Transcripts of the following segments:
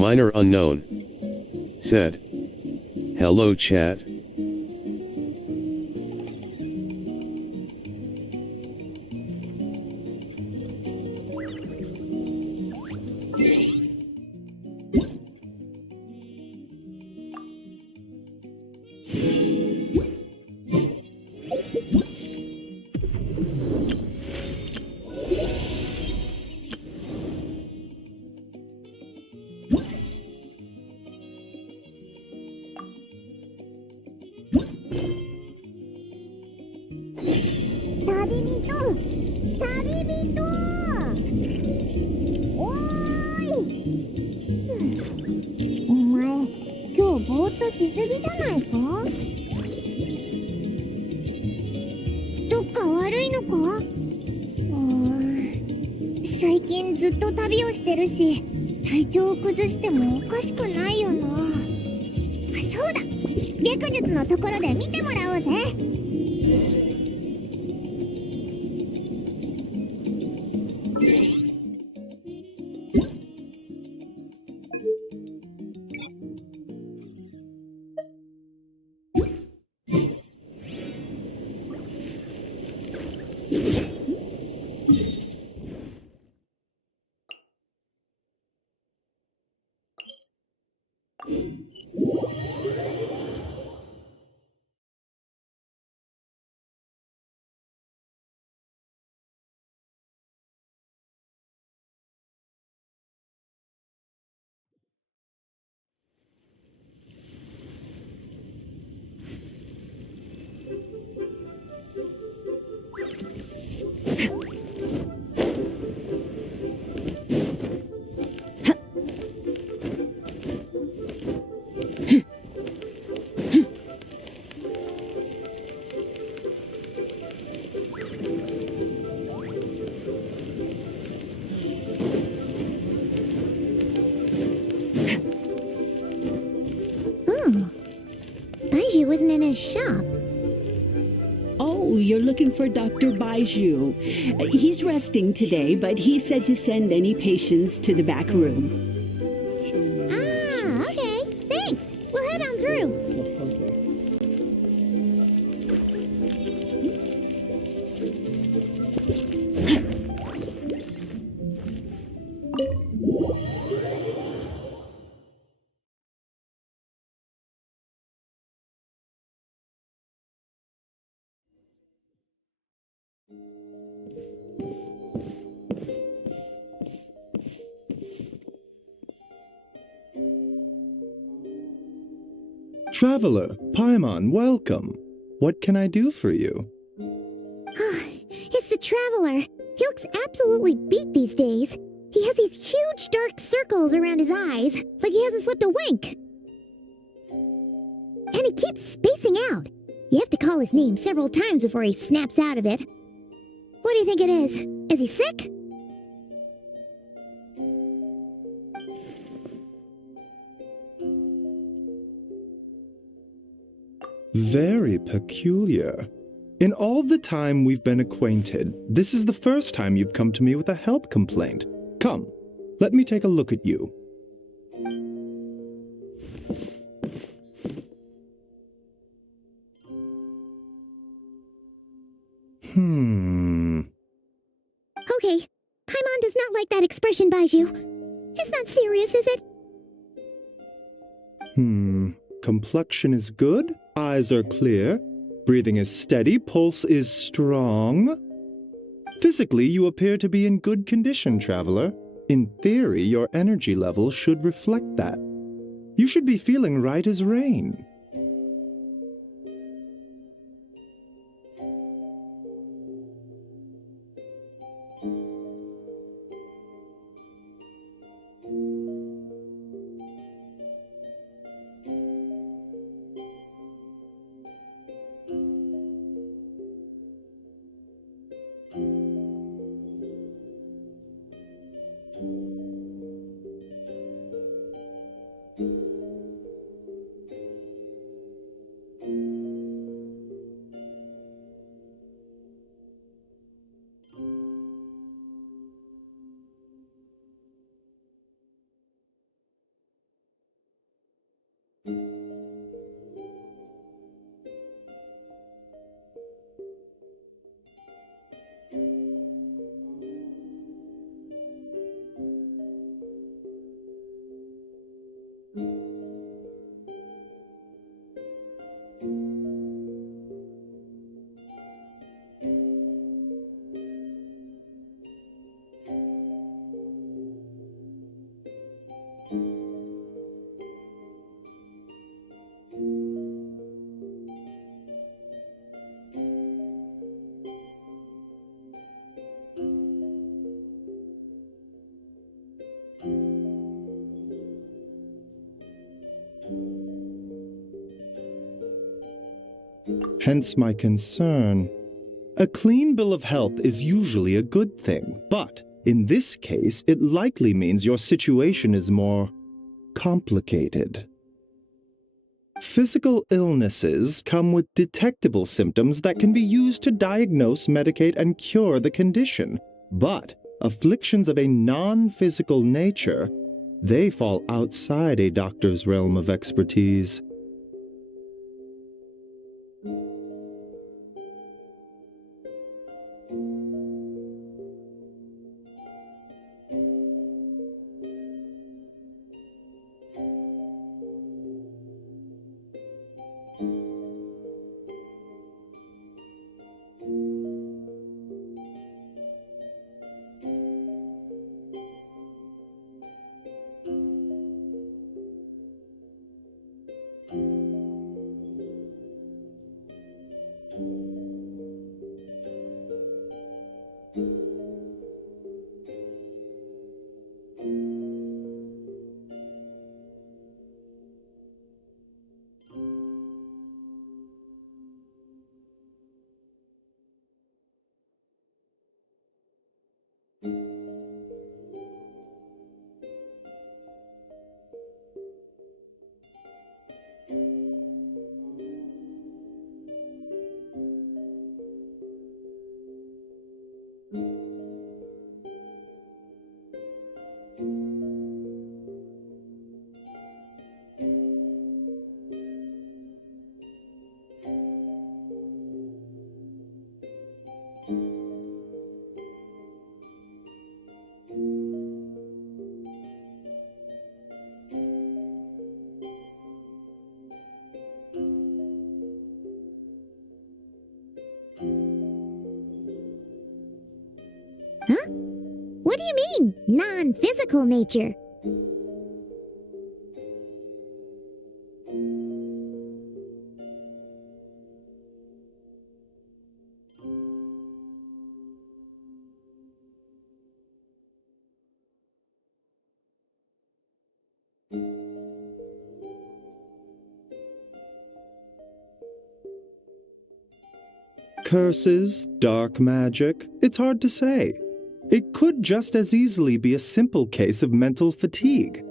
Minor unknown. Said. Hello chat. Wasn't in his shop. Oh, you're looking for Dr. Baiju. He's resting today, but he said to send any patients to the back room. Ah, okay. Thanks. We'll head on through. Traveler, Paimon, welcome. What can I do for you? It's the Traveler. He looks absolutely beat these days. He has these huge dark circles around his eyes, like he hasn't slept a wink. And he keeps spacing out. You have to call his name several times before he snaps out of it. What do you think it is? Is he sick? Very peculiar. In all the time we've been acquainted, this is the first time you've come to me with a health complaint. Come, let me take a look at you. Okay, Paimon does not like that expression, Baiju. It's not serious, is it? Complexion is good, eyes are clear, breathing is steady, pulse is strong. Physically, you appear to be in good condition, traveler. In theory, your energy level should reflect that. You should be feeling right as rain. Hence my concern. A clean bill of health is usually a good thing, but in this case, it likely means your situation is more complicated. Physical illnesses come with detectable symptoms that can be used to diagnose, medicate, and cure the condition. But afflictions of a non-physical nature, they fall outside a doctor's realm of expertise. Huh? What do you mean, non-physical nature? Curses, dark magic, it's hard to say. It could just as easily be a simple case of mental fatigue.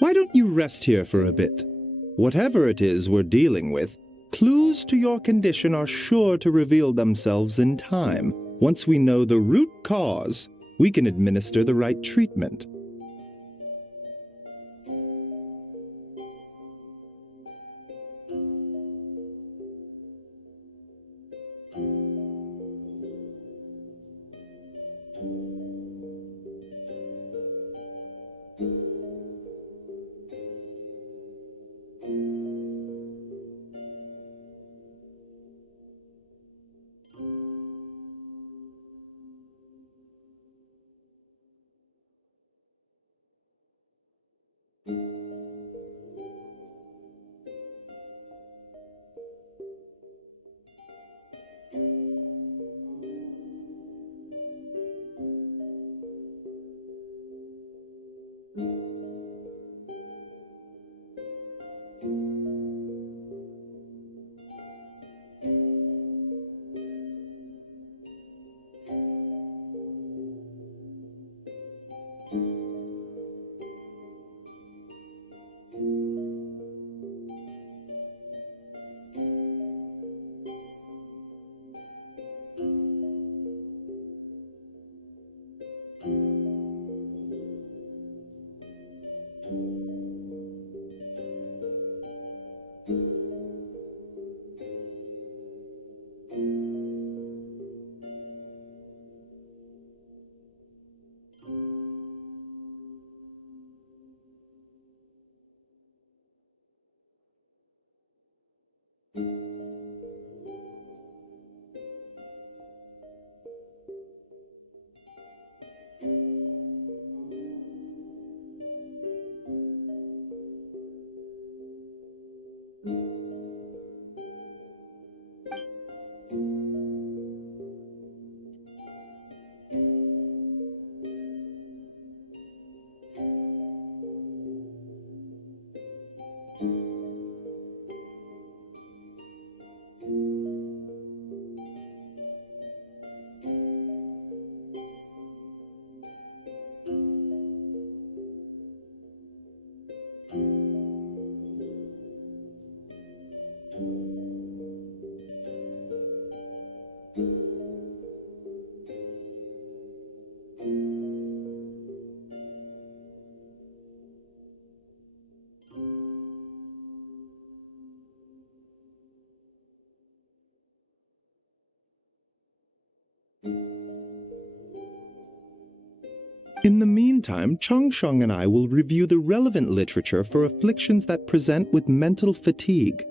Why don't you rest here for a bit? Whatever it is we're dealing with, clues to your condition are sure to reveal themselves in time. Once we know the root cause, we can administer the right treatment. In the meantime, Changsheng and I will review the relevant literature for afflictions that present with mental fatigue.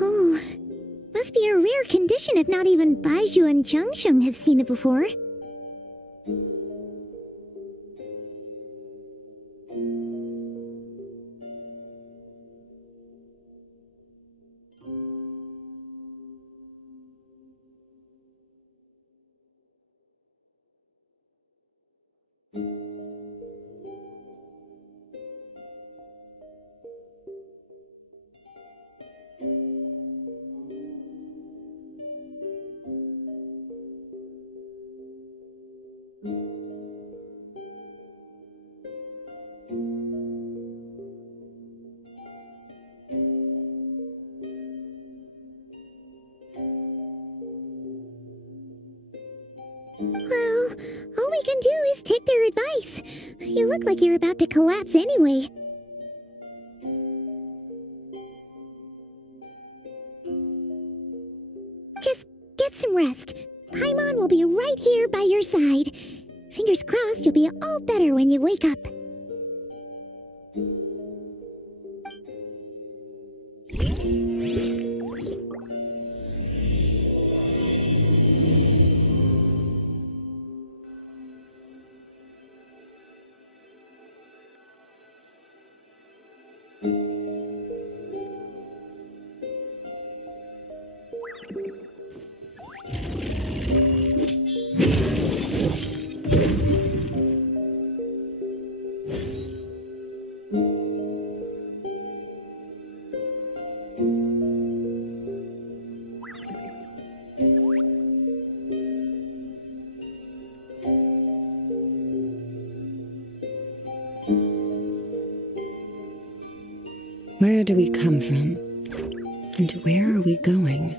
Oh, must be a rare condition if not even Baizhu and Changsheng have seen it before. Well, all we can do is take their advice. You look like you're about to collapse anyway. Just get some rest. Paimon will be right here by your side. Fingers crossed you'll be all better when you wake up. Where do we come from? And where are we going?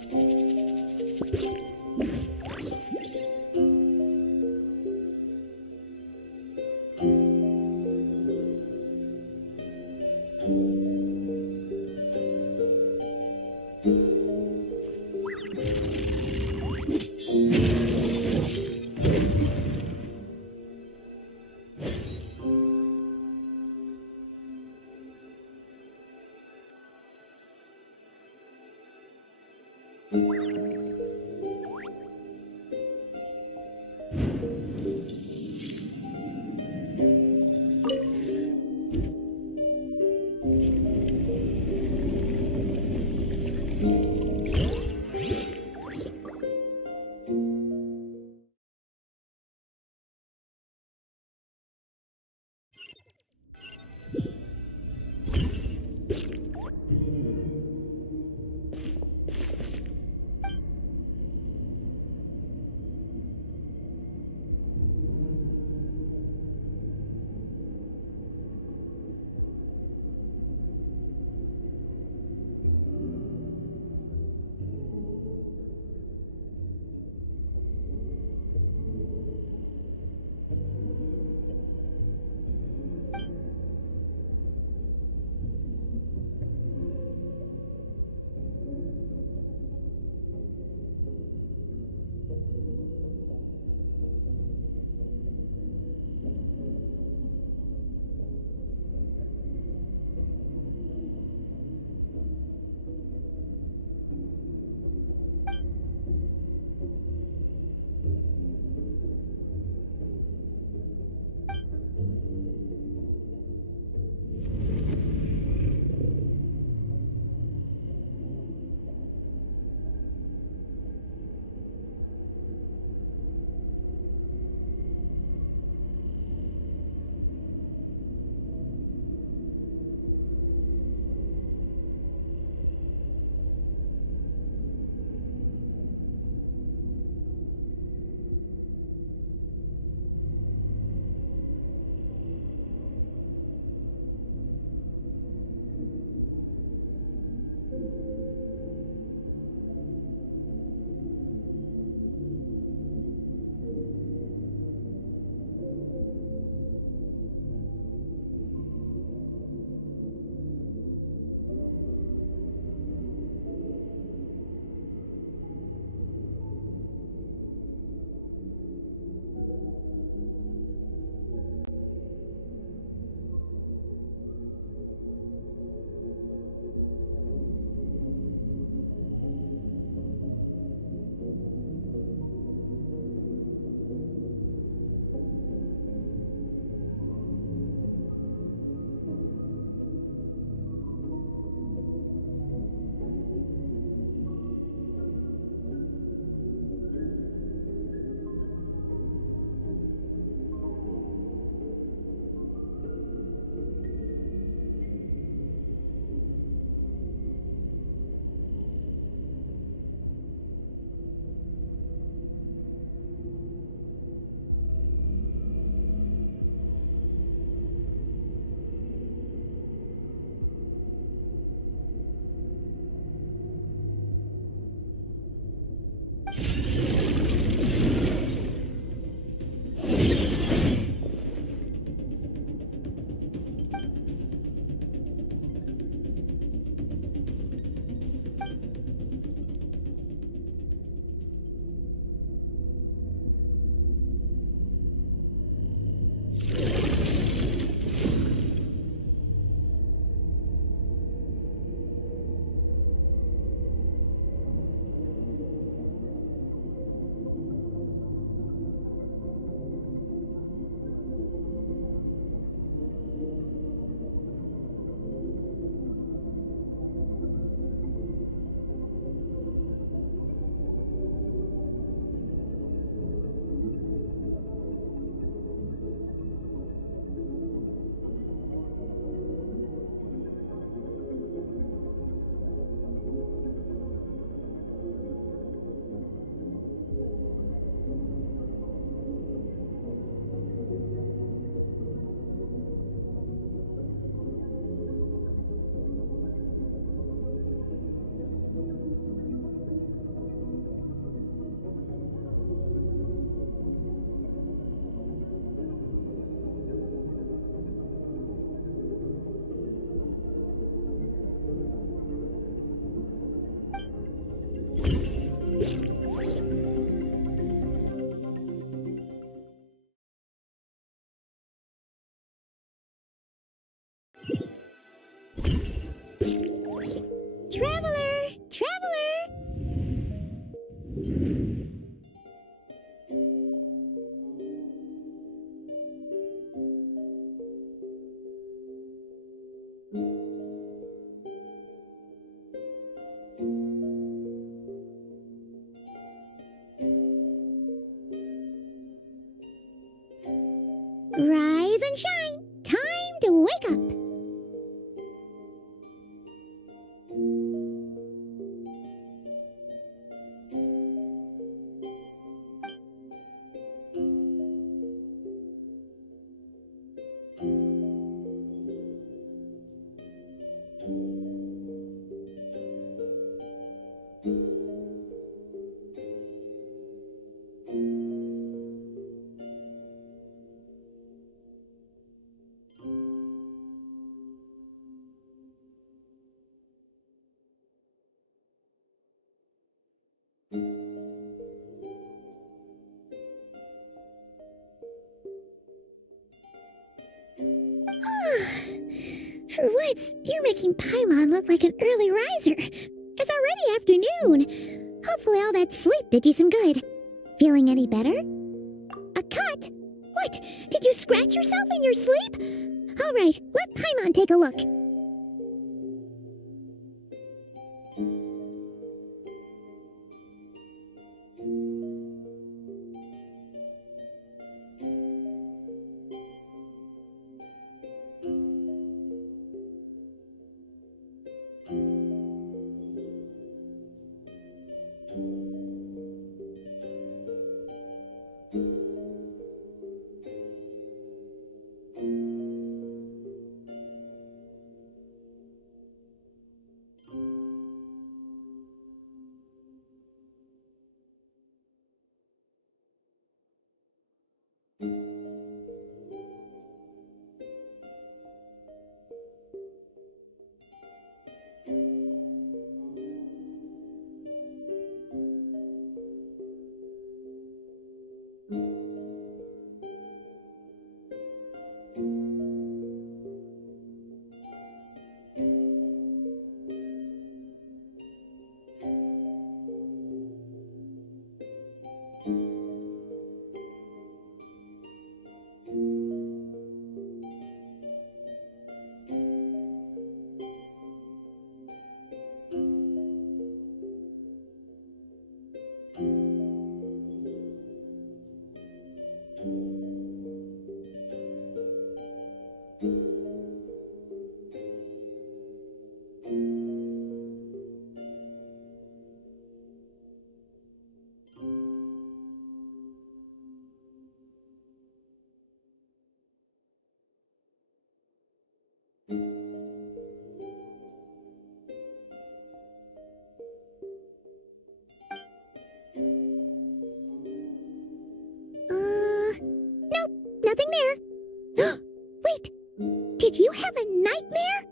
Traveler! Traveler! Rise and shine! Time to wake up! For once, you're making Paimon look like an early riser. It's already afternoon. Hopefully all that sleep did you some good. Feeling any better? A cut? What? Did you scratch yourself in your sleep? All right, let Paimon take a look. Nope, nothing there. Wait, did you have a nightmare?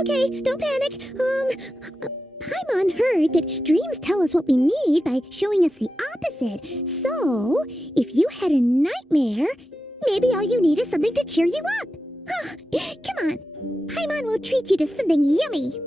Okay, don't panic. Paimon heard that dreams tell us what we need by showing us the opposite. So, if you had a nightmare, maybe all you need is something to cheer you up. Come on, Paimon will treat you to something yummy.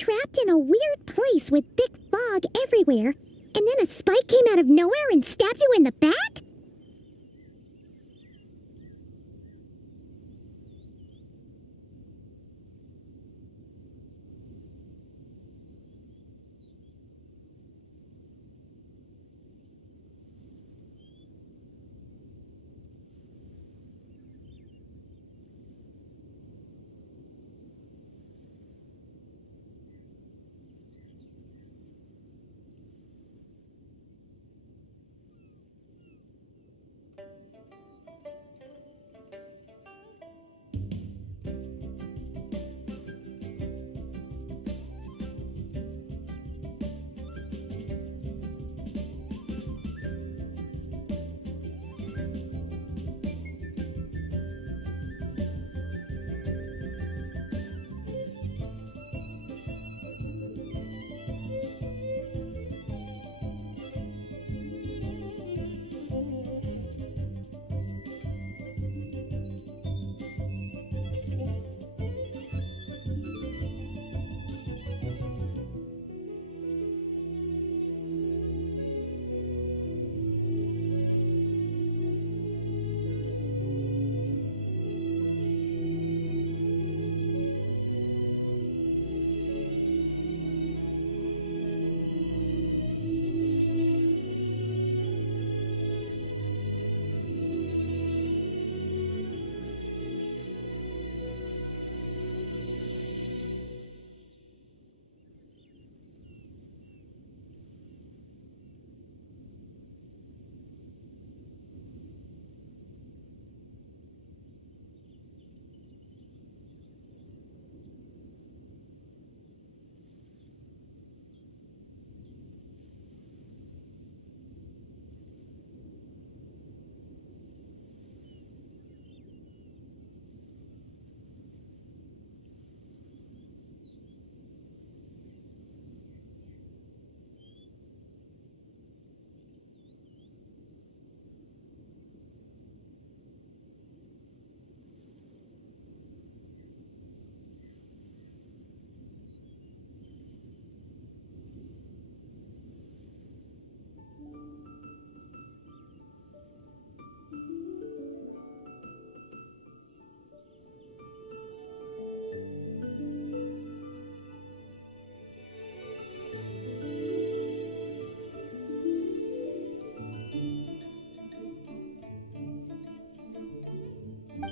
trapped in a weird place with thick fog everywhere, and then a spike came out of nowhere and stabbed you in the back?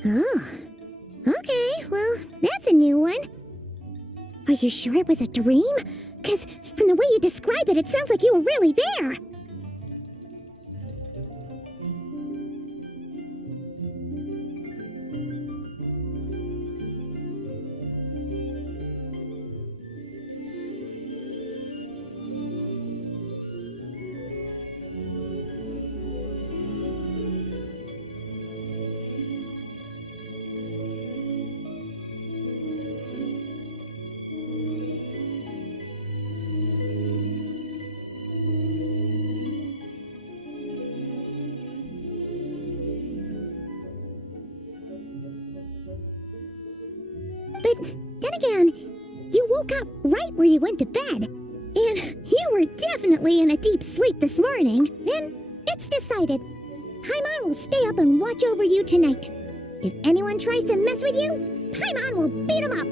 Oh, okay, well, that's a new one. Are you sure it was a dream? 'Cause from the way you describe it, it sounds like you were really there. But then again, you woke up right where you went to bed. And you were definitely in a deep sleep this morning. Then it's decided. Paimon will stay up and watch over you tonight. If anyone tries to mess with you, Paimon will beat him up.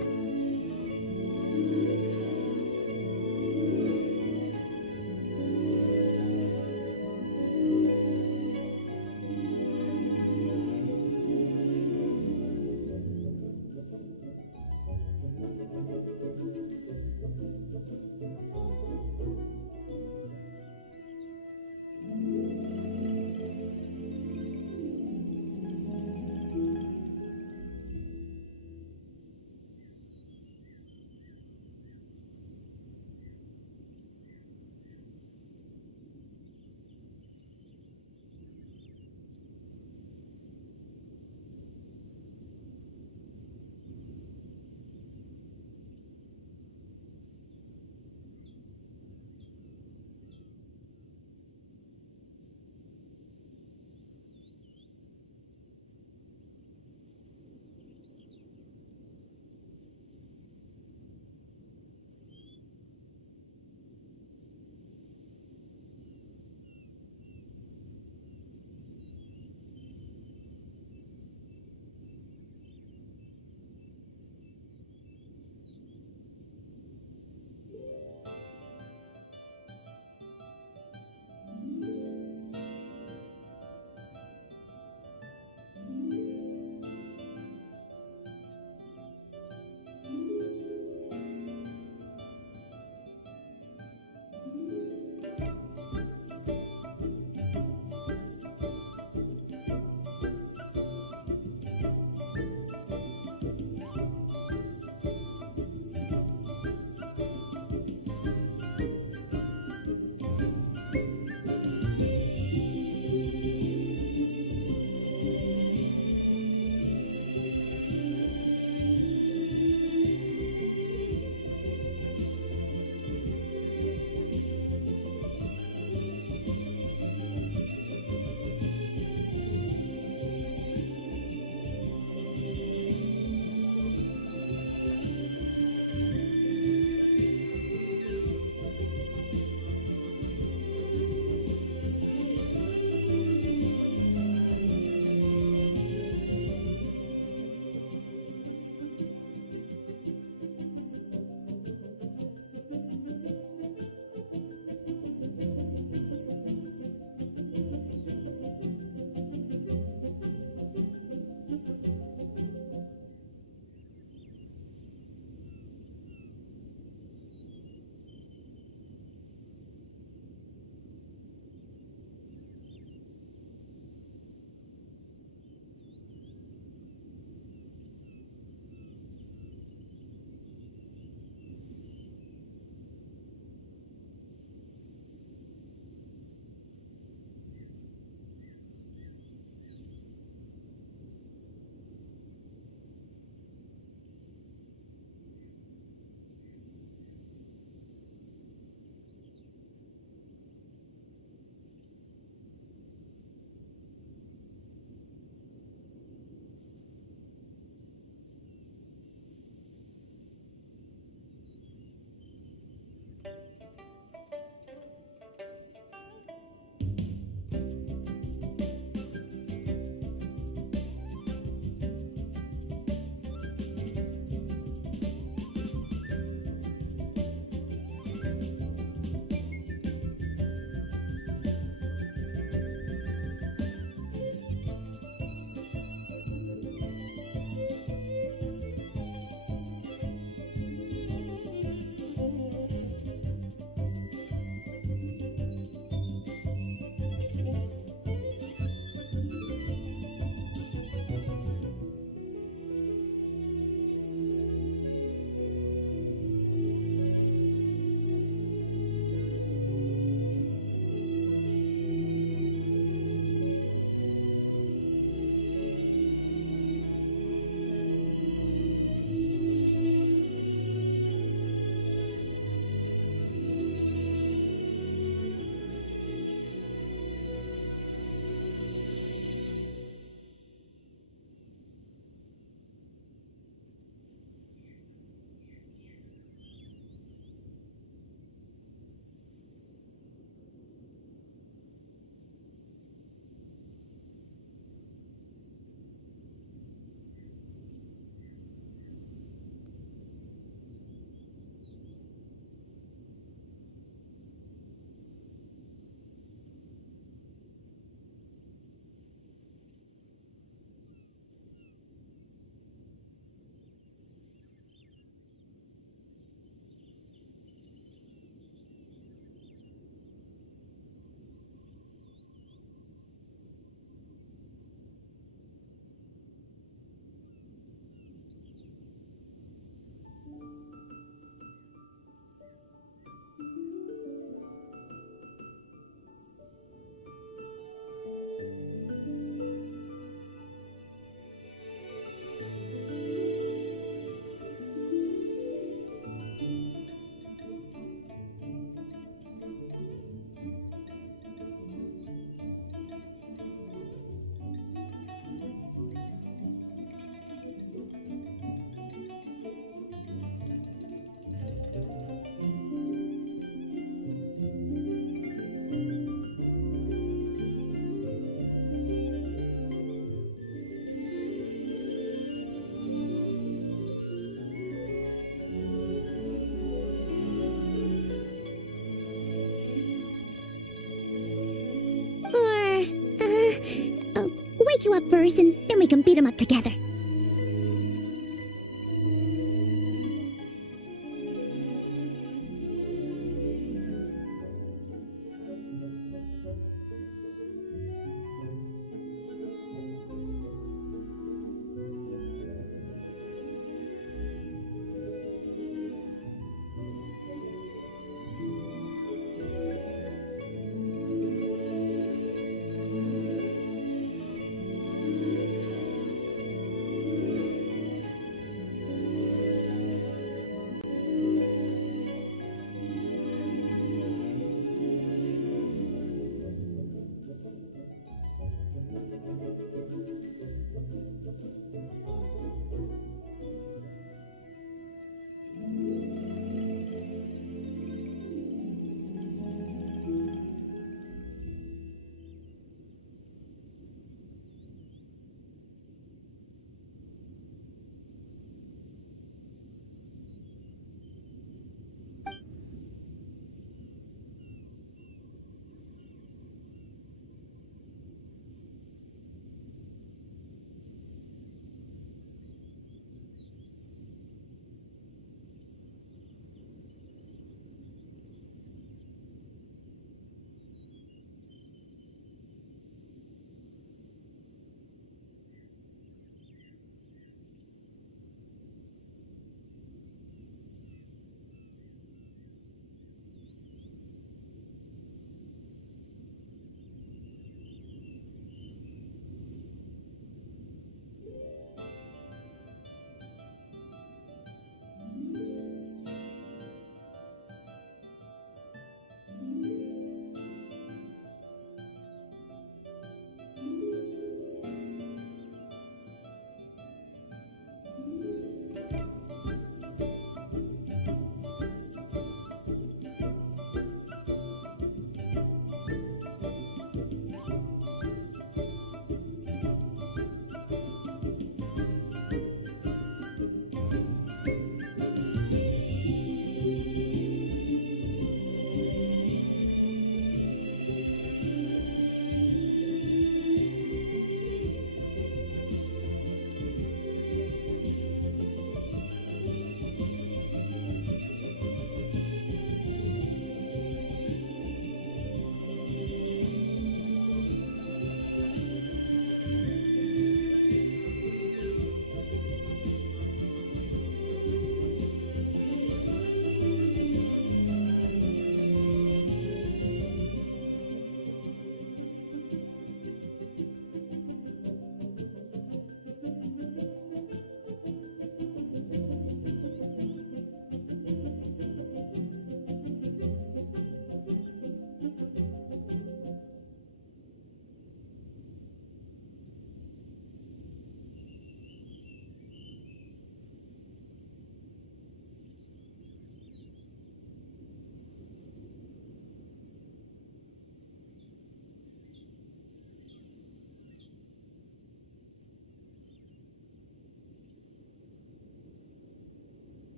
up first, and then we can beat him up together.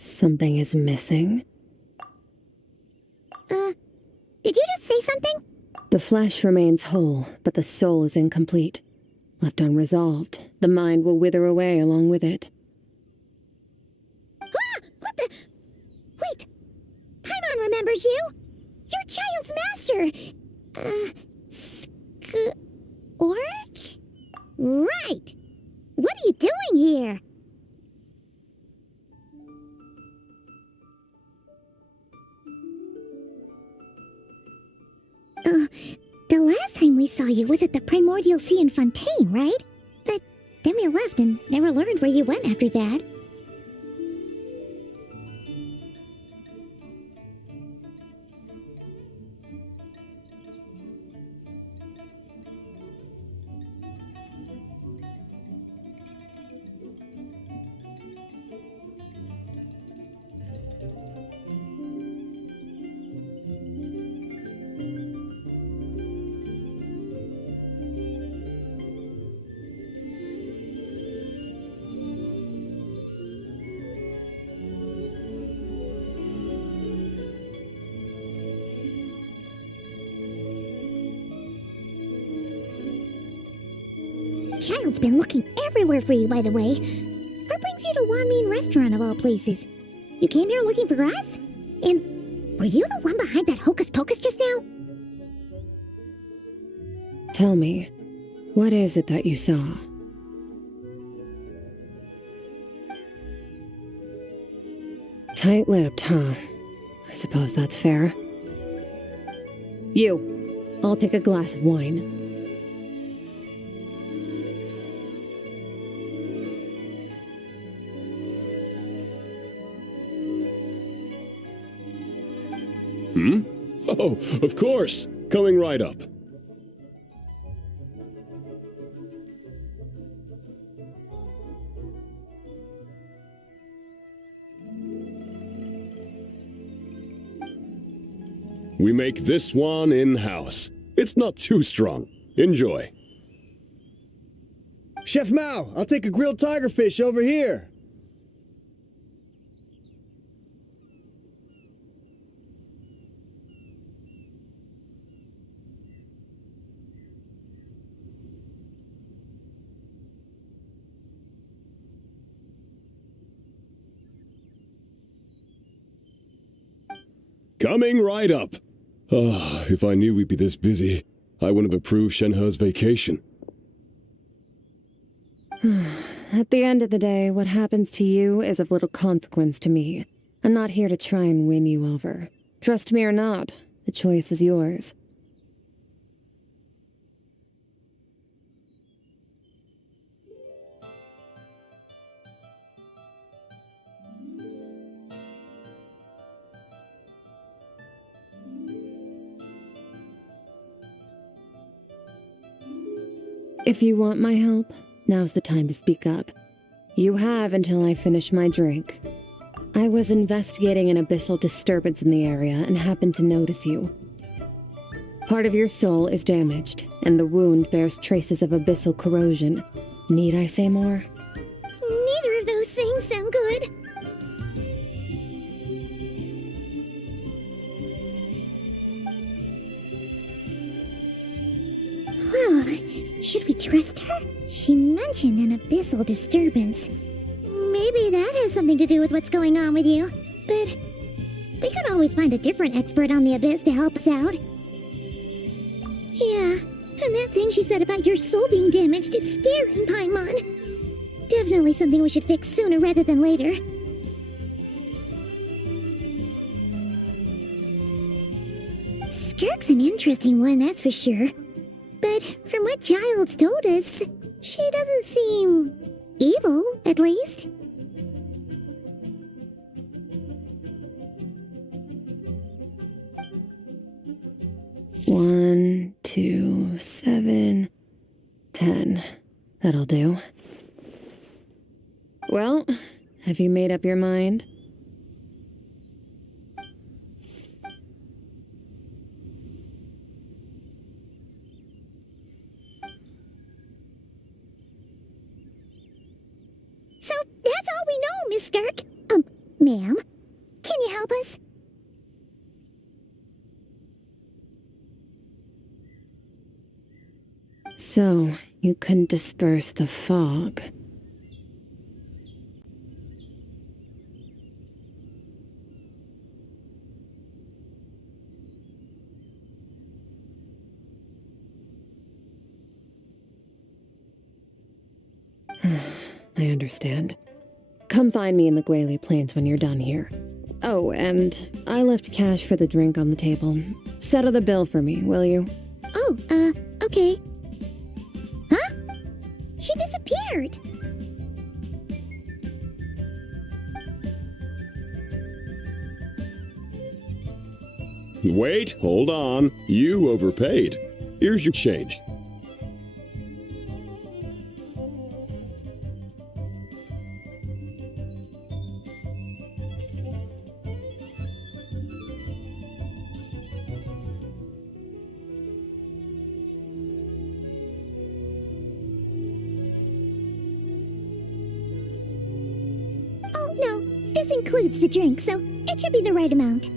Something is missing. Did you just say something? The flesh remains whole, but the soul is incomplete. Left unresolved, the mind will wither away along with it. Ah! What the? Wait! Paimon remembers you! Your child's master! Orc? Right! What are you doing here? The last time we saw you was at the Primordial Sea in Fontaine, right? But then we left and never learned where you went after that. Child's been looking everywhere for you, by the way. What brings you to Wanmin Restaurant of all places? You came here looking for us? And were you the one behind that hocus pocus just now? Tell me, what is it that you saw? Tight-lipped, huh? I suppose that's fair. You, I'll take a glass of wine. Oh, of course. Coming right up. We make this one in-house. It's not too strong. Enjoy. Chef Mao, I'll take a grilled tigerfish over here. Coming right up. Ah, if I knew we'd be this busy, I wouldn't have approved Shenhe's vacation. At the end of the day, what happens to you is of little consequence to me. I'm not here to try and win you over. Trust me or not, the choice is yours. If you want my help, now's the time to speak up. You have until I finish my drink. I was investigating an abyssal disturbance in the area and happened to notice you. Part of your soul is damaged, and the wound bears traces of abyssal corrosion. Need I say more? Neither of those things sound good. Well, should we trust her? She mentioned an abyssal disturbance. Maybe that has something to do with what's going on with you. But we could always find a different expert on the abyss to help us out. Yeah, and that thing she said about your soul being damaged is scaring Paimon. Definitely something we should fix sooner rather than later. Skirk's an interesting one, that's for sure. But from what Childs told us, she doesn't seem evil, at least. One, 2, 7, 10. That'll do. Well, have you made up your mind? So that's all we know, Miss Skirk. Ma'am, can you help us? So, you couldn't disperse the fog. I understand. Come find me in the Gwaley Plains when you're done here. Oh, and I left cash for the drink on the table. Settle the bill for me, will you? Oh, okay. Huh? She disappeared. Wait, hold on. You overpaid. Here's your change. Oh, no, this includes the drink, so it should be the right amount.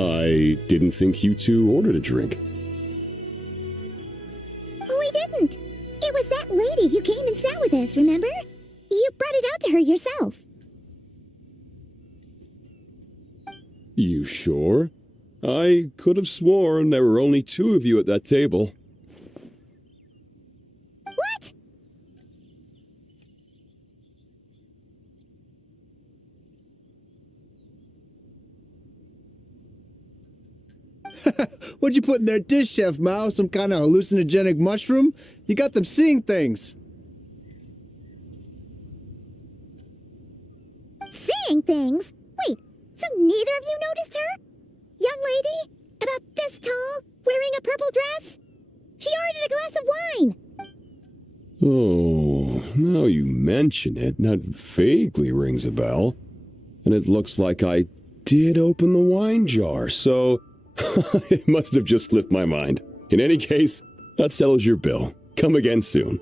I didn't think you two ordered a drink. We didn't. It was that lady who came and sat with us, remember? You brought it out to her yourself. You sure? I could have sworn there were only two of you at that table. What? What'd you put in that dish, Chef Mao? Some kind of hallucinogenic mushroom? You got them seeing things. Seeing things? Wait, so neither of you noticed her? Young lady? About this tall? Wearing a purple dress? She ordered a glass of wine. Oh, now you mention it, that vaguely rings a bell. And it looks like I did open the wine jar, so it must have just slipped my mind. In any case, that settles your bill. Come again soon.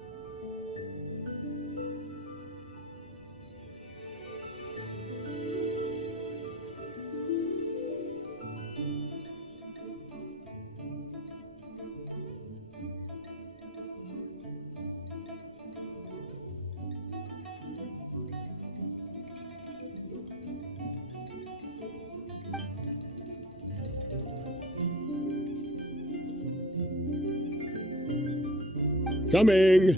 Coming!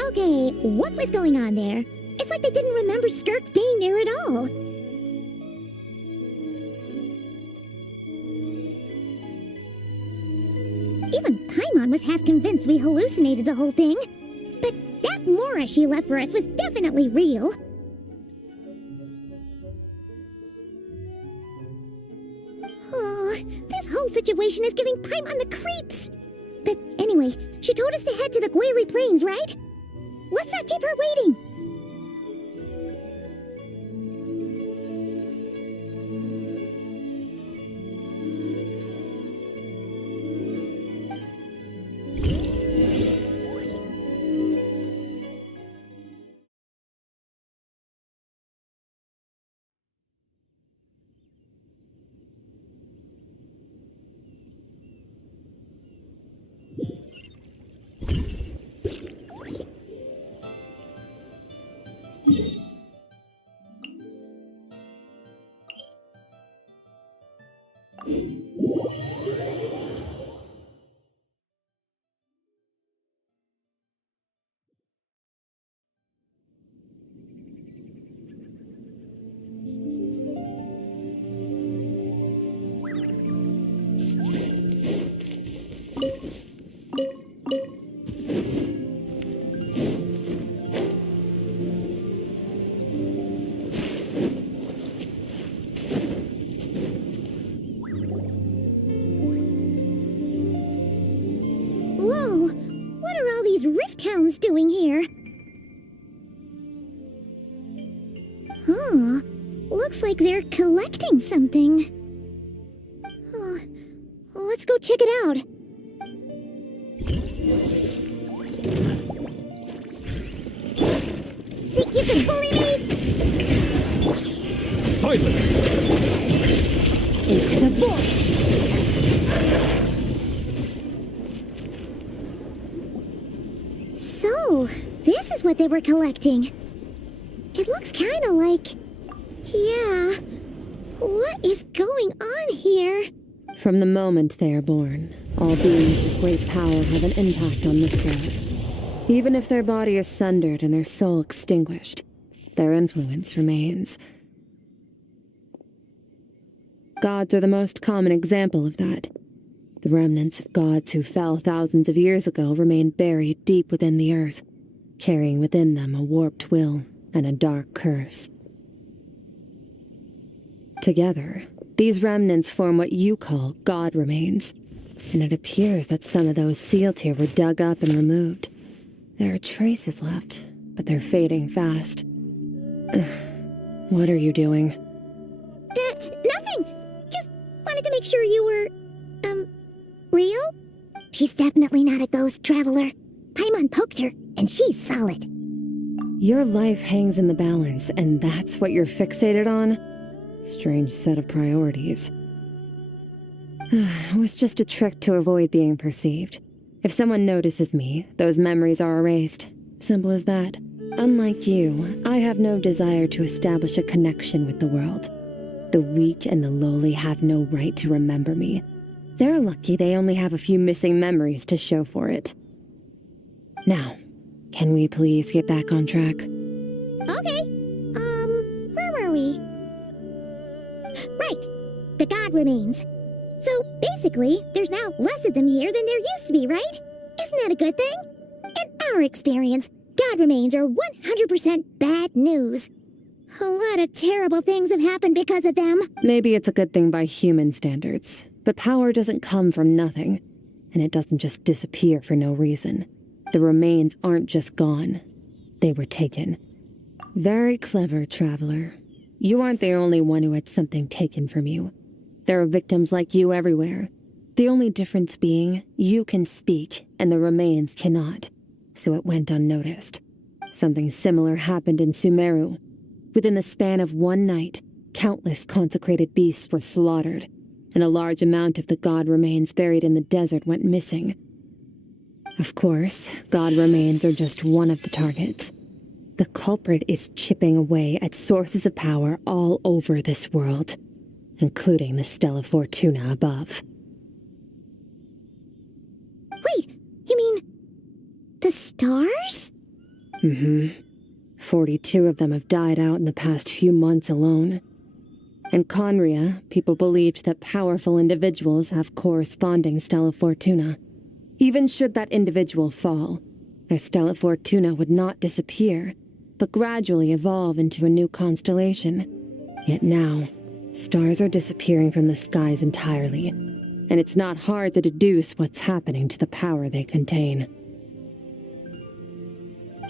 Okay, what was going on there? It's like they didn't remember Skirk being there at all. Even Paimon was half convinced we hallucinated the whole thing. But that Mora she left for us was definitely real. Oh, this whole situation is giving Paimon the creeps. But anyway, she told us to head to the Gwaley Plains, right? Let's not keep her waiting. Whoa, what are all these rift hounds doing here? Huh, looks like they're collecting something. Oh, let's go check it out. Think you can bully me? Silence! Into the void! So, this is what they were collecting. It looks kinda like... Yeah... What is going on here? From the moment they are born, all beings with great power have an impact on this world. Even if their body is sundered and their soul extinguished, their influence remains. Gods are the most common example of that. The remnants of gods who fell thousands of years ago remain buried deep within the earth, carrying within them a warped will and a dark curse. Together, these remnants form what you call god remains, and it appears that some of those sealed here were dug up and removed. There are traces left, but they're fading fast. What are you doing? Nothing! Just wanted to make sure you were, real? She's definitely not a ghost traveler. Paimon poked her, and she's solid. Your life hangs in the balance, and that's what you're fixated on? Strange set of priorities. It was just a trick to avoid being perceived. If someone notices me, those memories are erased. Simple as that. Unlike you, I have no desire to establish a connection with the world. The weak and the lowly have no right to remember me. They're lucky they only have a few missing memories to show for it. Now, can we please get back on track? Okay. Where were we? Right. The god remains. So, basically, there's now less of them here than there used to be, right? Isn't that a good thing? In our experience, god remains are 100% bad news. A lot of terrible things have happened because of them. Maybe it's a good thing by human standards, but power doesn't come from nothing, and it doesn't just disappear for no reason. The remains aren't just gone. They were taken. Very clever, traveler. You aren't the only one who had something taken from you. There are victims like you everywhere. The only difference being, you can speak, and the remains cannot. So it went unnoticed. Something similar happened in Sumeru. Within the span of one night, countless consecrated beasts were slaughtered, and a large amount of the god remains buried in the desert went missing. Of course, god remains are just one of the targets. The culprit is chipping away at sources of power all over this world, including the Stella Fortuna above. Wait, you mean... the stars? 42 of them have died out in the past few months alone. In Conria, people believed that powerful individuals have corresponding Stella Fortuna. Even should that individual fall, their Stella Fortuna would not disappear, but gradually evolve into a new constellation. Yet now, stars are disappearing from the skies entirely, and it's not hard to deduce what's happening to the power they contain.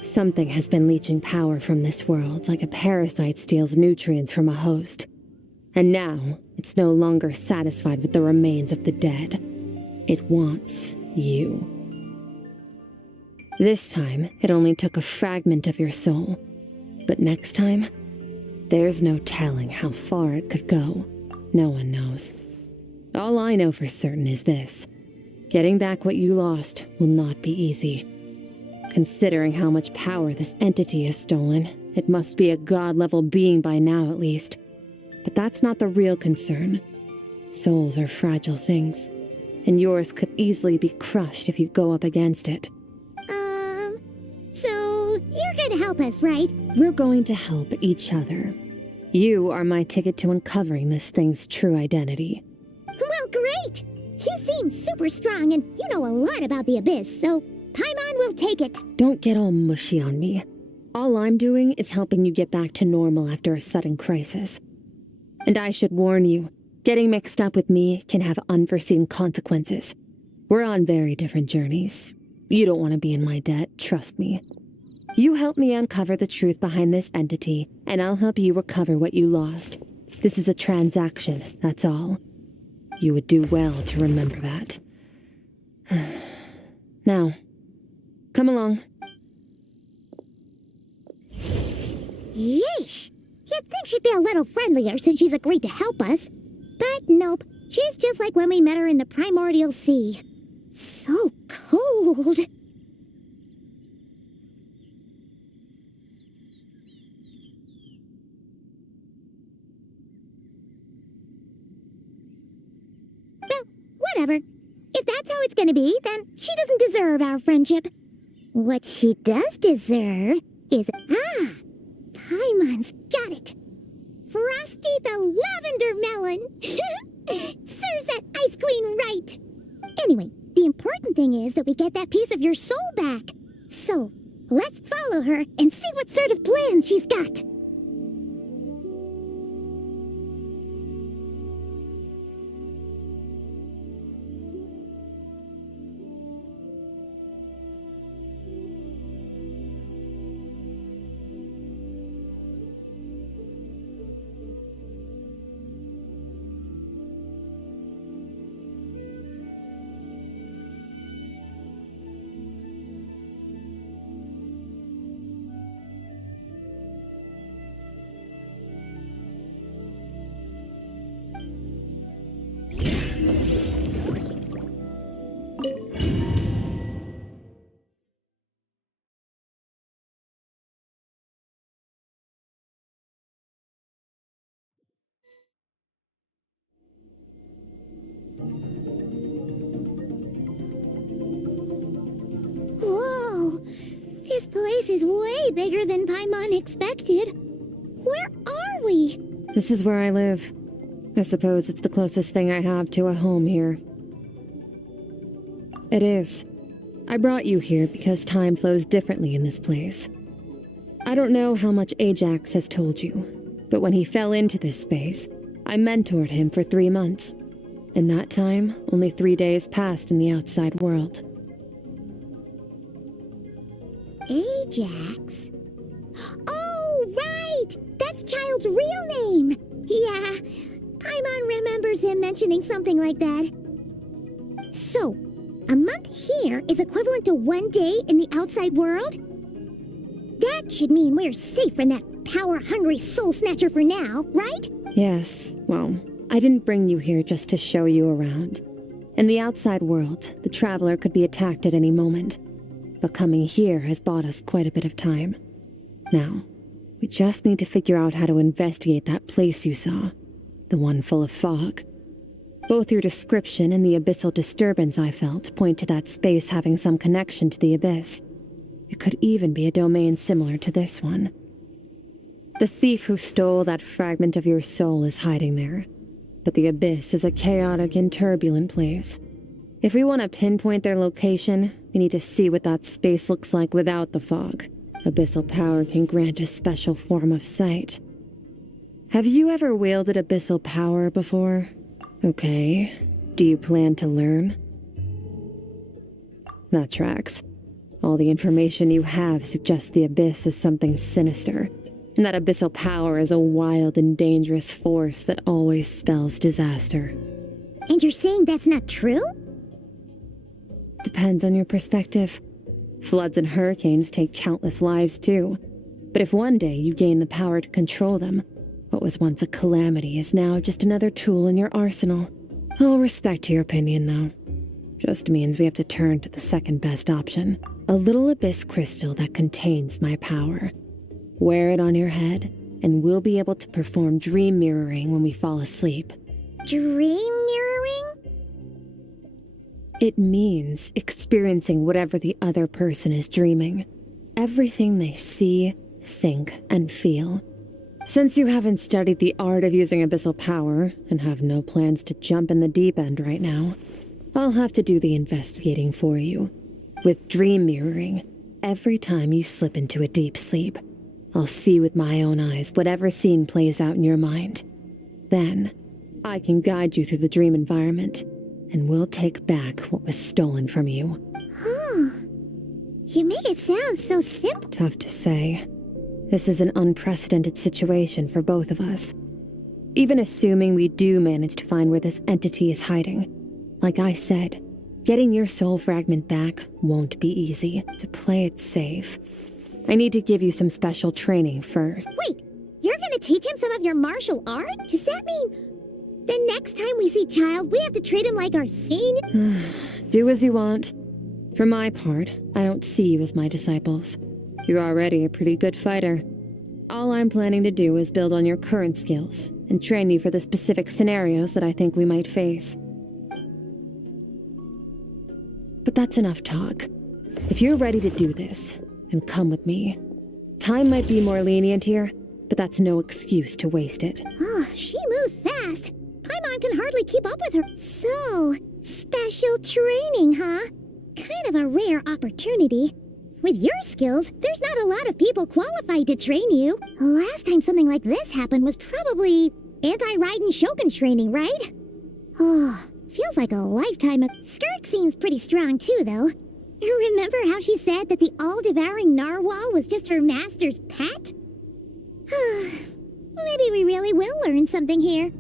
Something has been leeching power from this world like a parasite steals nutrients from a host. And now, it's no longer satisfied with the remains of the dead. It wants you. This time, it only took a fragment of your soul. But next time, there's no telling how far it could go. No one knows. All I know for certain is this. Getting back what you lost will not be easy. Considering how much power this entity has stolen, it must be a god-level being by now at least. But that's not the real concern. Souls are fragile things, and yours could easily be crushed if you go up against it. So you're gonna help us, right? We're going to help each other. You are my ticket to uncovering this thing's true identity. Well, great! You seem super strong and you know a lot about the Abyss, so Paimon will take it. Don't get all mushy on me. All I'm doing is helping you get back to normal after a sudden crisis. And I should warn you, getting mixed up with me can have unforeseen consequences. We're on very different journeys. You don't want to be in my debt, trust me. You help me uncover the truth behind this entity, and I'll help you recover what you lost. This is a transaction, that's all. You would do well to remember that. Now, come along. Yeesh! You'd think she'd be a little friendlier since she's agreed to help us. But nope, she's just like when we met her in the primordial sea. So cold. Well, whatever. If that's how it's gonna be, then she doesn't deserve our friendship. What she does deserve is... Paimon's got it. Frosty the Lavender Melon. Serves that ice queen right. Anyway, the important thing is that we get that piece of your soul back. So, let's follow her and see what sort of plan she's got. Whoa! This place is way bigger than Paimon expected. Where are we? This is where I live. I suppose it's the closest thing I have to a home here. It is. I brought you here because time flows differently in this place. I don't know how much Ajax has told you, but when he fell into this space, I mentored him for 3 months. In that time, only 3 days passed in the outside world. Ajax? Oh, right! That's Child's real name! Yeah, Paimon remembers him mentioning something like that. So, a month here is equivalent to 1 day in the outside world? That should mean we're safe from that power-hungry soul snatcher for now, right? Yes, well, I didn't bring you here just to show you around. In the outside world, the traveler could be attacked at any moment. But coming here has bought us quite a bit of time. Now, we just need to figure out how to investigate that place you saw. The one full of fog. Both your description and the abyssal disturbance I felt point to that space having some connection to the abyss. It could even be a domain similar to this one. The thief who stole that fragment of your soul is hiding there. But the abyss is a chaotic and turbulent place. If we want to pinpoint their location, we need to see what that space looks like without the fog. Abyssal power can grant a special form of sight. Have you ever wielded abyssal power before? Okay. Do you plan to learn? That tracks. All the information you have suggests the abyss is something sinister, and that abyssal power is a wild and dangerous force that always spells disaster. And you're saying that's not true? Depends on your perspective. Floods and hurricanes take countless lives too. But if one day you gain the power to control them, what was once a calamity is now just another tool in your arsenal. I'll respect your opinion, though. Just means we have to turn to the second best option. A little abyss crystal that contains my power. Wear it on your head, and we'll be able to perform dream mirroring when we fall asleep. Dream mirroring? It means experiencing whatever the other person is dreaming. Everything they see, think, and feel. Since you haven't studied the art of using abyssal power, and have no plans to jump in the deep end right now, I'll have to do the investigating for you. With dream mirroring, every time you slip into a deep sleep, I'll see with my own eyes whatever scene plays out in your mind. Then, I can guide you through the dream environment, and we'll take back what was stolen from you. Huh. You make it sound so simple. Tough to say. This is an unprecedented situation for both of us. Even assuming we do manage to find where this entity is hiding, like I said, getting your soul fragment back won't be easy. To play it safe, I need to give you some special training first. Wait, you're gonna teach him some of your martial art? Does that mean the next time we see Child, we have to treat him like our senior? Do as you want. For my part, I don't see you as my disciples. You're already a pretty good fighter. All I'm planning to do is build on your current skills and train you for the specific scenarios that I think we might face. But that's enough talk. If you're ready to do this, then come with me. Time might be more lenient here, but that's no excuse to waste it. Oh, she moves fast. Paimon can hardly keep up with her. So, special training, huh? Kind of a rare opportunity. With your skills, there's not a lot of people qualified to train you. Last time something like this happened was probably anti-Raiden Shogun training, right? Oh, feels like a lifetime of... Skirk seems pretty strong too, though. Remember how she said that the all-devouring narwhal was just her master's pet? Maybe we really will learn something here.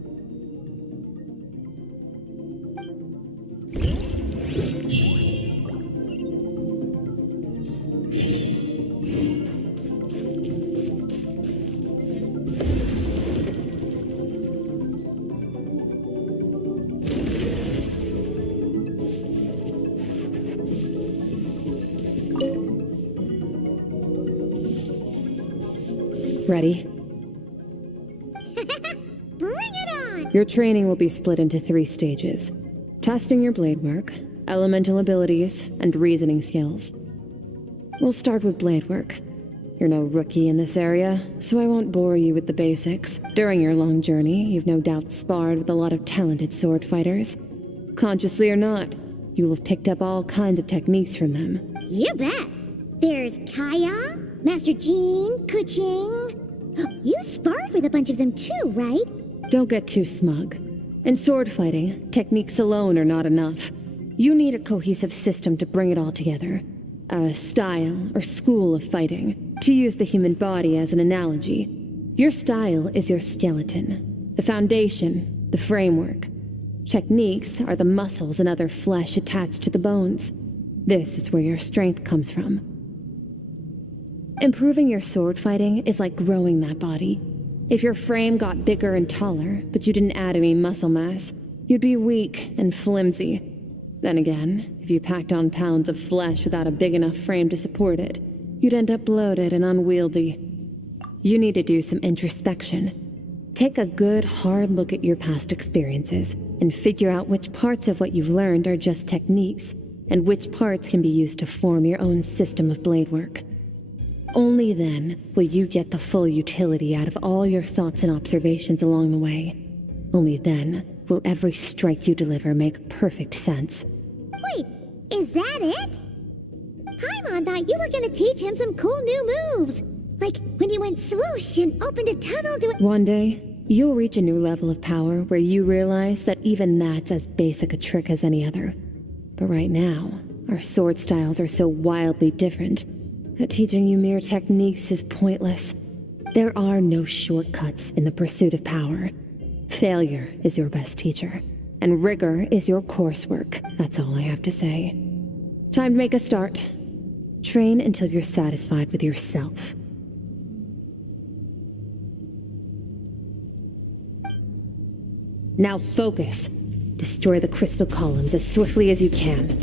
Ready? Bring it on! Your training will be split into 3 stages. Testing your blade work, elemental abilities, and reasoning skills. We'll start with blade work. You're no rookie in this area, so I won't bore you with the basics. During your long journey, you've no doubt sparred with a lot of talented sword fighters. Consciously or not, you'll have picked up all kinds of techniques from them. You bet! There's Kaya, Master Jean, Kuching... You sparred with a bunch of them too, right? Don't get too smug. In sword fighting, techniques alone are not enough. You need a cohesive system to bring it all together. A style or school of fighting. To use the human body as an analogy, your style is your skeleton, the foundation, the framework. Techniques are the muscles and other flesh attached to the bones. This is where your strength comes from. Improving your sword fighting is like growing that body. If your frame got bigger and taller, but you didn't add any muscle mass, you'd be weak and flimsy. Then again, if you packed on pounds of flesh without a big enough frame to support it, you'd end up bloated and unwieldy. You need to do some introspection. Take a good, hard look at your past experiences and figure out which parts of what you've learned are just techniques, and which parts can be used to form your own system of blade work. Only then will you get the full utility out of all your thoughts and observations along the way. Only then will every strike you deliver make perfect sense. Wait, is that it? Paimon thought you were gonna teach him some cool new moves. Like when you went swoosh and opened a tunnel to... One day, you'll reach a new level of power where you realize that even that's as basic a trick as any other. But right now, our sword styles are so wildly different that teaching you mere techniques is pointless. There are no shortcuts in the pursuit of power. Failure is your best teacher, and rigor is your coursework. That's all I have to say. Time to make a start. Train until you're satisfied with yourself. Now focus. Destroy the crystal columns as swiftly as you can.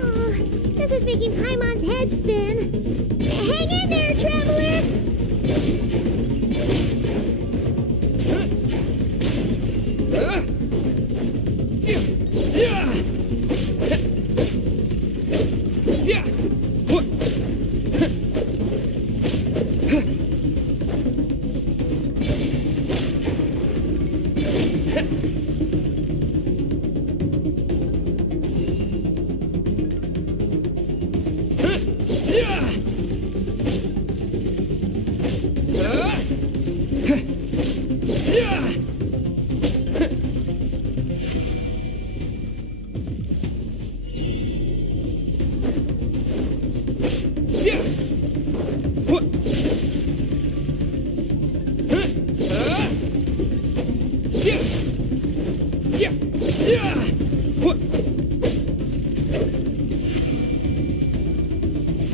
Oh, this is making Paimon's head spin. Hang in there, traveler!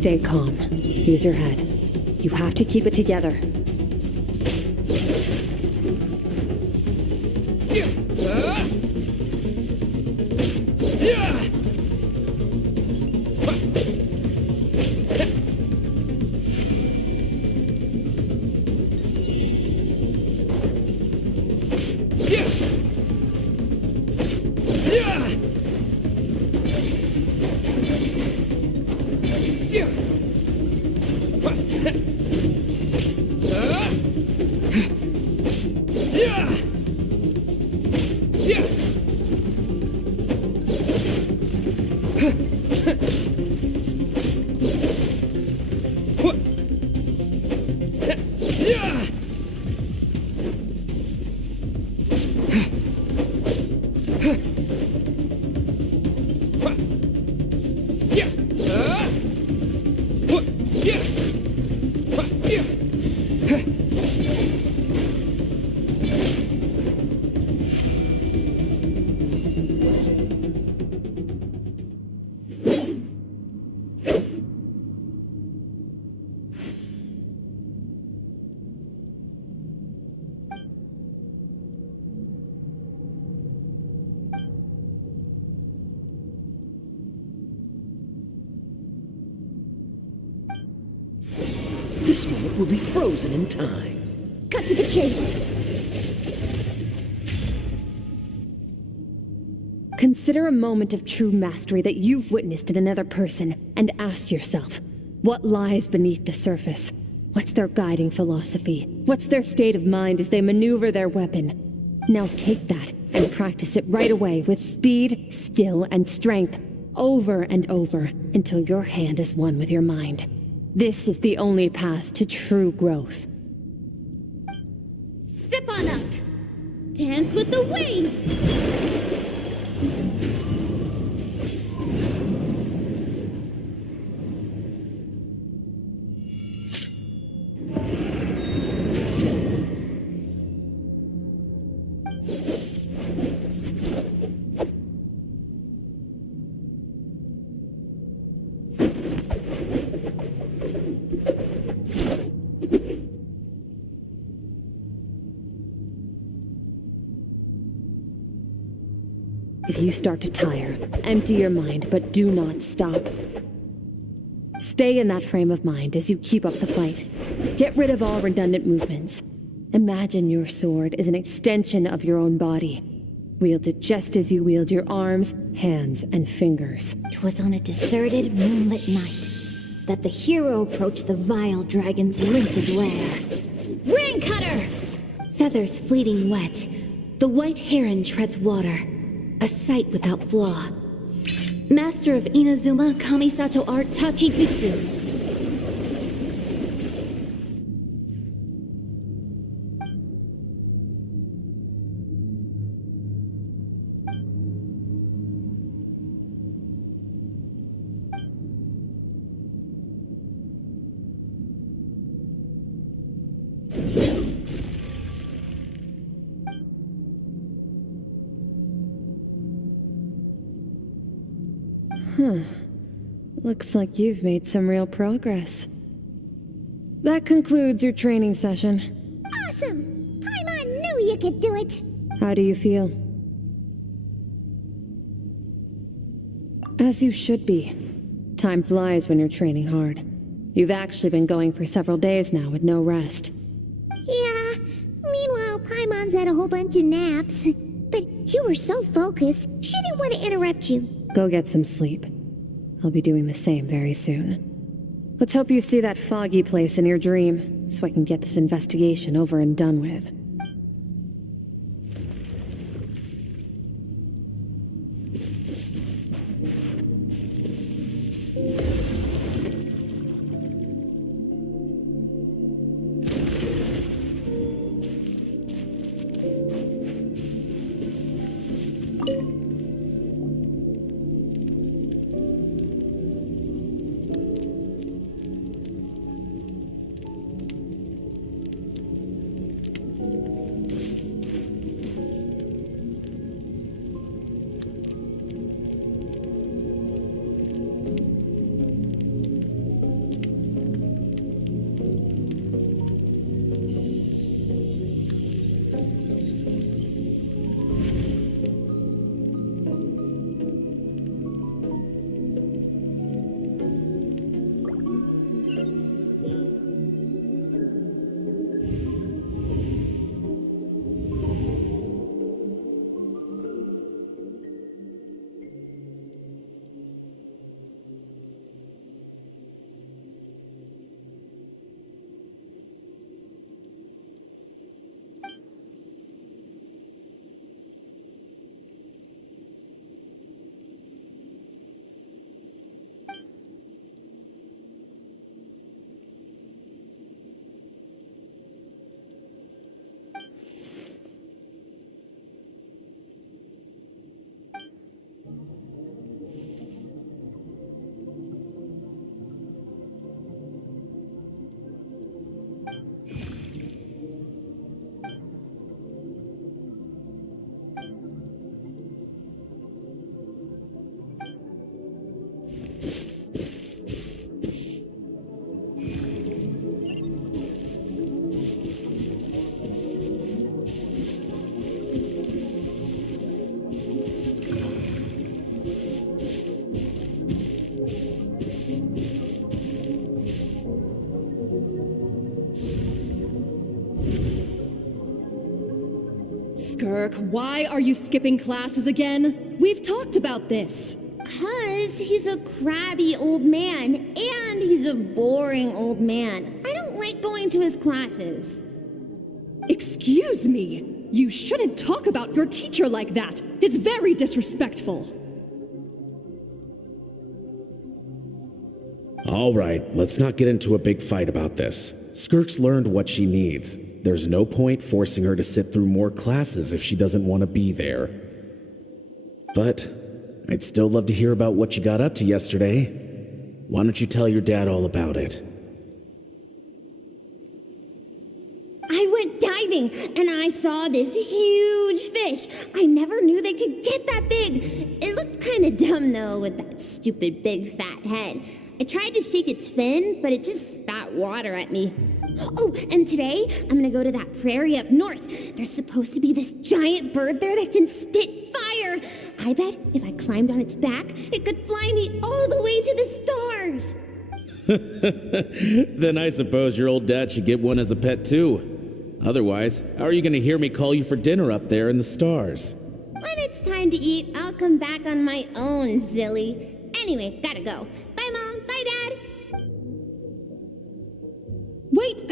Stay calm. Use your head. You have to keep it together. This moment will be frozen in time. Cut to the chase. Consider a moment of true mastery that you've witnessed in another person and ask yourself, what lies beneath the surface? What's their guiding philosophy? What's their state of mind as they maneuver their weapon? Now take that and practice it right away with speed, skill, and strength, over and over, until your hand is one with your mind. This is the only path to true growth. Step on up. Dance with the waves. If you start to tire, empty your mind, but do not stop. Stay in that frame of mind as you keep up the fight. Get rid of all redundant movements. Imagine your sword is an extension of your own body. Wield it just as you wield your arms, hands, and fingers. 'Twas on a deserted moonlit night that the hero approached the vile dragon's limpid lair. Ring cutter! Feathers fleeting wet, the white heron treads water, a sight without flaw. Master of Inazuma Kamisato art Tachijutsu. Looks like you've made some real progress. That concludes your training session. Awesome! Paimon knew you could do it! How do you feel? As you should be. Time flies when you're training hard. You've actually been going for several days now with no rest. Yeah, meanwhile Paimon's had a whole bunch of naps. But you were so focused, she didn't want to interrupt you. Go get some sleep. I'll be doing the same very soon. Let's hope you see that foggy place in your dream, so I can get this investigation over and done with. Skirk, why are you skipping classes again? We've talked about this. 'Cause he's a crabby old man, and he's a boring old man. I don't like going to his classes. Excuse me. You shouldn't talk about your teacher like that. It's very disrespectful. All right, let's not get into a big fight about this. Skirk's learned what she needs. There's no point forcing her to sit through more classes if she doesn't want to be there. But I'd still love to hear about what you got up to yesterday. Why don't you tell your dad all about it? I went diving, and I saw this huge fish. I never knew they could get that big. It looked kind of dumb, though, with that stupid big fat head. I tried to shake its fin, but it just spat water at me. Oh, and today, I'm gonna go to that prairie up north. There's supposed to be this giant bird there that can spit fire. I bet if I climbed on its back, it could fly me all the way to the stars. Then I suppose your old dad should get one as a pet too. Otherwise, how are you gonna hear me call you for dinner up there in the stars? When it's time to eat, I'll come back on my own, Zilly. Anyway, gotta go. Bye, Mom. Bye, Dad. Wait!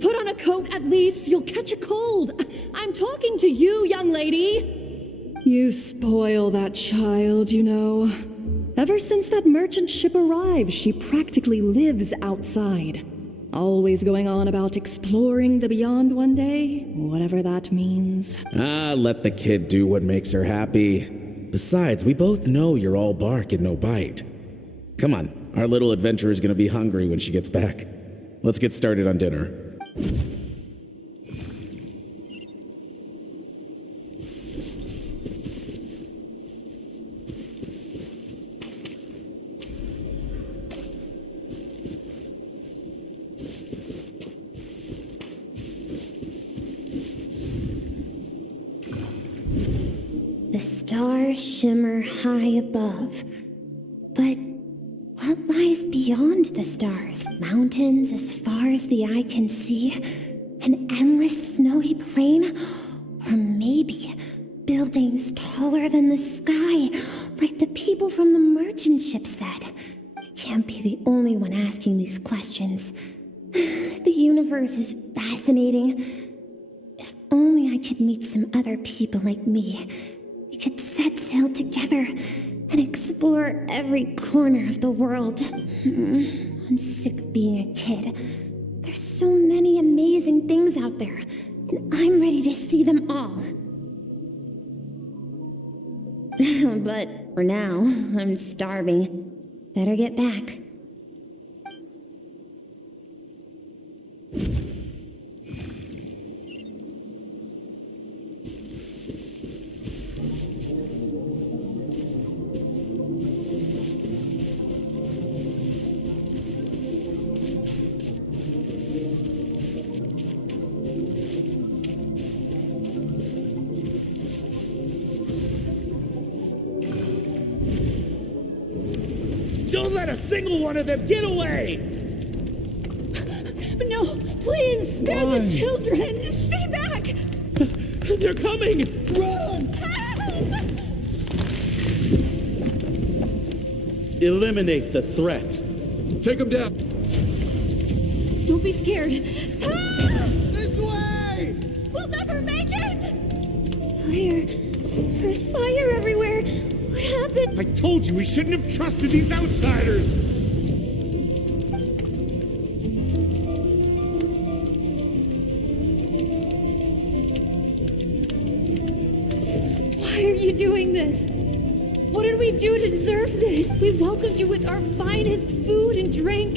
Put on a coat at least. You'll catch a cold. I'm talking to you, young lady. You spoil that child, you know. Ever since that merchant ship arrived, she practically lives outside. Always going on about exploring the beyond one day, whatever that means. Ah, let the kid do what makes her happy. Besides, we both know you're all bark and no bite. Come on, our little adventurer is gonna be hungry when she gets back. Let's get started on dinner. The stars shimmer high above. But what lies beyond the stars? Mountains as far as the eye can see? An endless snowy plain? Or maybe buildings taller than the sky, like the people from the merchant ship said? I can't be the only one asking these questions. The universe is fascinating. If only I could meet some other people like me. We could set sail together and explore every corner of the world. I'm sick of being a kid. There's so many amazing things out there, and I'm ready to see them all. But for now, I'm starving. Better get back. Don't let a single one of them get away! No, please, spare the children! Stay back! They're coming! Run! Help! Eliminate the threat. Take them down. Don't be scared. This way! We'll never make it! Fire. There's fire everywhere. What happened? I told you we shouldn't have trusted these outsiders! Why are you doing this? What did we do to deserve this? We welcomed you with our finest food and drink,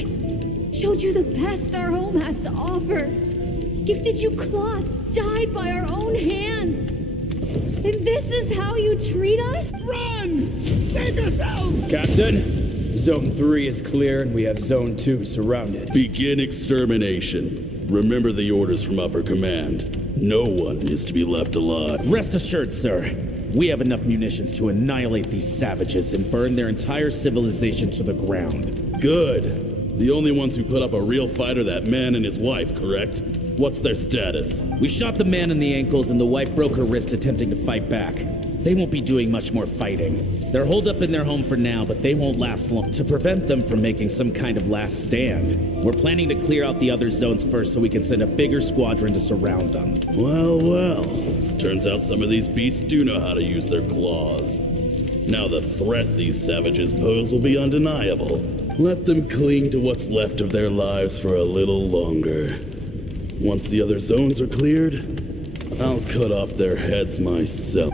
showed you the best our home has to offer, gifted you cloth dyed by our own hands. And this is how you treat us? Run! Save yourself! Captain, Zone 3 is clear and we have Zone 2 surrounded. Begin extermination. Remember the orders from upper command. No one is to be left alive. Rest assured, sir. We have enough munitions to annihilate these savages and burn their entire civilization to the ground. Good. The only ones who put up a real fight are that man and his wife, correct? What's their status? We shot the man in the ankles and the wife broke her wrist attempting to fight back. They won't be doing much more fighting. They're holed up in their home for now, but they won't last long. To prevent them from making some kind of last stand, we're planning to clear out the other zones first so we can send a bigger squadron to surround them. Well, well. Turns out some of these beasts do know how to use their claws. Now the threat these savages pose will be undeniable. Let them cling to what's left of their lives for a little longer. Once the other zones are cleared, I'll cut off their heads myself.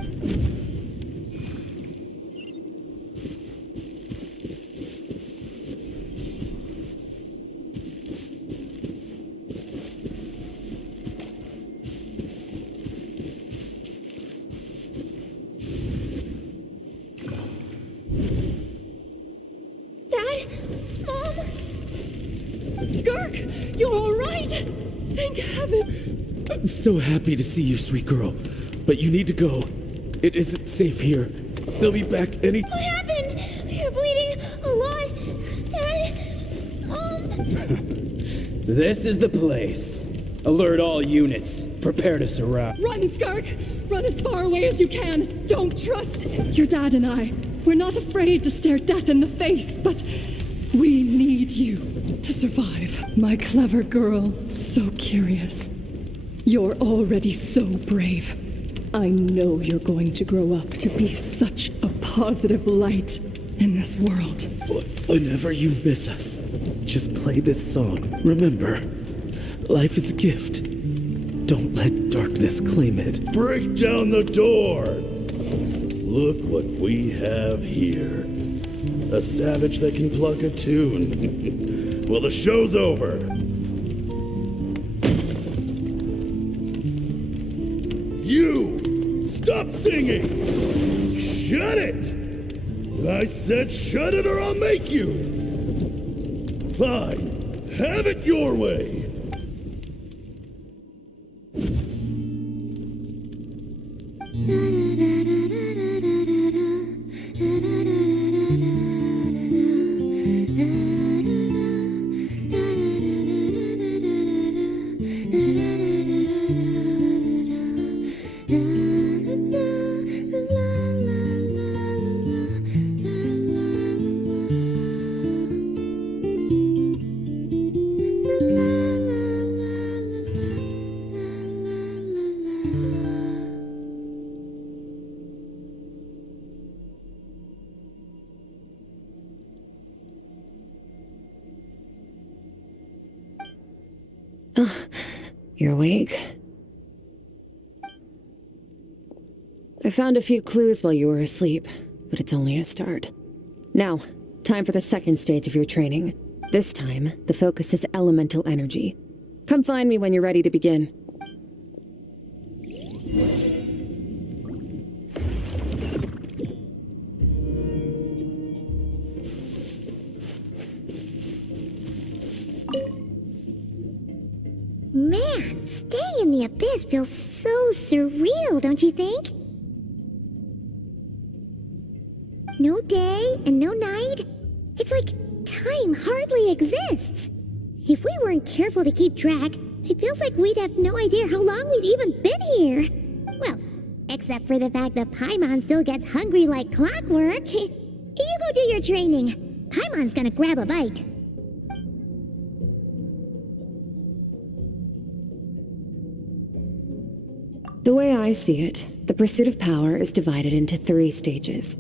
Dad? Mom? Skirk, you're all right? Thank heaven. I'm so happy to see you, sweet girl. But you need to go. It isn't safe here. They'll be back any— What happened? You're bleeding a lot. Dad? Mom? This is the place. Alert all units. Prepare to surround. Run, Skirk! Run as far away as you can. Don't trust your dad and I. We're not afraid to stare death in the face, but we need you to survive. My clever girl, so curious. You're already so brave. I know you're going to grow up to be such a positive light in this world. Whenever you miss us, just play this song. Remember, life is a gift. Don't let darkness claim it. Break down the door! Look what we have here. A savage that can pluck a tune. Well, the show's over. You! Stop singing! Shut it! I said shut it or I'll make you! Fine. Have it your way. You're awake? I found a few clues while you were asleep, but it's only a start. Now, time for the second stage of your training. This time, the focus is elemental energy. Come find me when you're ready to begin. Man, staying in the abyss feels so surreal, don't you think? No day and no night. It's like time hardly exists. If we weren't careful to keep track, it feels like we'd have no idea how long we've even been here. Well, except for the fact that Paimon still gets hungry like clockwork. You go do your training. Paimon's gonna grab a bite. The way I see it, the pursuit of power is divided into 3 stages.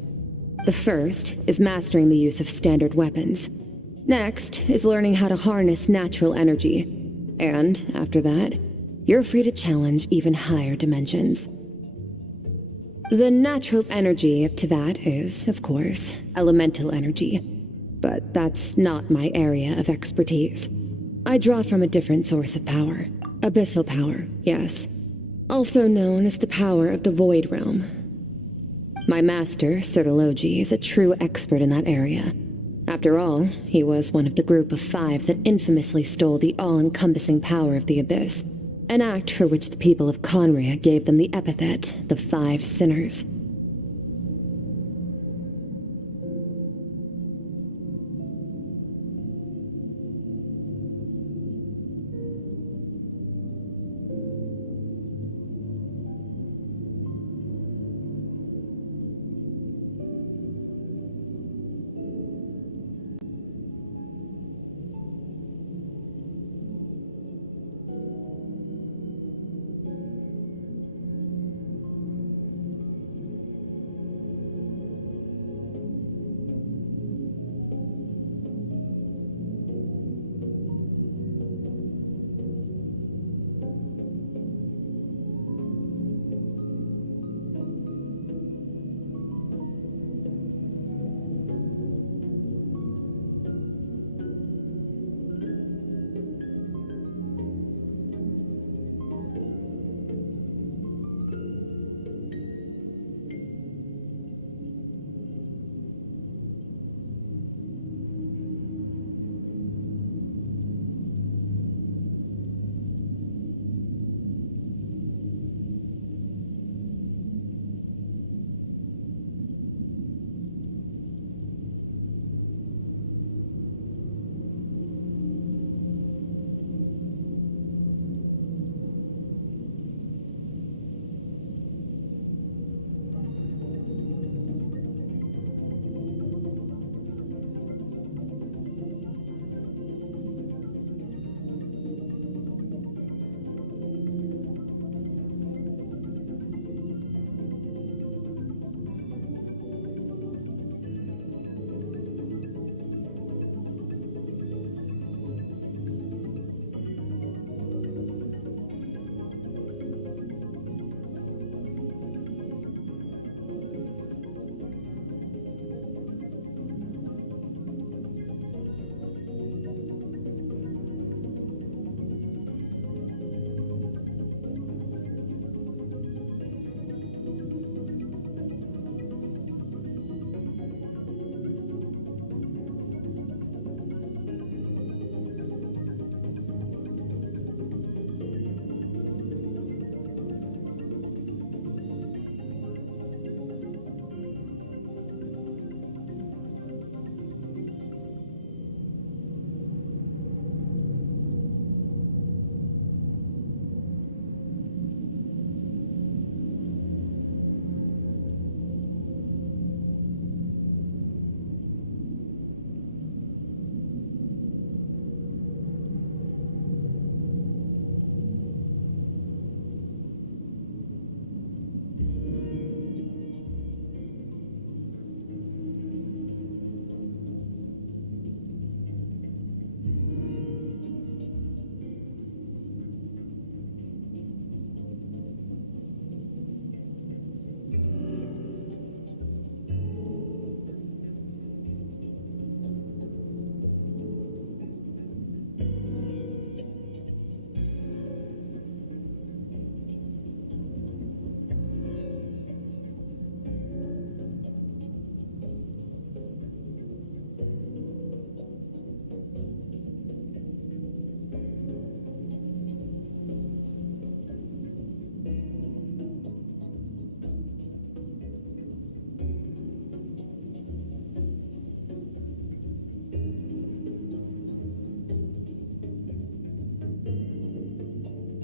The first is mastering the use of standard weapons. Next is learning how to harness natural energy. And after that, you're free to challenge even higher dimensions. The natural energy of Tivat is, of course, elemental energy. But that's not my area of expertise. I draw from a different source of power. Abyssal power, yes. Also known as the power of the Void Realm. My master, Sertologi, is a true expert in that area. After all, he was one of the group of 5 that infamously stole the all-encompassing power of the Abyss, an act for which the people of Conria gave them the epithet, the 5 Sinners.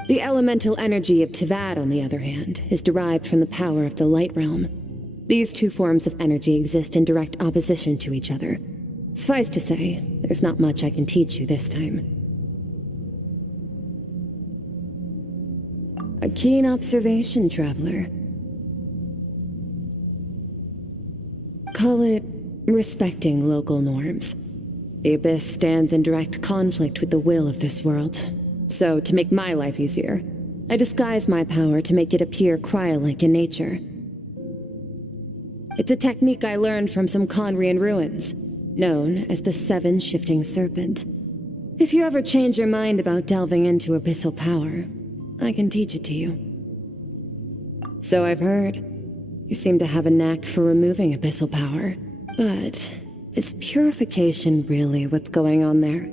The elemental energy of Tivat, on the other hand, is derived from the power of the light realm. These two forms of energy exist in direct opposition to each other. Suffice to say, there's not much I can teach you this time. A keen observation, traveler. Call it respecting local norms. The Abyss stands in direct conflict with the will of this world. So, to make my life easier, I disguise my power to make it appear cryo-like in nature. It's a technique I learned from some Conrian ruins, known as the Seven Shifting Serpent. If you ever change your mind about delving into abyssal power, I can teach it to you. So I've heard. You seem to have a knack for removing abyssal power. But is purification really what's going on there?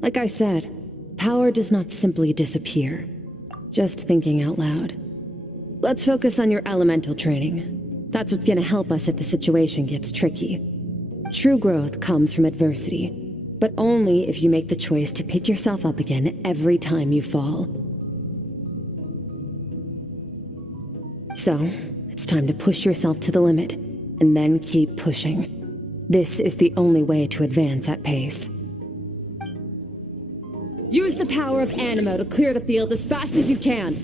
Like I said, power does not simply disappear. Just thinking out loud. Let's focus on your elemental training. That's what's gonna help us if the situation gets tricky. True growth comes from adversity, but only if you make the choice to pick yourself up again every time you fall. So, it's time to push yourself to the limit, and then keep pushing. This is the only way to advance at pace. Use the power of Animo to clear the field as fast as you can.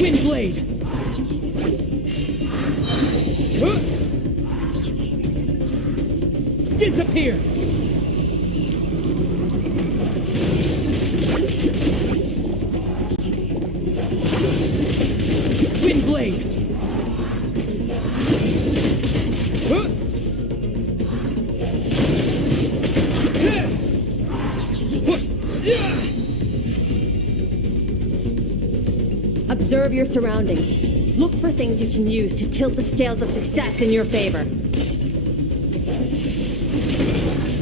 Windblade! Disappear! Windblade! Observe your surroundings. Look for things you can use to tilt the scales of success in your favor.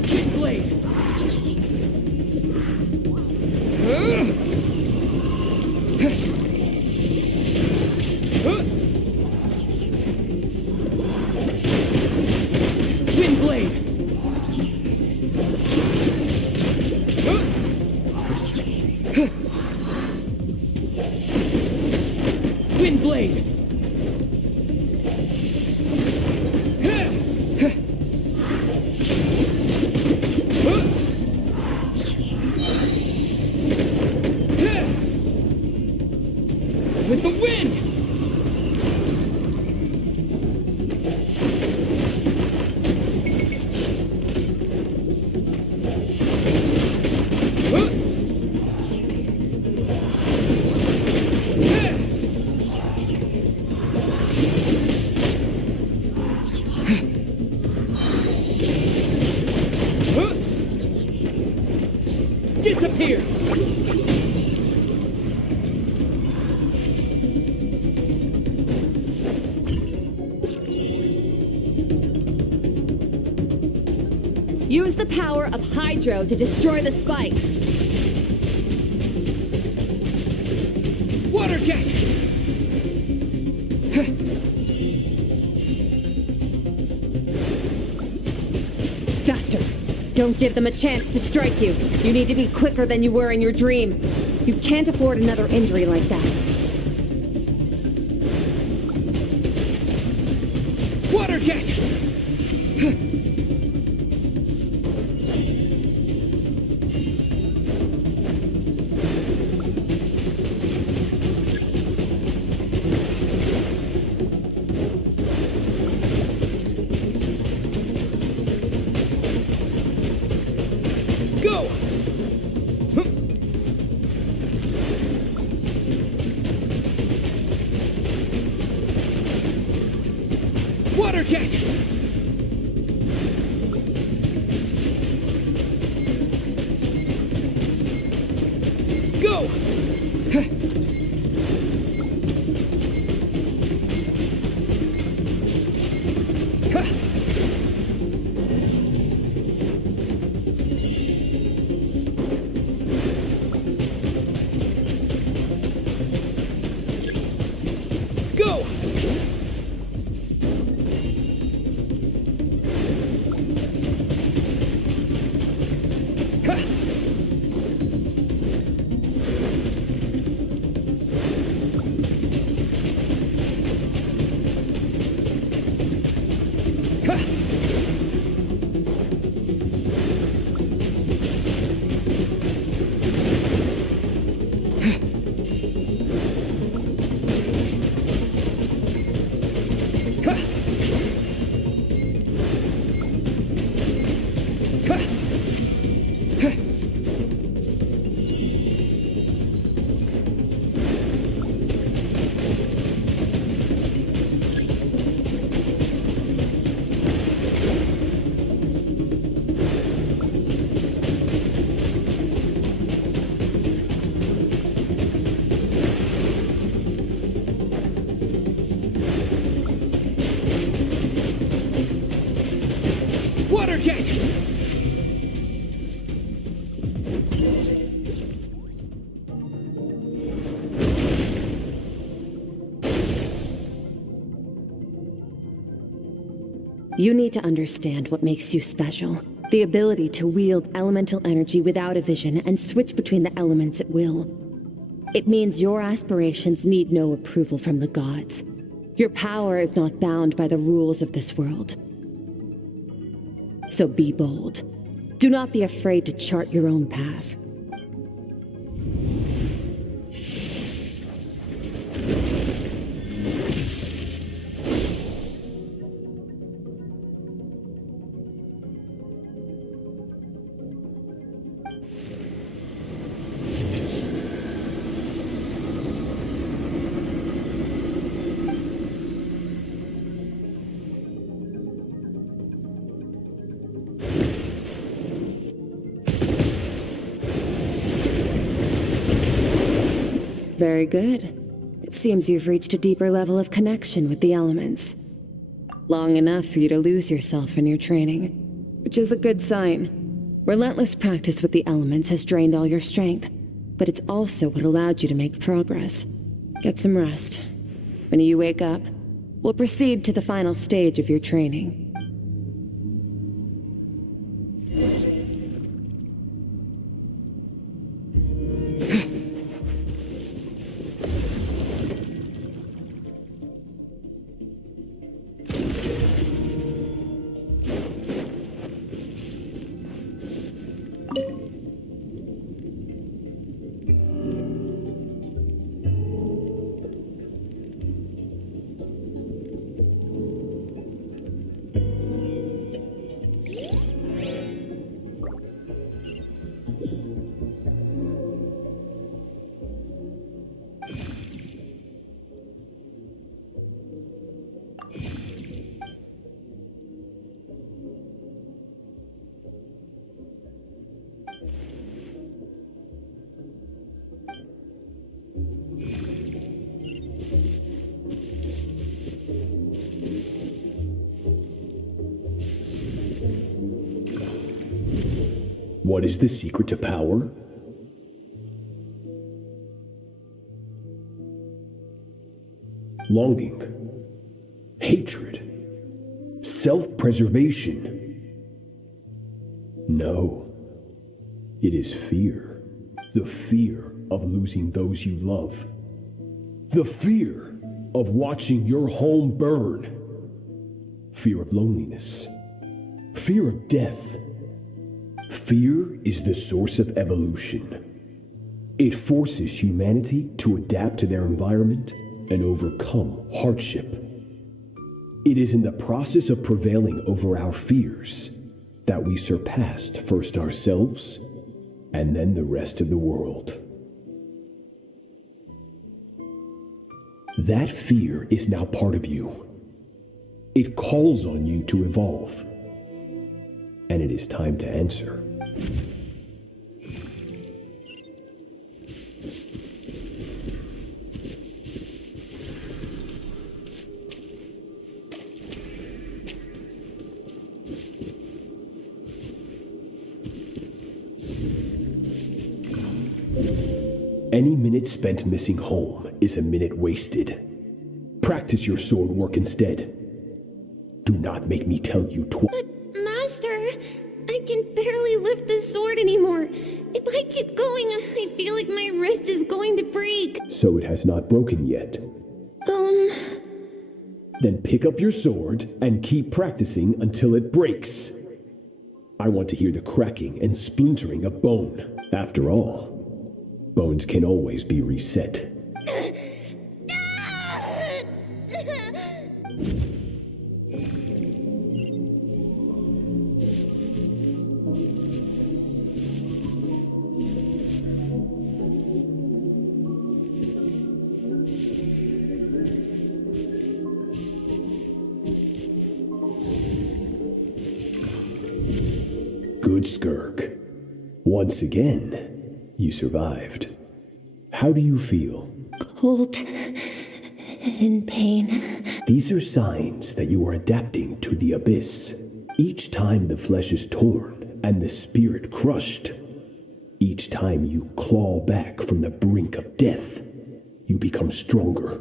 Windblade! Windblade! Windblade! With the wind! Disappear! Use the power of Hydro to destroy the spikes. Water jet! Faster! Don't give them a chance to strike you. You need to be quicker than you were in your dream. You can't afford another injury like that. Water jet! Go! Water jet! Go! Go! Charge it! You need to understand what makes you special. The ability to wield elemental energy without a vision and switch between the elements at will. It means your aspirations need no approval from the gods. Your power is not bound by the rules of this world. So be bold. Do not be afraid to chart your own path. Very good. It seems you've reached a deeper level of connection with the elements. Long enough for you to lose yourself in your training, which is a good sign. Relentless practice with the elements has drained all your strength, but it's also what allowed you to make progress. Get some rest. When you wake up, we'll proceed to the final stage of your training. What is the secret to power? Longing, hatred, self-preservation. No, it is fear. The fear of losing those you love. The fear of watching your home burn. Fear of loneliness. Fear of death. Fear is the source of evolution. It forces humanity to adapt to their environment and overcome hardship. It is in the process of prevailing over our fears that we surpassed first ourselves and then the rest of the world. That fear is now part of you. It calls on you to evolve. And it is time to answer. Any minute spent missing home is a minute wasted. Practice your sword work instead. Do not make me tell you But, Master, I can barely lift the sword anymore. If I keep going, I feel like my wrist is going to break. So it has not broken yet. Then pick up your sword and keep practicing until it breaks. I want to hear the cracking and splintering of bone. After all, bones can always be reset. Good, Skirk. Once again, you survived. How do you feel? Cold. In pain. These are signs that you are adapting to the abyss. Each time the flesh is torn and the spirit crushed, each time you claw back from the brink of death, you become stronger.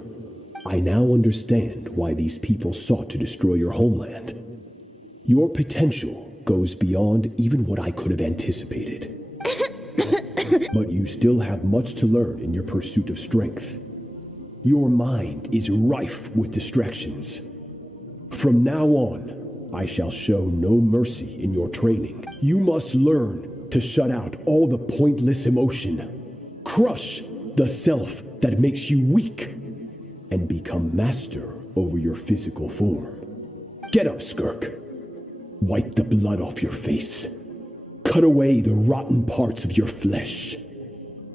I now understand why these people sought to destroy your homeland. Your potential goes beyond even what I could have anticipated. But you still have much to learn in your pursuit of strength. Your mind is rife with distractions. From now on, I shall show no mercy in your training. You must learn to shut out all the pointless emotion, crush the self that makes you weak, and become master over your physical form. Get up, Skirk. Wipe the blood off your face. Cut away the rotten parts of your flesh,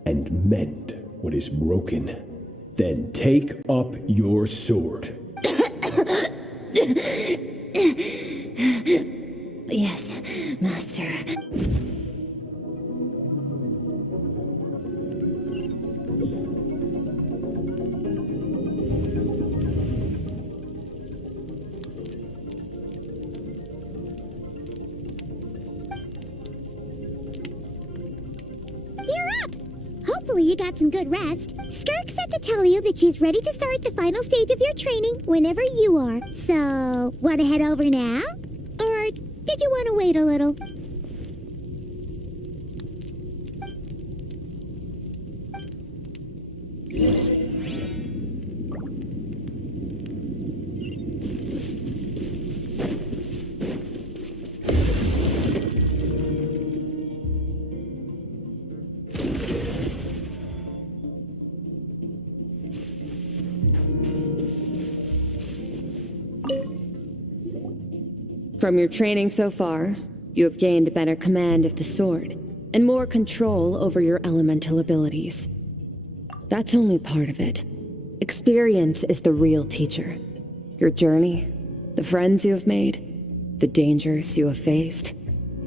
and mend what is broken. Then take up your sword. Yes, Master. Hopefully you got some good rest. Skirk said to tell you that she's ready to start the final stage of your training whenever you are. So, want to head over now? Or did you want to wait a little? From your training so far, you have gained better command of the sword, and more control over your elemental abilities. That's only part of it. Experience is the real teacher. Your journey, the friends you have made, the dangers you have faced.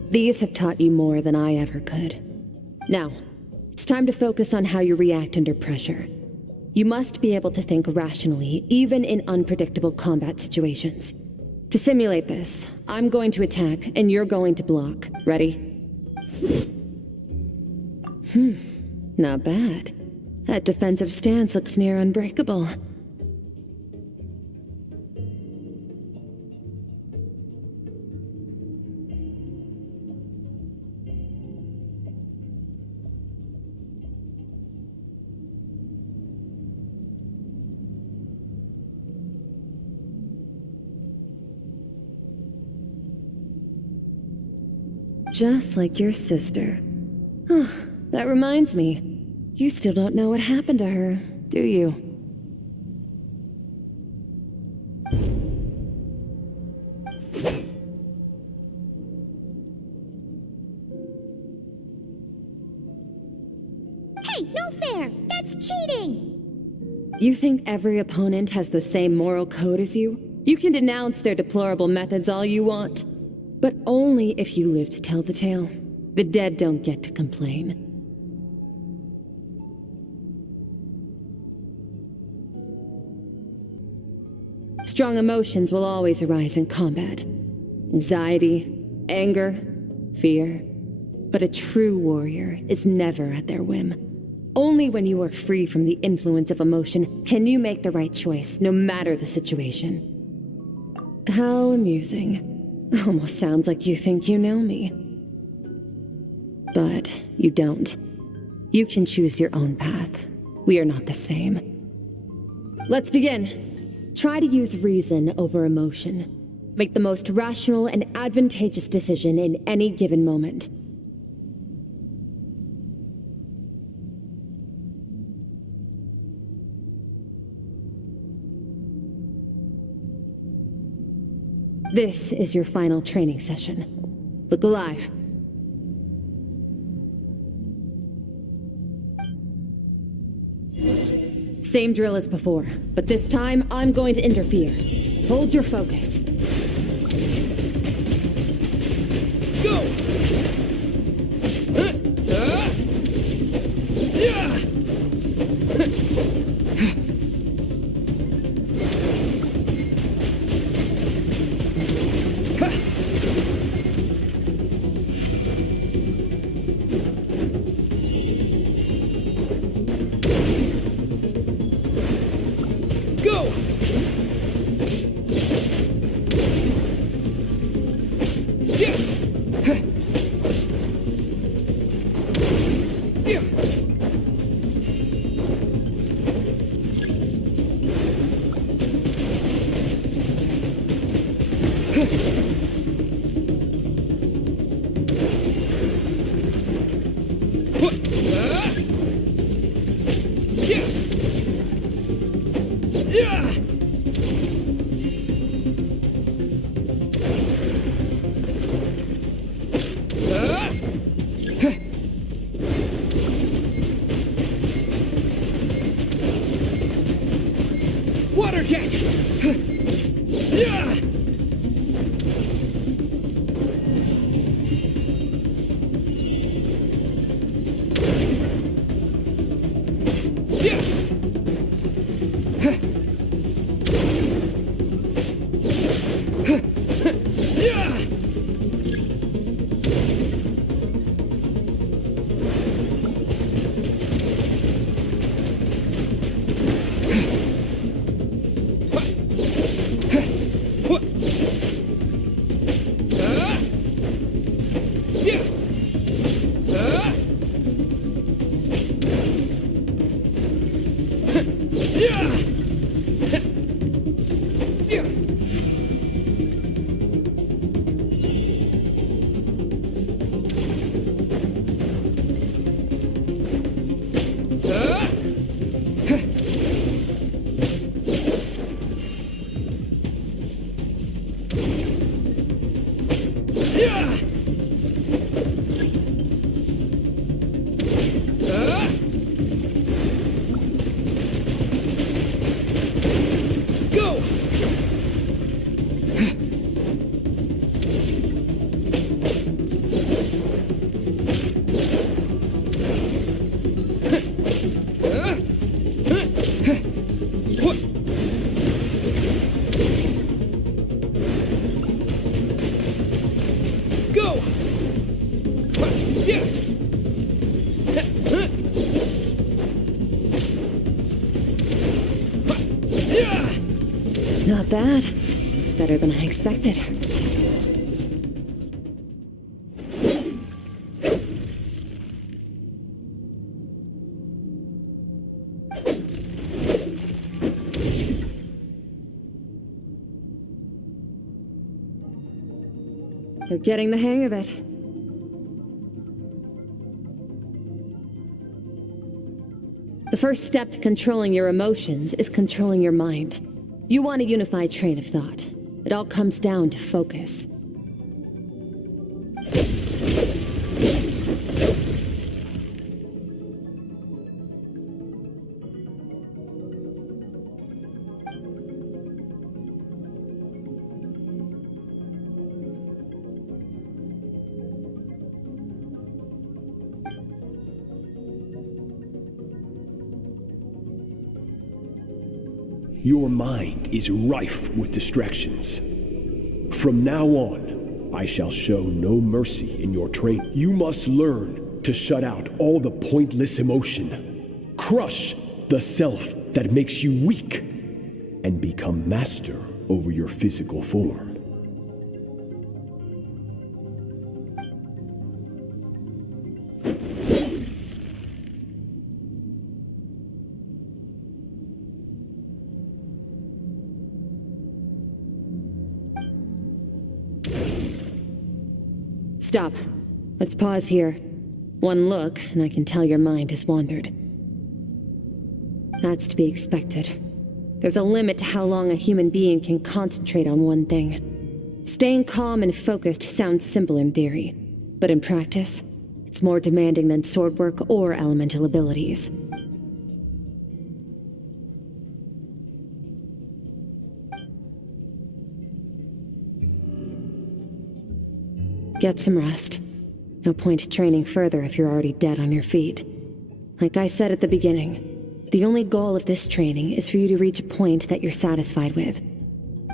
These have taught you more than I ever could. Now, it's time to focus on how you react under pressure. You must be able to think rationally, even in unpredictable combat situations. To simulate this, I'm going to attack, and you're going to block. Ready? Not bad. That defensive stance looks near unbreakable. Just like your sister. Oh, that reminds me. You still don't know what happened to her, do you? Hey, no fair! That's cheating! You think every opponent has the same moral code as you? You can denounce their deplorable methods all you want. But only if you live to tell the tale. The dead don't get to complain. Strong emotions will always arise in combat. Anxiety, anger, fear. But a true warrior is never at their whim. Only when you are free from the influence of emotion can you make the right choice, no matter the situation. How amusing. Almost sounds like you think you know me. But you don't. You can choose your own path. We are not the same. Let's begin. Try to use reason over emotion. Make the most rational and advantageous decision in any given moment. This is your final training session. Look alive. Same drill as before, but this time I'm going to interfere. Hold your focus. Go! Water jet! Not bad. Better than I expected. You're getting the hang of it. The first step to controlling your emotions is controlling your mind. You want a unified train of thought. It all comes down to focus. Your mind is rife with distractions. From now on, I shall show no mercy in your training. You must learn to shut out all the pointless emotion, crush the self that makes you weak, and become master over your physical form. Stop. Let's pause here. One look, and I can tell your mind has wandered. That's to be expected. There's a limit to how long a human being can concentrate on one thing. Staying calm and focused sounds simple in theory, but in practice, it's more demanding than sword work or elemental abilities. Get some rest. No point training further if you're already dead on your feet. Like I said at the beginning, the only goal of this training is for you to reach a point that you're satisfied with.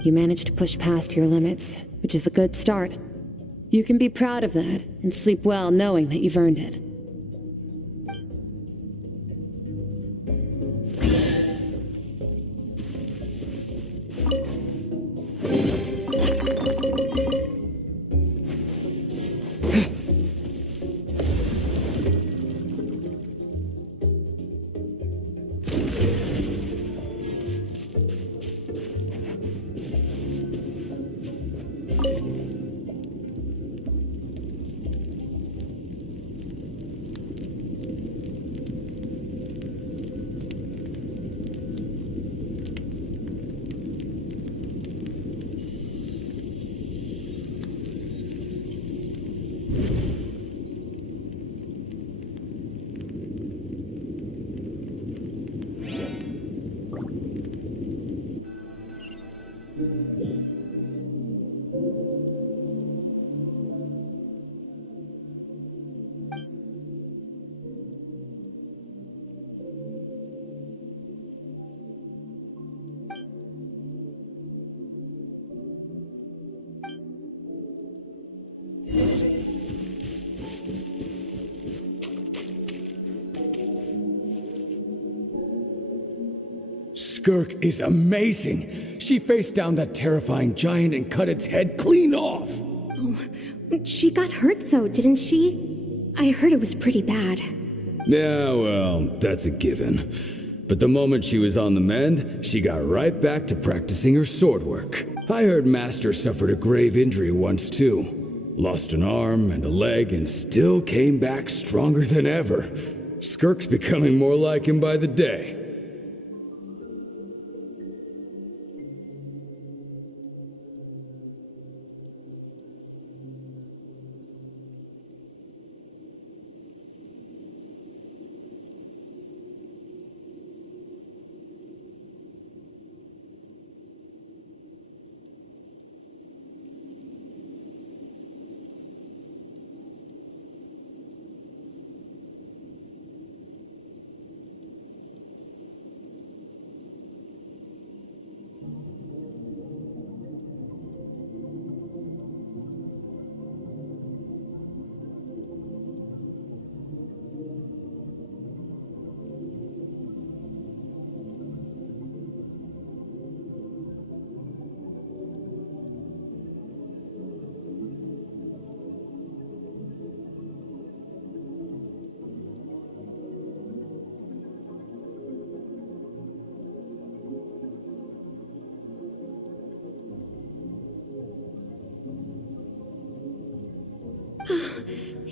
You managed to push past your limits, which is a good start. You can be proud of that and sleep well knowing that you've earned it. Skirk is amazing. She faced down that terrifying giant and cut its head clean off. Oh, she got hurt though, didn't she? I heard it was pretty bad. Yeah, well, that's a given. But the moment she was on the mend, she got right back to practicing her sword work. I heard Master suffered a grave injury once too. Lost an arm and a leg and still came back stronger than ever. Skirk's becoming more like him by the day.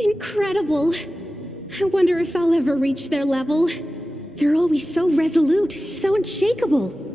Incredible! I wonder if I'll ever reach their level. They're always so resolute, so unshakable.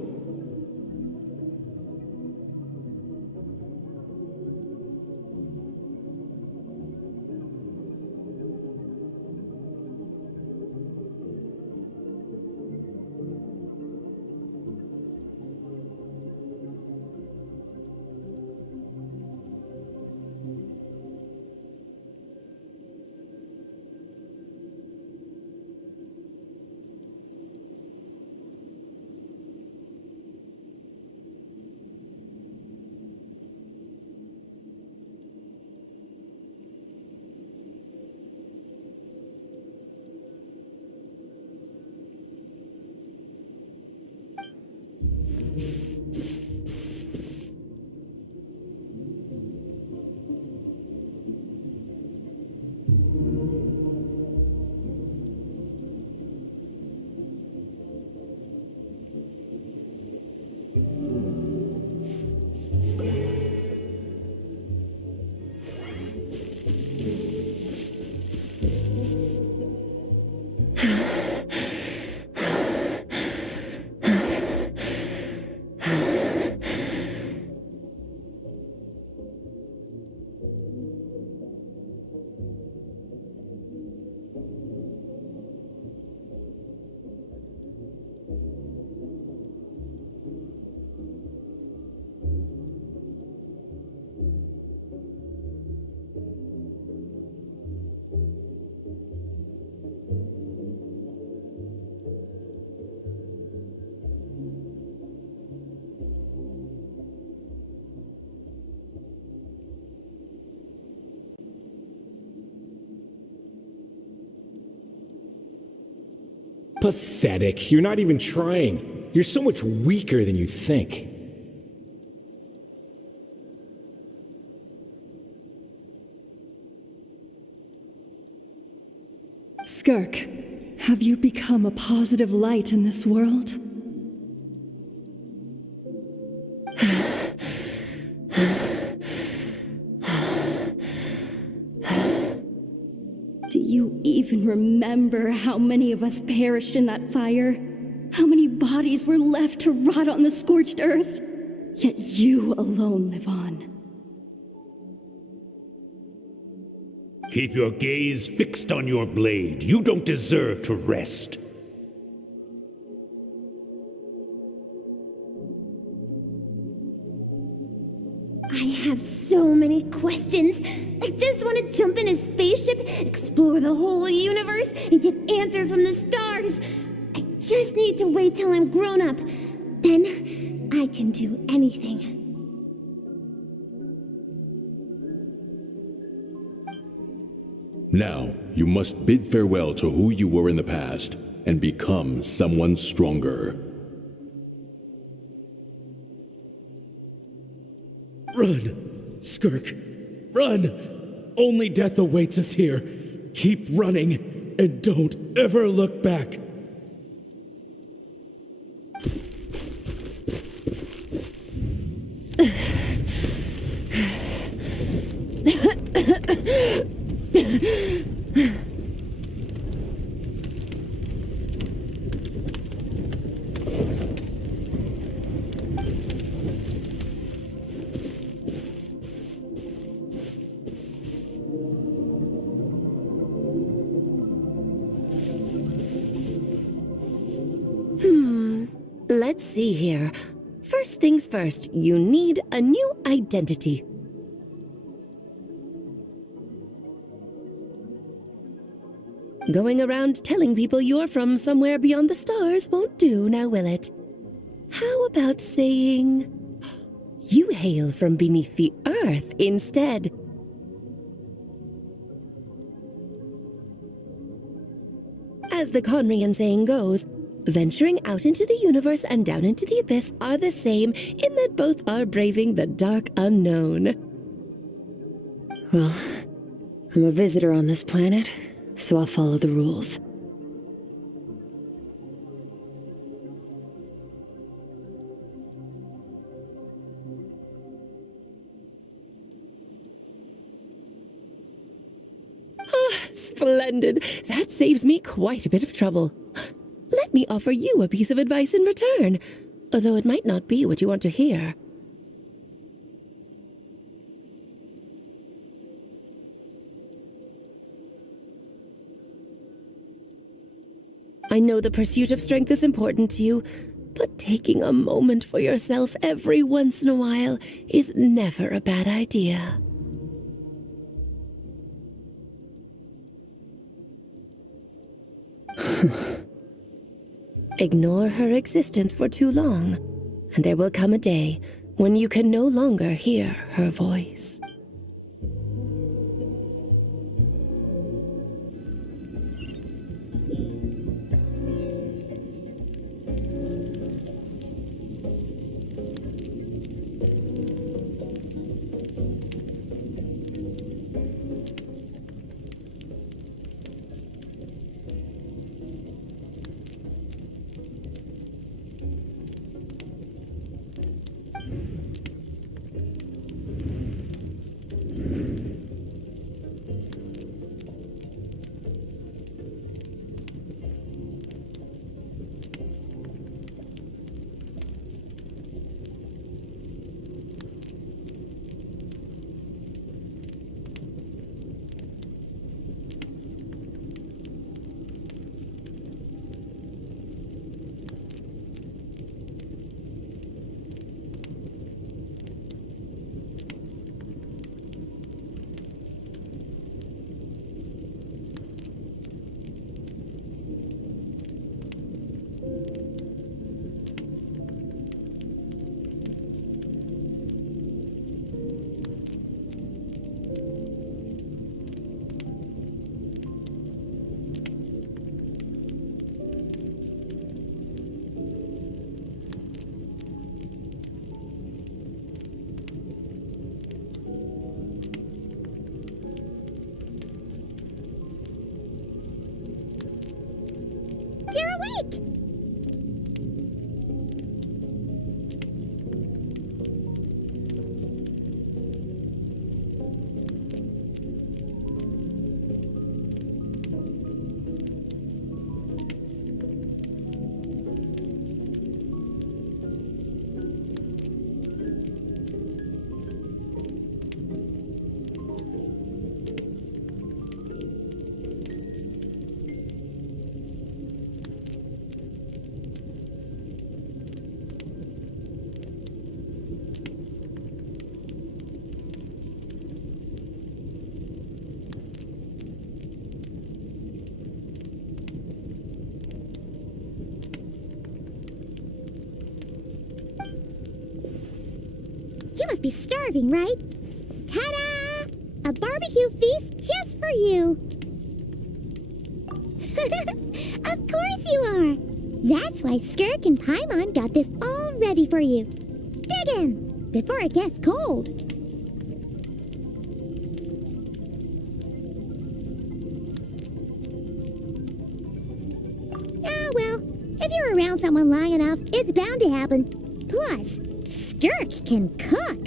Pathetic. You're not even trying. You're so much weaker than you think. Skirk, have you become a positive light in this world? Do you even remember how many of us perished in that fire? How many bodies were left to rot on the scorched earth? Yet you alone live on. Keep your gaze fixed on your blade. You don't deserve to rest. I have so many questions. I just want to jump in a spaceship, explore the whole universe, and get answers from the stars. I just need to wait till I'm grown up. Then I can do anything. Now, you must bid farewell to who you were in the past and become someone stronger. Run, Skirk, run! Only death awaits us here. Keep running, and don't ever look back. Let's see here. First things first, you need a new identity. Going around telling people you're from somewhere beyond the stars won't do, now will it? How about saying you hail from beneath the earth instead? As the Conrian saying goes, venturing out into the universe and down into the abyss are the same in that both are braving the dark unknown. Well, I'm a visitor on this planet, so I'll follow the rules. Splendid. That saves me quite a bit of trouble. Let me offer you a piece of advice in return, although it might not be what you want to hear. I know the pursuit of strength is important to you, but taking a moment for yourself every once in a while is never a bad idea. Ignore her existence for too long, and there will come a day when you can no longer hear her voice. You must be starving, right? Ta-da! A barbecue feast just for you! Of course you are! That's why Skirk and Paimon got this all ready for you. Dig in! before it gets cold. Ah, well, if you're around someone long enough, it's bound to happen. Plus, Skirk can cook.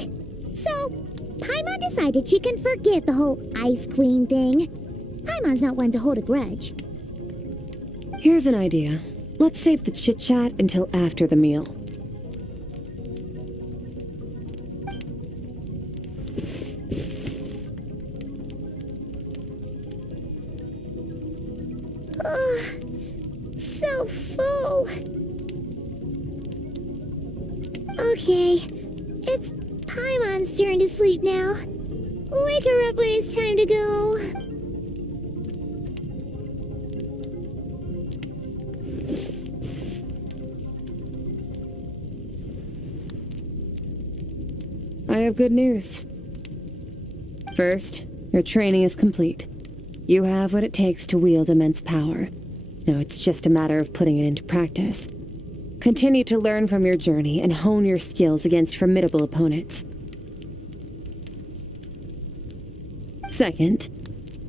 So, Paimon decided she can forgive the whole Ice Queen thing. Paimon's not one to hold a grudge. Here's an idea. Let's save the chit-chat until after the meal. So full. Okay, it's Paimon's turn to sleep now. Wake her up when it's time to go. I have good news. First, your training is complete. You have what it takes to wield immense power. Now it's just a matter of putting it into practice. Continue to learn from your journey and hone your skills against formidable opponents. Second,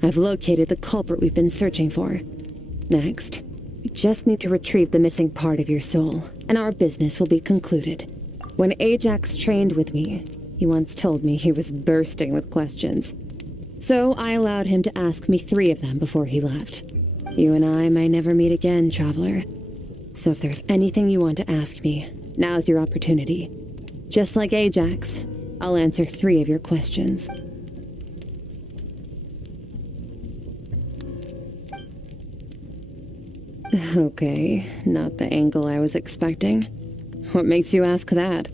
I've located the culprit we've been searching for. Next, we just need to retrieve the missing part of your soul, and our business will be concluded. When Ajax trained with me, he once told me he was bursting with questions. So I allowed him to ask me 3 of them before he left. You and I may never meet again, Traveler. So if there's anything you want to ask me, now's your opportunity. Just like Ajax, I'll answer 3 of your questions. Okay, not the angle I was expecting. What makes you ask that?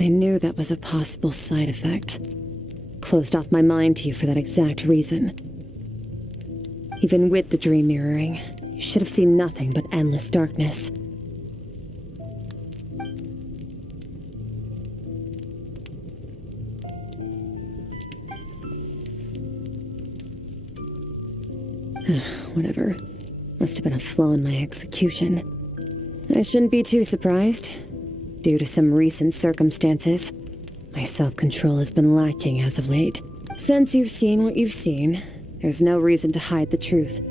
I knew that was a possible side effect. Closed off my mind to you for that exact reason. Even with the dream mirroring, you should have seen nothing but endless darkness. Whatever. Must have been a flaw in my execution. I shouldn't be too surprised. Due to some recent circumstances, my self-control has been lacking as of late. Since you've seen what you've seen, there's no reason to hide the truth.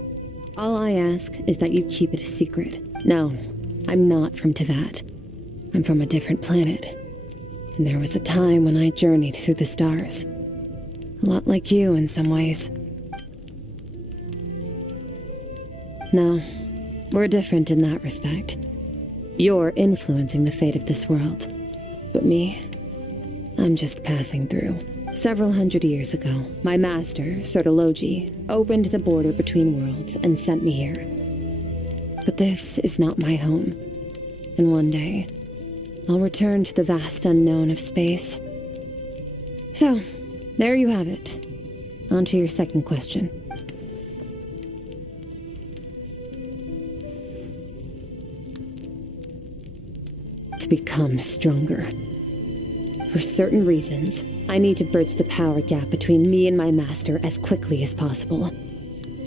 All I ask is that you keep it a secret. No, I'm not from Tevat. I'm from a different planet. And there was a time when I journeyed through the stars. A lot like you in some ways. No, we're different in that respect. You're influencing the fate of this world. But me, I'm just passing through. Several hundred years ago, my master, Sertologi, opened the border between worlds and sent me here. But this is not my home. And one day, I'll return to the vast unknown of space. So, there you have it. On to your second question. To become stronger. For certain reasons, I need to bridge the power gap between me and my master as quickly as possible.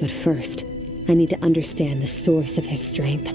But first, I need to understand the source of his strength.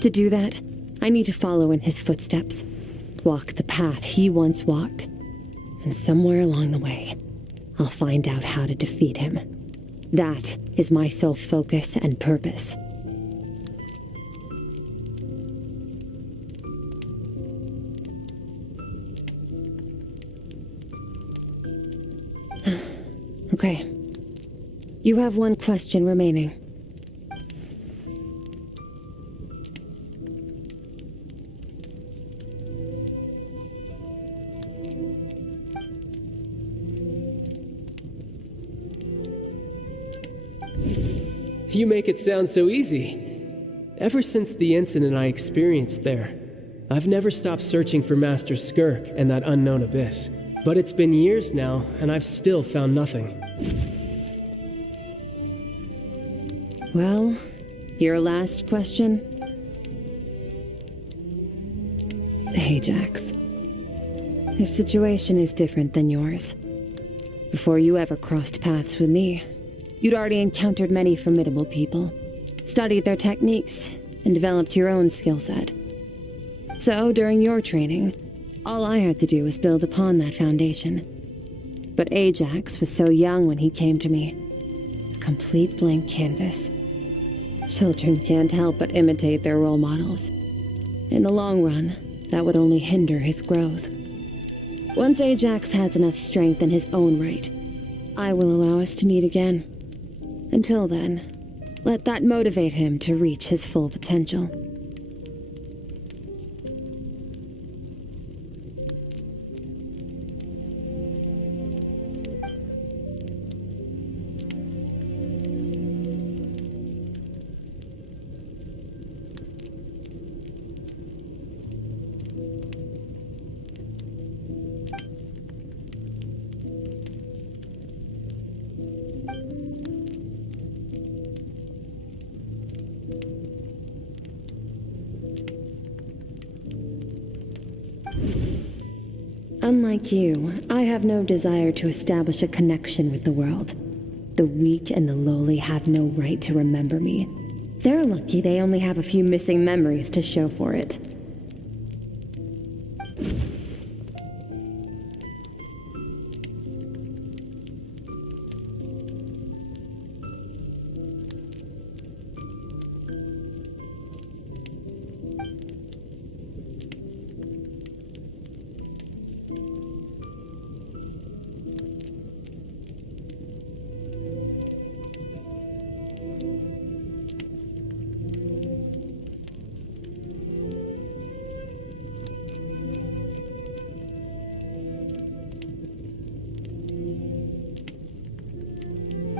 To do that, I need to follow in his footsteps, walk the path he once walked, and somewhere along the way, I'll find out how to defeat him. That is my sole focus and purpose. Okay, You have one question remaining. You make it sound so easy. Ever since the incident I experienced there, I've never stopped searching for Master Skirk and that unknown abyss. But it's been years now, and I've still found nothing. Well, your last question? Ajax. His situation is different than yours. Before you ever crossed paths with me, you'd already encountered many formidable people, studied their techniques, and developed your own skill set. So, during your training, all I had to do was build upon that foundation. But Ajax was so young when he came to me. A complete blank canvas. Children can't help but imitate their role models. In the long run, that would only hinder his growth. Once Ajax has enough strength in his own right, I will allow us to meet again. Until then, let that motivate him to reach his full potential. Unlike you, I have no desire to establish a connection with the world. The weak and the lowly have no right to remember me. They're lucky they only have a few missing memories to show for it.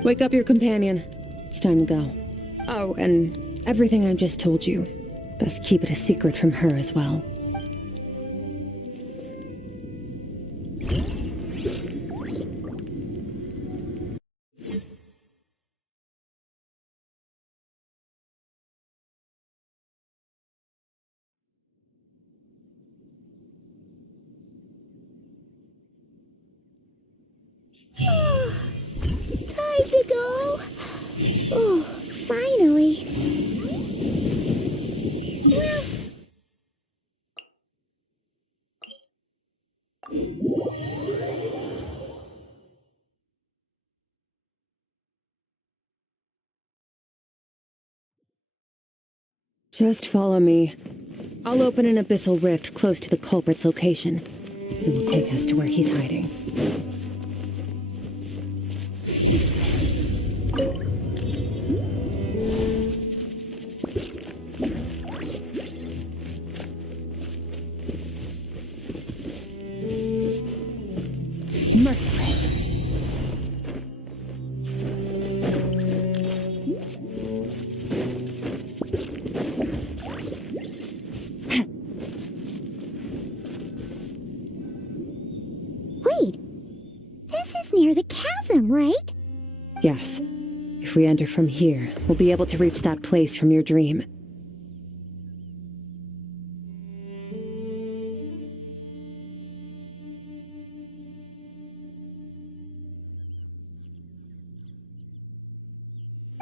Wake up your companion. It's time to go. Oh, and everything I just told you. Best keep it a secret from her as well. Time to go. Oh, finally. Just follow me. I'll open an abyssal rift close to the culprit's location. It will take us to where he's hiding. Merciless. Wait, this is near the chasm, right? Yes. If we enter from here, we'll be able to reach that place from your dream.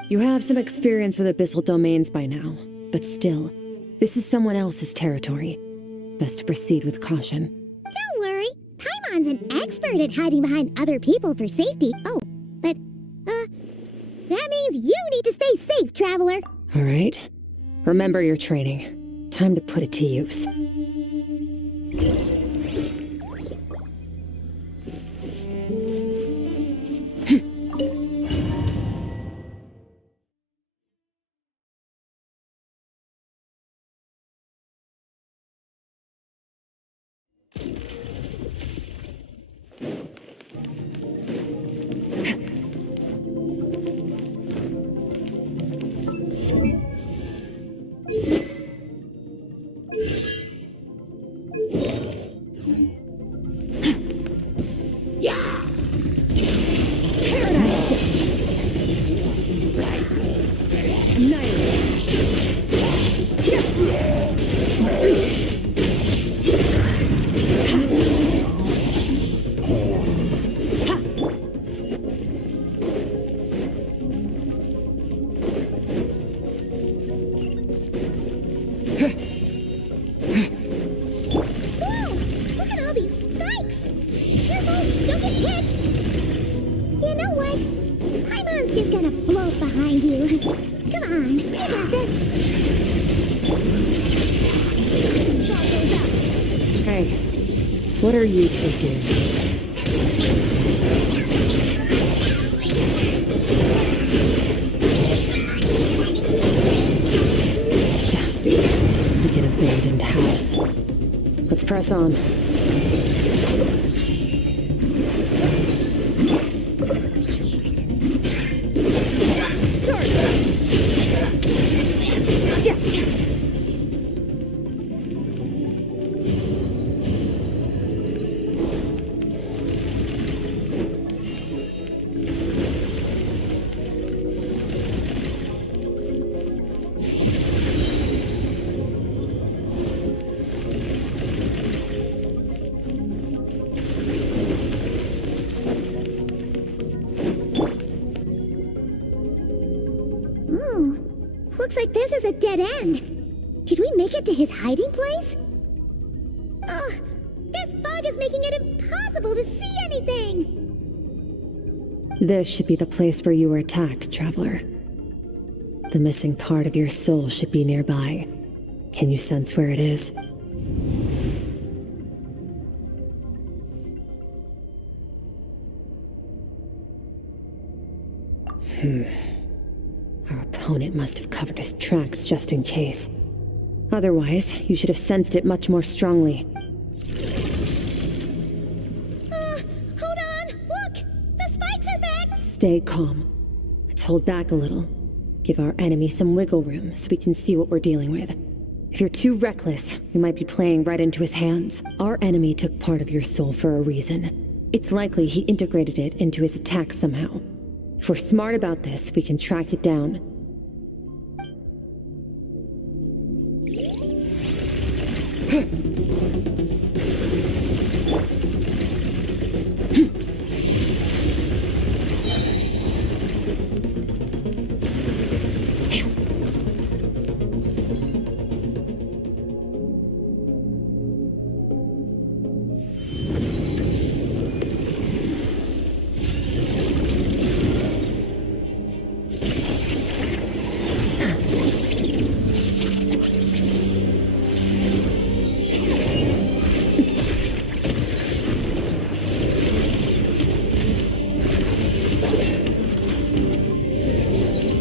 You have some experience with abyssal domains by now, but still, this is someone else's territory. Best to proceed with caution. Don't worry. Paimon's an expert at hiding behind other people for safety. Oh, but, that means you need to stay safe, traveler. All right. Remember your training. Time to put it to use. fine. You got this. Hey, what are you two doing? Dusty. Like an abandoned house. Let's press on. Oh, looks like this is a dead end. Did we make it to his hiding place? Ugh, this fog is making it impossible to see anything. This should be the place where you were attacked, Traveler. The missing part of your soul should be nearby. Can you sense where it is? Our opponent must have covered his tracks just in case. Otherwise, you should have sensed it much more strongly. Hold on! Look! The spikes are back! Stay calm. Let's hold back a little. Give our enemy some wiggle room so we can see what we're dealing with. If you're too reckless, we might be playing right into his hands. Our enemy took part of your soul for a reason. It's likely he integrated it into his attack somehow. If we're smart about this, we can track it down.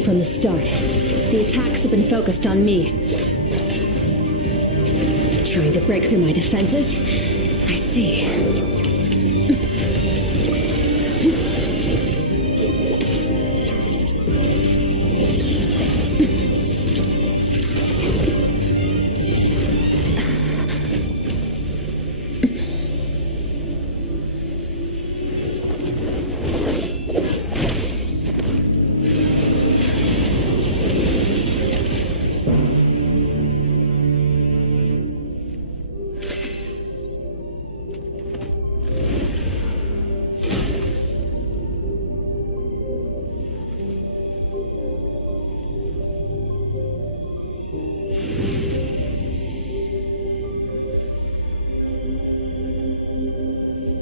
From the start, the attacks have been focused on me. Trying to break through my defenses? I see.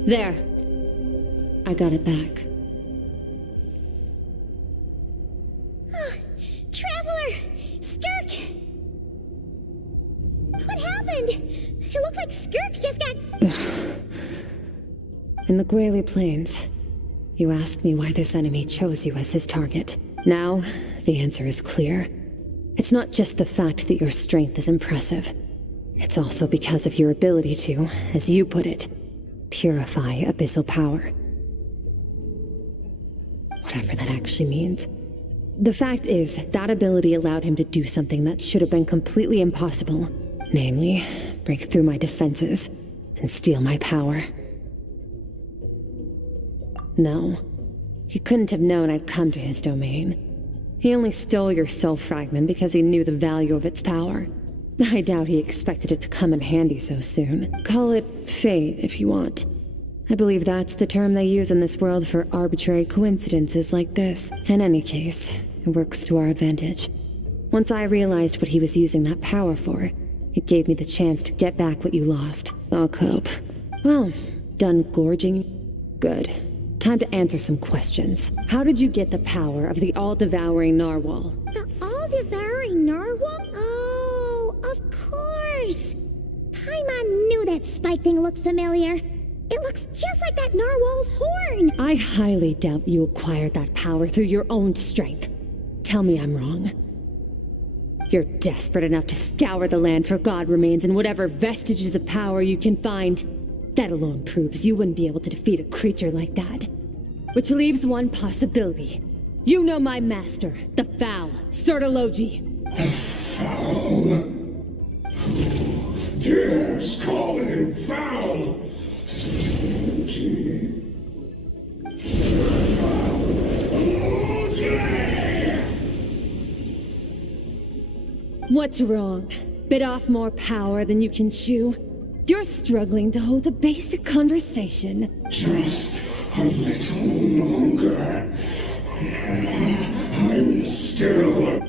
There. I got it back. Traveler! Skirk! What happened? It looked like Skirk just got... In the Gwali Plains, you asked me why this enemy chose you as his target. Now, the answer is clear. It's not just the fact that your strength is impressive. It's also because of your ability to, as you put it, purify abyssal power. Whatever that actually means. The fact is, that ability allowed him to do something that should have been completely impossible. Namely, break through my defenses and steal my power. No, he couldn't have known I'd come to his domain. He only stole your soul fragment because he knew the value of its power. I doubt he expected it to come in handy so soon. Call it fate, if you want. I believe that's the term they use in this world for arbitrary coincidences like this. In any case, it works to our advantage. Once I realized what he was using that power for, it gave me the chance to get back what you lost. I'll cope. Well, done gorging? Good. Time to answer some questions. How did you get the power of the all-devouring narwhal? The all-devouring narwhal? Oh, of course! Paimon knew that spike thing looked familiar. It looks just like that narwhal's horn! I highly doubt you acquired that power through your own strength. Tell me I'm wrong. You're desperate enough to scour the land for god remains and whatever vestiges of power you can find. That alone proves you wouldn't be able to defeat a creature like that. Which leaves one possibility. You know my master, the Foul, Sertologi. The Foul? Who dares call him Foul? What's wrong? Bit off more power than you can chew? You're struggling to hold a basic conversation. Just a little longer. I'm still... Look!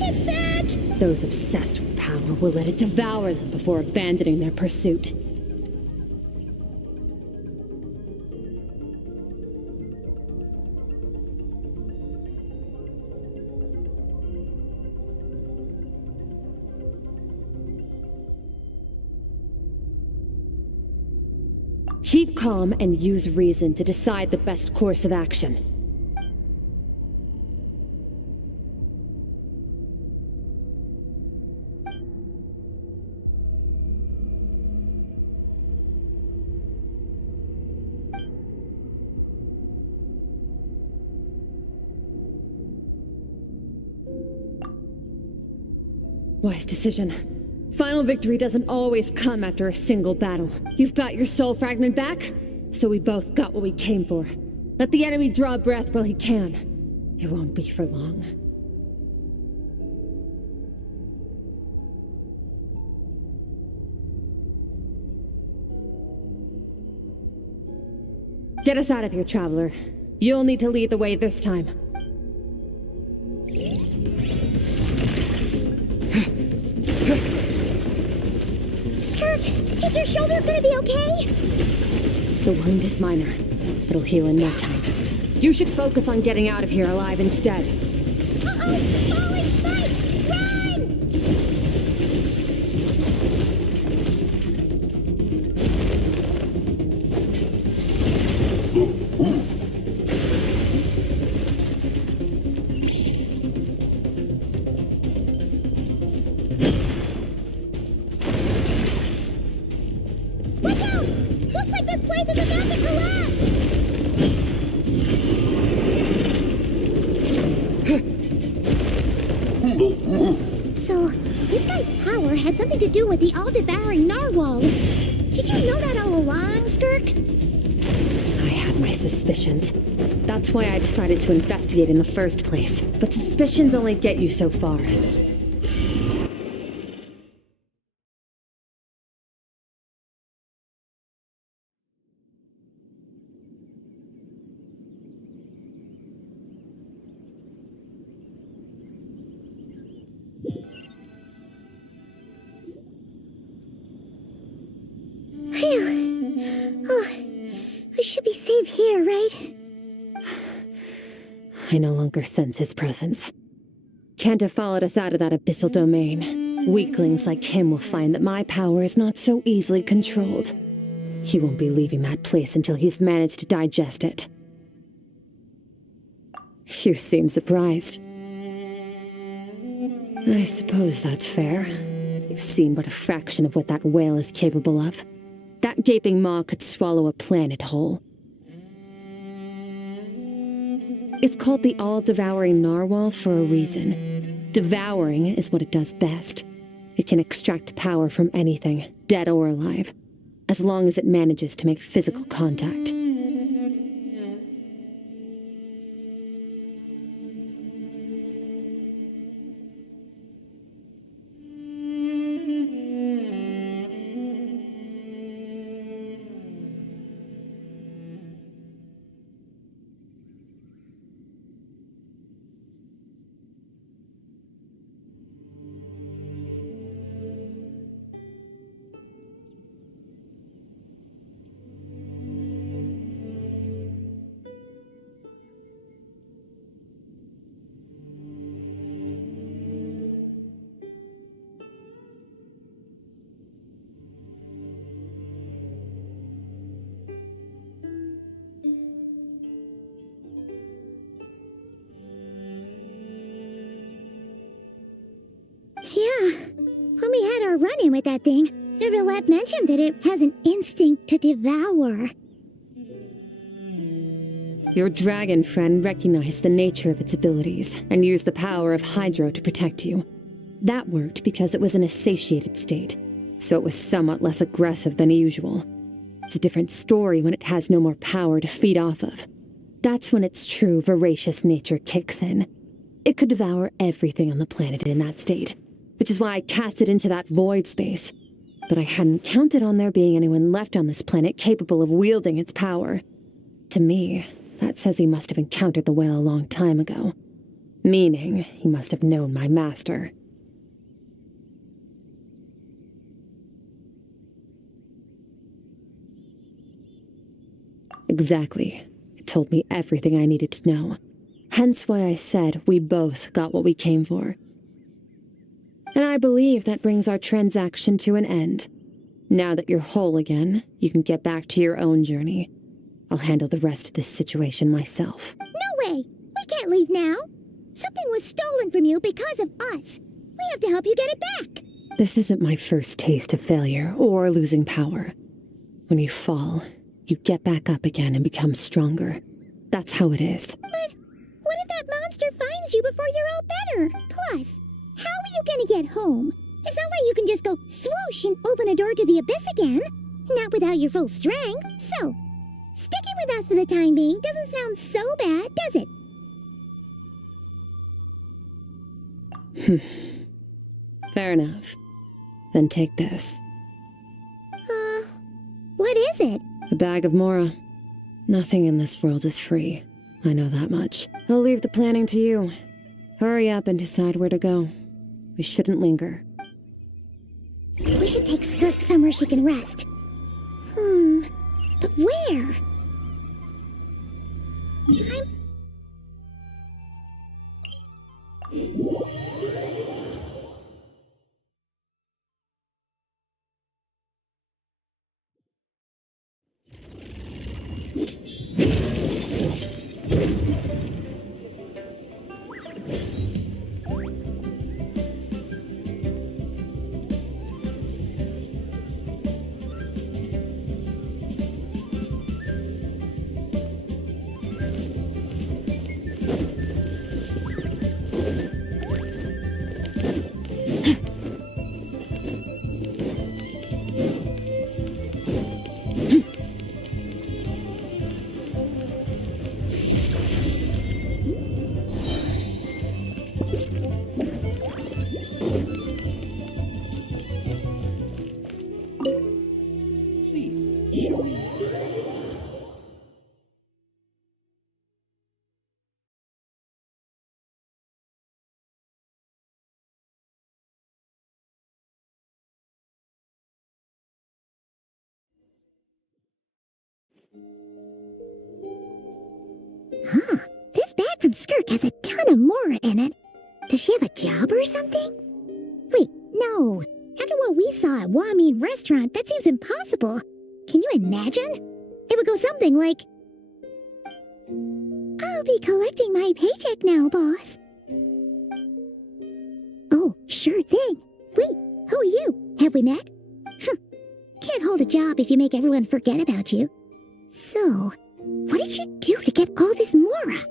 It's back! Those obsessed with power will let it devour them before abandoning their pursuit. Keep calm and use reason to decide the best course of action. Wise decision. Final victory doesn't always come after a single battle. You've got your soul fragment back, so we both got what we came for. Let the enemy draw breath while he can. It won't be for long. Get us out of here, traveler. You'll need to lead the way this time. Is your shoulder gonna be okay? The wound is minor. It'll heal in no time. You should focus on getting out of here alive instead. Uh-oh! Falling spikes! Run! Watch out! Looks like this place is about to collapse! So, this guy's power has something to do with the all-devouring narwhal. Did you know that all along, Skirk? I had my suspicions. That's why I decided to investigate in the first place. But suspicions only get you so far. Phew. Oh, we should be safe here, right? I no longer sense his presence. Can't have followed us out of that abyssal domain. Weaklings like him will find that my power is not so easily controlled. He won't be leaving that place until he's managed to digest it. You seem surprised. I suppose that's fair. You've seen but a fraction of what that whale is capable of. That gaping maw could swallow a planet whole. It's called the all-devouring narwhal for a reason. Devouring is what it does best. It can extract power from anything, dead or alive, as long as it manages to make physical contact. in with that thing. Villette mentioned that it has an instinct to devour. Your dragon friend recognized the nature of its abilities and used the power of Hydro to protect you. That worked because it was in a satiated state, so it was somewhat less aggressive than usual. It's a different story when it has no more power to feed off of. That's when its true voracious nature kicks in. It could devour everything on the planet in that state, which is why I cast it into that void space. But I hadn't counted on there being anyone left on this planet capable of wielding its power. To me, that says he must have encountered the whale a long time ago. Meaning, he must have known my master. Exactly. It told me everything I needed to know. Hence why I said we both got what we came for. And I believe that brings our transaction to an end. Now that you're whole again, you can get back to your own journey. I'll handle the rest of this situation myself. No way! We can't leave now! Something was stolen from you because of us. We have to help you get it back! This isn't my first taste of failure or losing power. When you fall, you get back up again and become stronger. That's how it is. But what if that monster finds you before you're all better? Plus, how are you gonna get home? It's not like you can just go swoosh and open a door to the abyss again. Not without your full strength. So, sticking with us for the time being doesn't sound so bad, does it? Fair enough. Then take this. What is it? A bag of Mora. Nothing in this world is free. I know that much. I'll leave the planning to you. Hurry up and decide where to go. We shouldn't linger. We should take Skirk somewhere she can rest. But where? This bag from Skirk has a ton of Mora in it. Does she have a job or something? Wait, no. After what we saw at Wamin Restaurant, that seems impossible. Can you imagine? It would go something like, I'll be collecting my paycheck now, boss. Oh, sure thing. Wait, who are you? Have we met? Can't hold a job if you make everyone forget about you. So, what did you do to get all this Mora?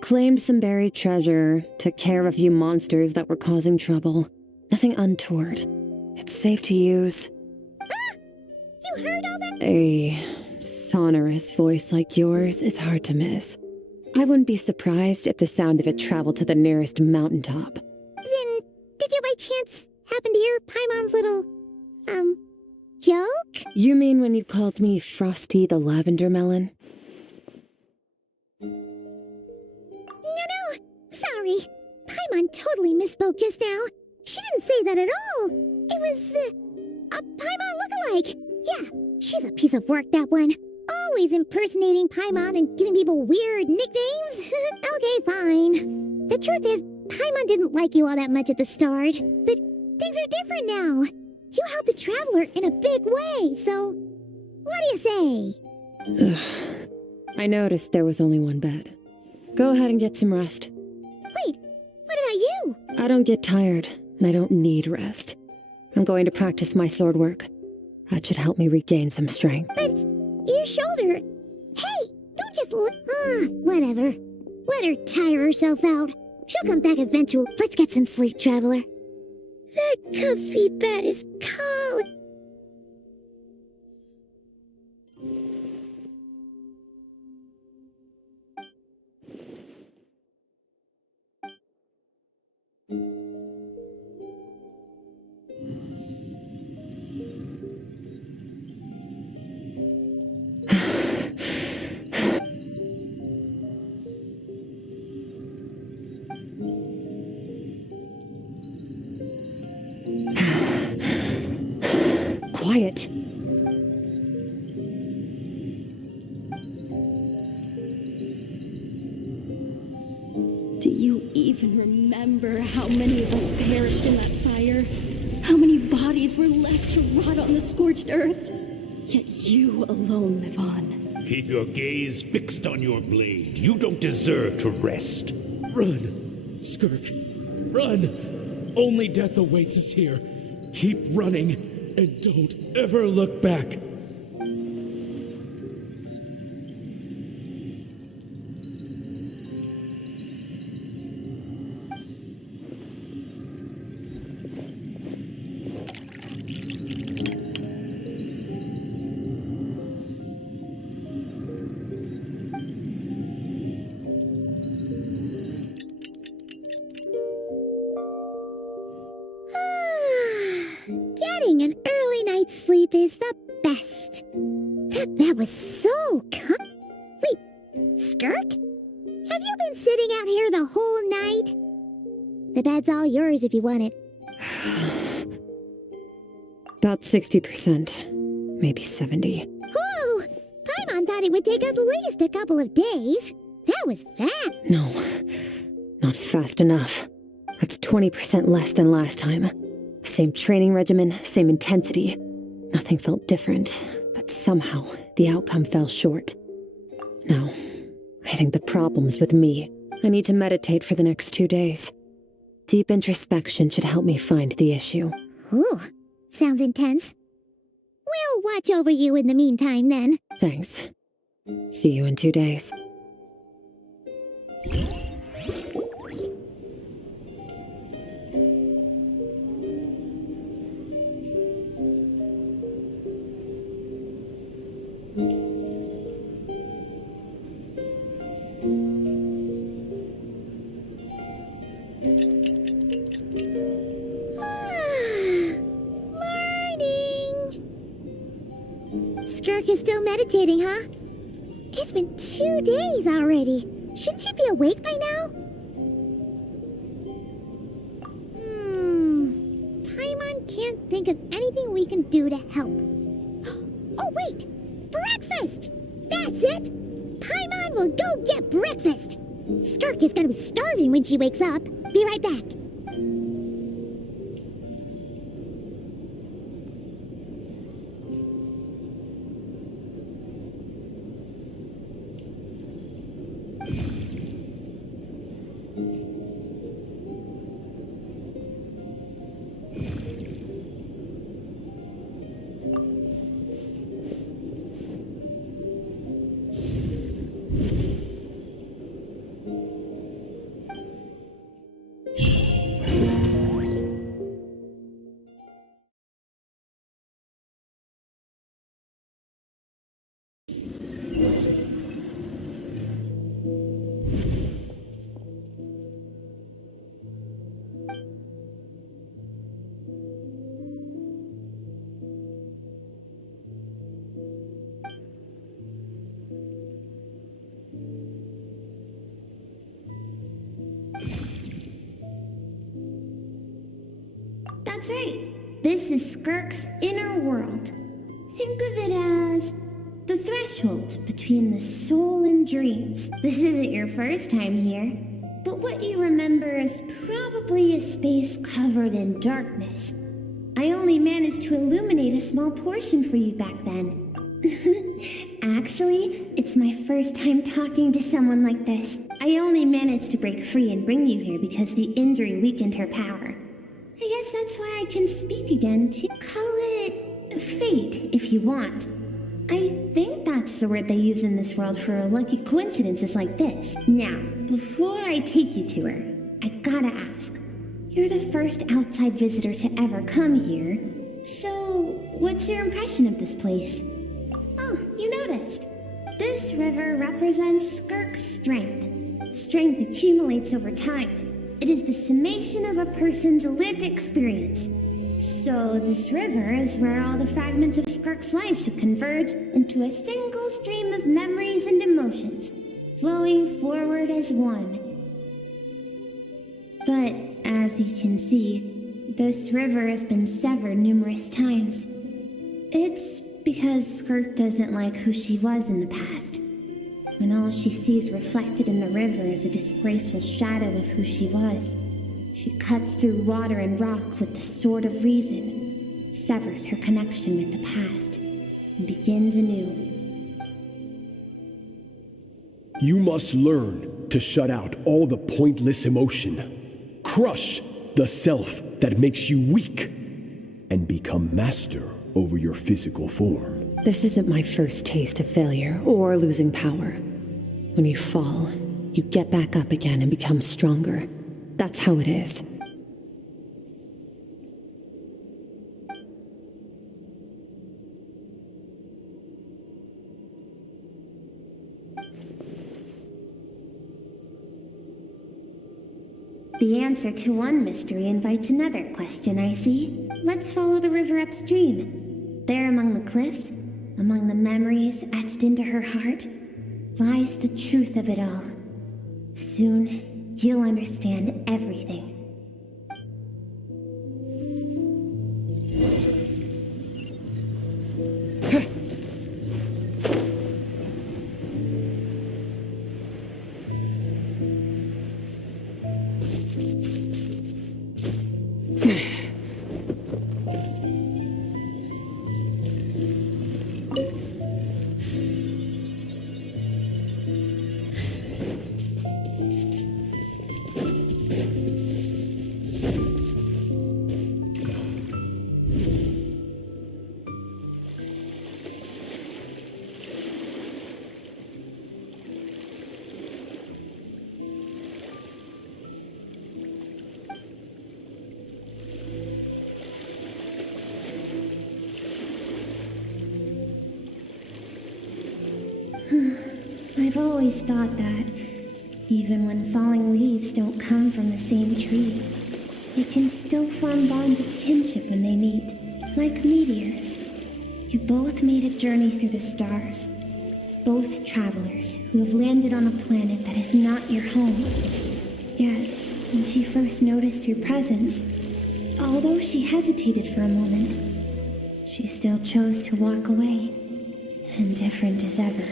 Claimed some buried treasure, took care of a few monsters that were causing trouble. Nothing untoward. It's safe to use. You heard all that? A sonorous voice like yours is hard to miss. I wouldn't be surprised if the sound of it traveled to the nearest mountaintop. Then, did you by chance happen to hear Paimon's little, joke? You mean when you called me Frosty the Lavender Melon? No, sorry. Paimon totally misspoke just now. She didn't say that at all. It was, a Paimon lookalike. Yeah, she's a piece of work, that one. Always impersonating Paimon and giving people weird nicknames. Okay, fine. The truth is, Paimon didn't like you all that much at the start, but things are different now. You helped the Traveler in a big way, so what do you say? I noticed there was only one bed. Go ahead and get some rest. Wait, what about you? I don't get tired, and I don't need rest. I'm going to practice my sword work. That should help me regain some strength. But your shoulder... Hey, don't just whatever. Let her tire herself out. She'll come back eventually. Let's get some sleep, traveler. That comfy bed is cold. Quiet. Do you even remember how many of us perished in that fire? How many bodies were left to rot on the scorched earth? Yet you alone live on. Keep your gaze fixed on your blade. You don't deserve to rest. Run, Skirk. Run! Only death awaits us here. Keep running. And don't ever look back. Getting an early night's sleep is the best. That was so Wait, Skirk? Have you been sitting out here the whole night? The bed's all yours if you want it. About 60%. Maybe 70. Whew! Paimon thought it would take at least a couple of days. That was fast. No, not fast enough. That's 20% less than last time. Same training regimen, same intensity. Nothing felt different, but somehow the outcome fell short. No, I think the problem's with me. I need to meditate for the next 2 days. Deep introspection should help me find the issue. Ooh, sounds intense. We'll watch over you in the meantime then. Thanks. See you in 2 days. Skirk is still meditating, huh? It's been 2 days already. Shouldn't she be awake by now? Paimon can't think of anything we can do to help. Oh, wait! Breakfast! That's it! Paimon will go get breakfast! Skirk is gonna be starving when she wakes up. Be right back. That's right. This is Skirk's inner world. Think of it as the threshold between the soul and dreams. This isn't your first time here, but what you remember is probably a space covered in darkness. I only managed to illuminate a small portion for you back then. Actually, it's my first time talking to someone like this. I only managed to break free and bring you here because the injury weakened her power. I guess that's why I can speak again to call it fate if you want. I think that's the word they use in this world for lucky coincidences like this. Now, before I take you to her, I gotta ask. You're the first outside visitor to ever come here, so what's your impression of this place? Oh, you noticed. This river represents Skirk's strength. Strength accumulates over time. It is the summation of a person's lived experience. So this river is where all the fragments of Skirk's life should converge into a single stream of memories and emotions, flowing forward as one. But as you can see, this river has been severed numerous times. It's because Skirk doesn't like who she was in the past, when all she sees reflected in the river is a disgraceful shadow of who she was. She cuts through water and rock with the sword of reason, severs her connection with the past, and begins anew. You must learn to shut out all the pointless emotion, crush the self that makes you weak, and become master over your physical form. This isn't my first taste of failure or losing power. When you fall, you get back up again and become stronger. That's how it is. The answer to one mystery invites another question, I see. Let's follow the river upstream. There among the cliffs, among the memories etched into her heart, lies the truth of it all. Soon, you'll understand everything. I've always thought that, even when falling leaves don't come from the same tree, you can still form bonds of kinship when they meet, like meteors. You both made a journey through the stars, both travelers who have landed on a planet that is not your home. Yet, when she first noticed your presence, although she hesitated for a moment, she still chose to walk away, indifferent as ever.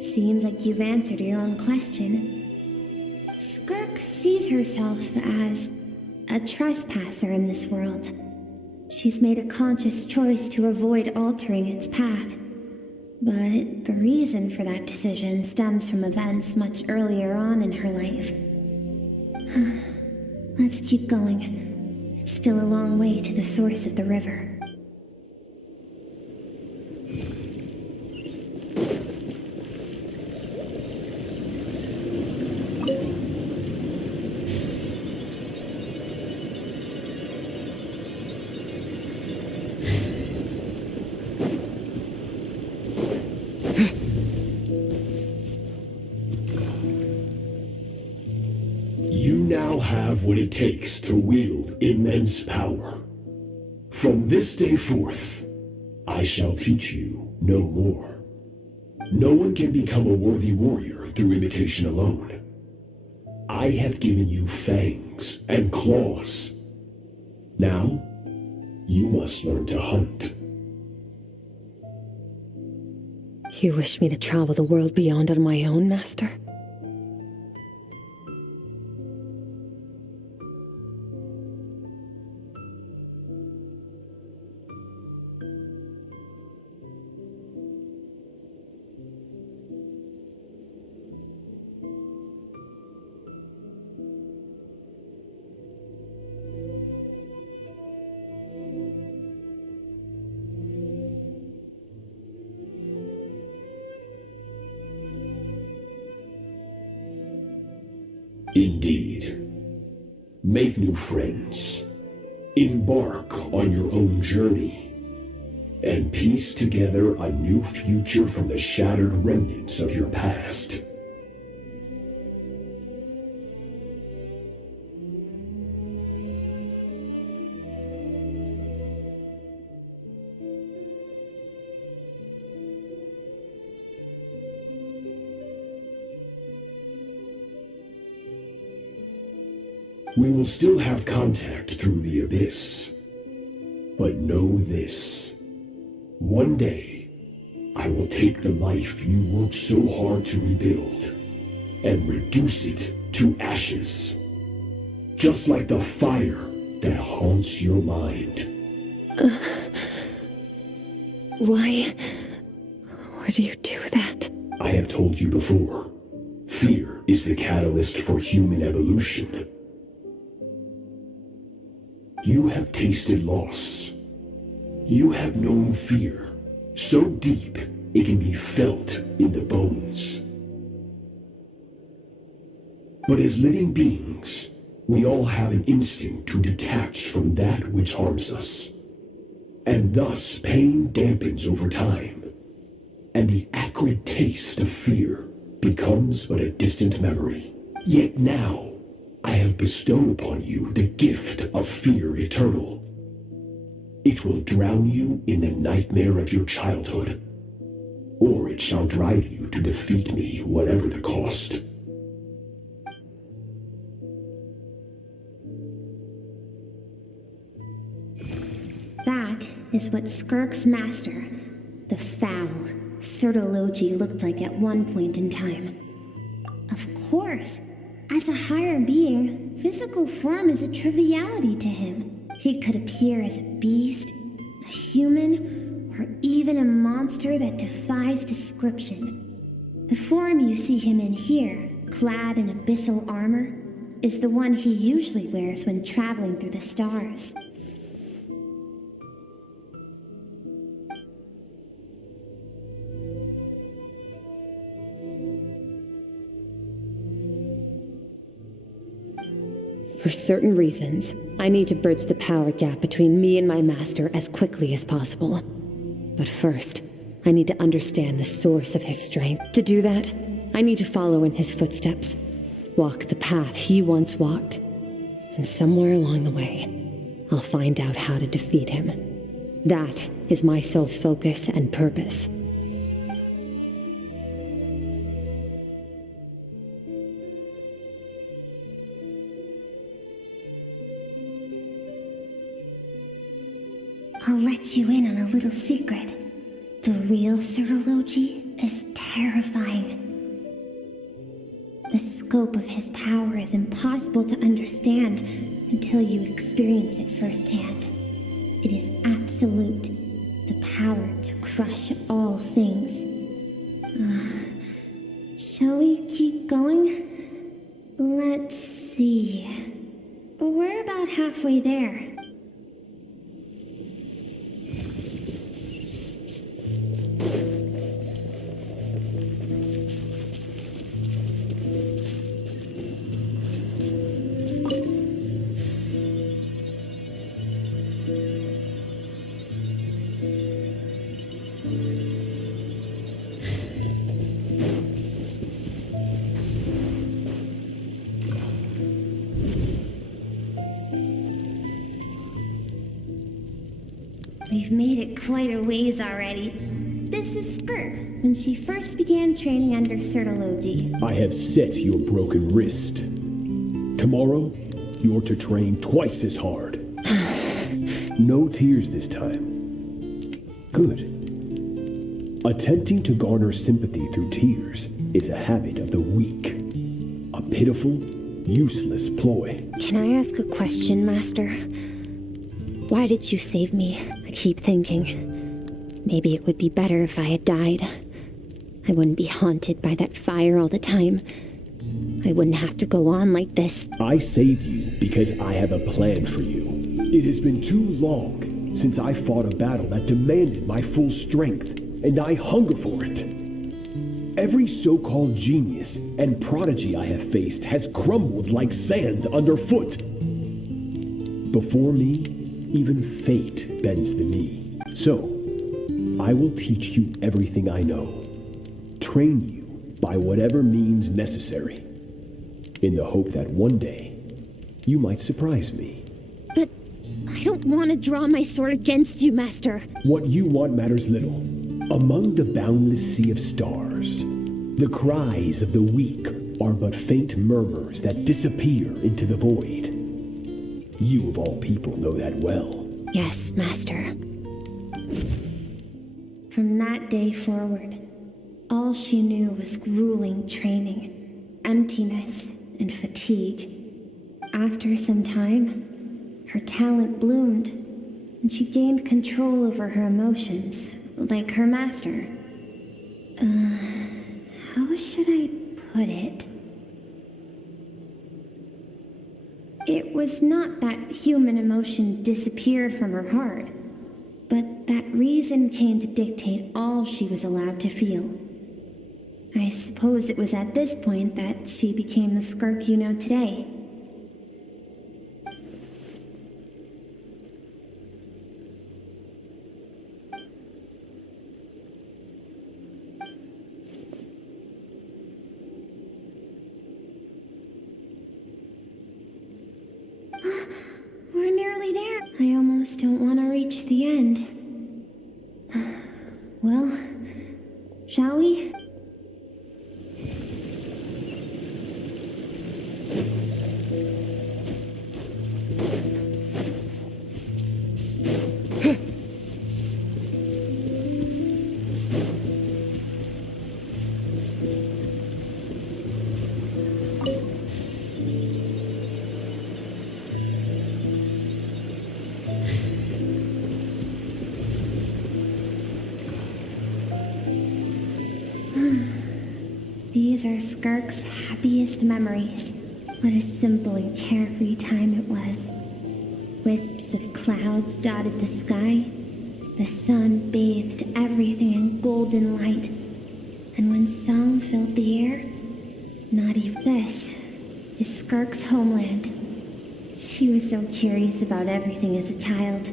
Seems like you've answered your own question. Skirk sees herself as a trespasser in this world. She's made a conscious choice to avoid altering its path. But the reason for that decision stems from events much earlier on in her life. Let's keep going. It's still a long way to the source of the river. You now have what it takes to wield immense power. From this day forth, I shall teach you no more. No one can become a worthy warrior through imitation alone. I have given you fangs and claws. Now, you must learn to hunt. You wish me to travel the world beyond on my own, Master? Indeed. Make new friends. Embark on your own journey. And piece together a new future from the shattered remnants of your past. We will still have contact through the abyss. But know this. One day, I will take the life you worked so hard to rebuild and reduce it to ashes. Just like the fire that haunts your mind. Why do you do that? I have told you before. Fear is the catalyst for human evolution. You have tasted loss. You have known fear, so deep it can be felt in the bones. But as living beings, we all have an instinct to detach from that which harms us. And thus pain dampens over time, and the acrid taste of fear becomes but a distant memory. Yet now, I have bestowed upon you the gift of fear eternal. It will drown you in the nightmare of your childhood, or it shall drive you to defeat me, whatever the cost. That is what Skirk's master, the foul Sertology, looked like at one point in time. Of course, as a higher being, physical form is a triviality to him. He could appear as a beast, a human, or even a monster that defies description. The form you see him in here, clad in abyssal armor, is the one he usually wears when traveling through the stars. For certain reasons, I need to bridge the power gap between me and my master as quickly as possible. But first, I need to understand the source of his strength. To do that, I need to follow in his footsteps, walk the path he once walked, and somewhere along the way, I'll find out how to defeat him. That is my sole focus and purpose. I'll let you in on a little secret. The real Sertology is terrifying. The scope of his power is impossible to understand until you experience it firsthand. It is absolute, the power to crush all things. Shall we keep going? Let's see. We're about halfway there. We've made it quite a ways already. This is Skirk, when she first began training under Sertology. I have set your broken wrist. Tomorrow, you're to train twice as hard. No tears this time. Good. Attempting to garner sympathy through tears is a habit of the weak. A pitiful, useless ploy. Can I ask a question, Master? Why did you save me? I keep thinking, maybe it would be better if I had died. I wouldn't be haunted by that fire all the time. I wouldn't have to go on like this. I saved you because I have a plan for you. It has been too long since I fought a battle that demanded my full strength, and I hunger for it. Every so-called genius and prodigy I have faced has crumbled like sand underfoot. Before me, even fate bends the knee. So, I will teach you everything I know. Train you by whatever means necessary, in the hope that one day you might surprise me. But I don't want to draw my sword against you, Master. What you want matters little. Among the boundless sea of stars, the cries of the weak are but faint murmurs that disappear into the void. You of all people know that well. Yes, Master. From that day forward, all she knew was grueling training, emptiness, and fatigue. After some time, her talent bloomed, and she gained control over her emotions, like her master. How should I put it? It was not that human emotion disappeared from her heart, but that reason came to dictate all she was allowed to feel. I suppose it was at this point that she became the Skirk you know today. We're nearly there. I almost don't want to reach the end. Well, shall we? These are Skirk's happiest memories. What a simple and carefree time it was. Wisps of clouds dotted the sky. The sun bathed everything in golden light. And when song filled the air, not even this is Skirk's homeland. She was so curious about everything as a child,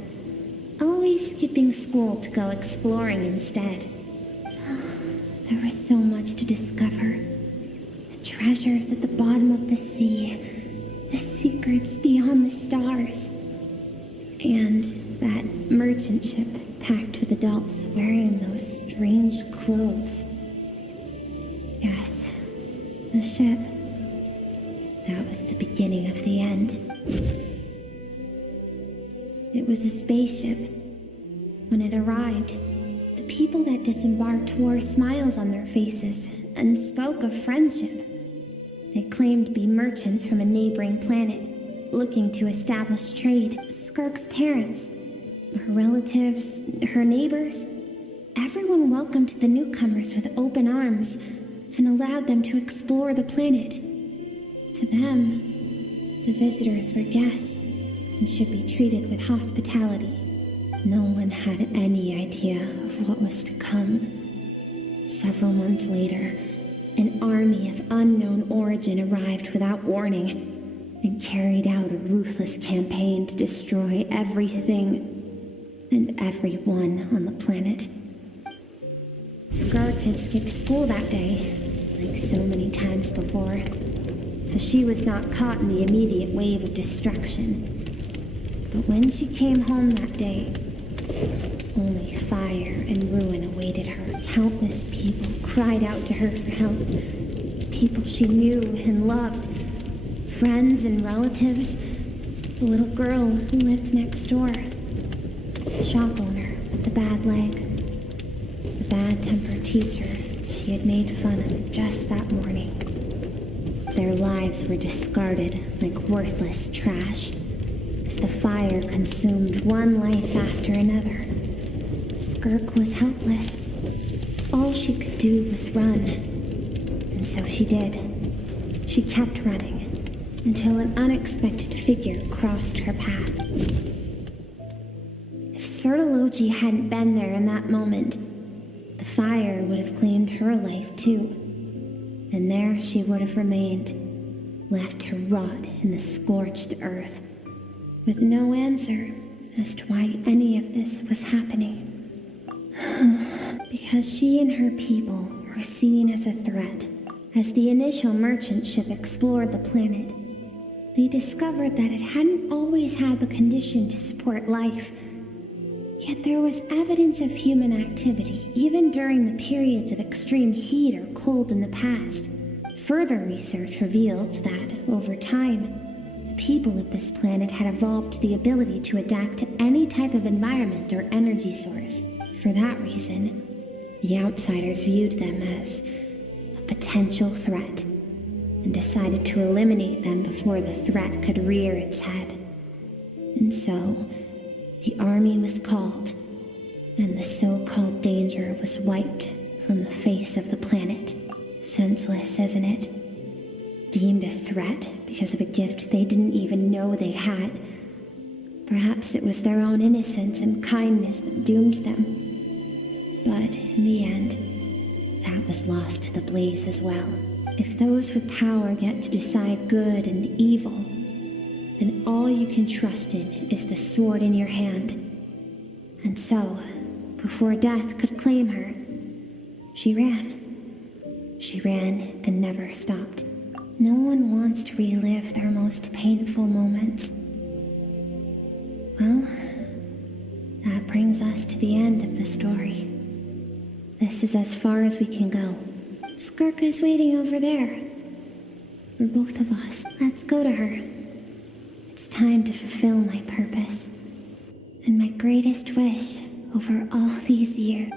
always skipping school to go exploring instead. There was so much to discover. The treasures at the bottom of the sea, the secrets beyond the stars, and that merchant ship packed with adults wearing those strange clothes. Yes, the ship. That was the beginning of the end. It was a spaceship. When it arrived, the people that disembarked wore smiles on their faces and spoke of friendship. They claimed to be merchants from a neighboring planet, looking to establish trade. Skirk's parents, her relatives, her neighbors, everyone welcomed the newcomers with open arms and allowed them to explore the planet. To them, the visitors were guests and should be treated with hospitality. No one had any idea of what was to come. Several months later, an army of unknown origin arrived without warning and carried out a ruthless campaign to destroy everything and everyone on the planet. Skirk had skipped school that day, like so many times before, so she was not caught in the immediate wave of destruction. But when she came home that day, only fire and ruin awaited her. Countless people cried out to her for help. People she knew and loved. Friends and relatives. The little girl who lived next door. The shop owner with the bad leg. The bad-tempered teacher she had made fun of just that morning. Their lives were discarded like worthless trash as the fire consumed one life after another. Skirk was helpless. All she could do was run. And so she did. She kept running until an unexpected figure crossed her path. If Sertology hadn't been there in that moment, the fire would have claimed her life too. And there she would have remained, left to rot in the scorched earth, with no answer as to why any of this was happening. Because she and her people were seen as a threat. As the initial merchant ship explored the planet, they discovered that it hadn't always had the condition to support life. Yet there was evidence of human activity, even during the periods of extreme heat or cold in the past. Further research revealed that, over time, the people of this planet had evolved the ability to adapt to any type of environment or energy source. For that reason, the outsiders viewed them as a potential threat and decided to eliminate them before the threat could rear its head. And so, the army was called, and the so-called danger was wiped from the face of the planet. Senseless, isn't it? Deemed a threat because of a gift they didn't even know they had. Perhaps it was their own innocence and kindness that doomed them. But in the end, that was lost to the blaze as well. If those with power get to decide good and evil, then all you can trust in is the sword in your hand. And so, before death could claim her, she ran. She ran and never stopped. No one wants to relive their most painful moments. Well, that brings us to the end of the story. This is as far as we can go. Skirk is waiting over there. For both of us. Let's go to her. It's time to fulfill my purpose. And my greatest wish over all these years.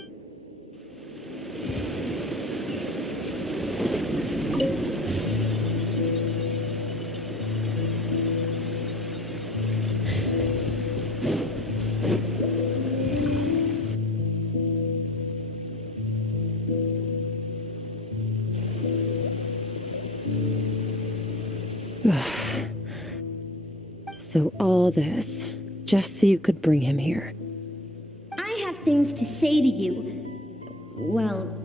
So all this, just so you could bring him here. I have things to say to you. Well,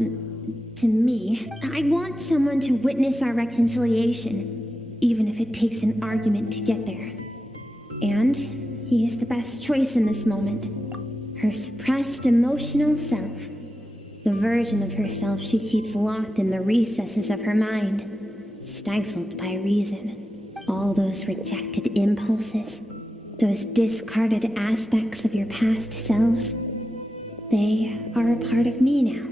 to me. I want someone to witness our reconciliation, even if it takes an argument to get there. And he is the best choice in this moment. Her suppressed emotional self. The version of herself she keeps locked in the recesses of her mind, stifled by reason. All those rejected impulses, those discarded aspects of your past selves, they are a part of me now.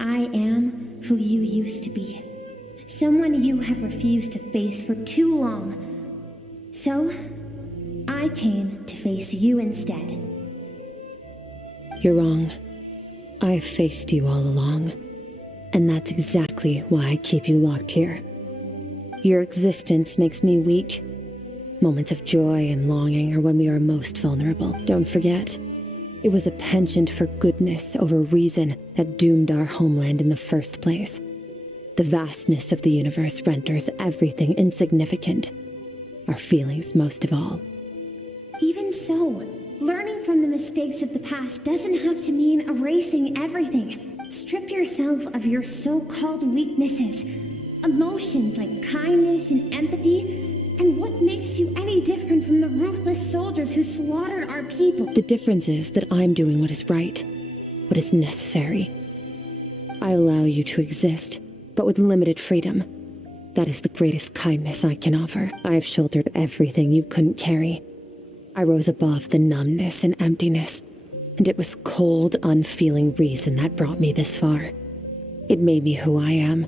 I am who you used to be, someone you have refused to face for too long. So, I came to face you instead. You're wrong. I've faced you all along, and that's exactly why I keep you locked here. Your existence makes me weak. Moments of joy and longing are when we are most vulnerable. Don't forget, it was a penchant for goodness over reason that doomed our homeland in the first place. The vastness of the universe renders everything insignificant. Our feelings most of all. Even so, learning from the mistakes of the past doesn't have to mean erasing everything. Strip yourself of your so-called weaknesses. Emotions like kindness and empathy, and what makes you any different from the ruthless soldiers who slaughtered our people? The difference is that I'm doing what is right, what is necessary. I allow you to exist, but with limited freedom. That is the greatest kindness I can offer. I have shouldered everything you couldn't carry. I rose above the numbness and emptiness, and it was cold, unfeeling reason that brought me this far. It made me who I am.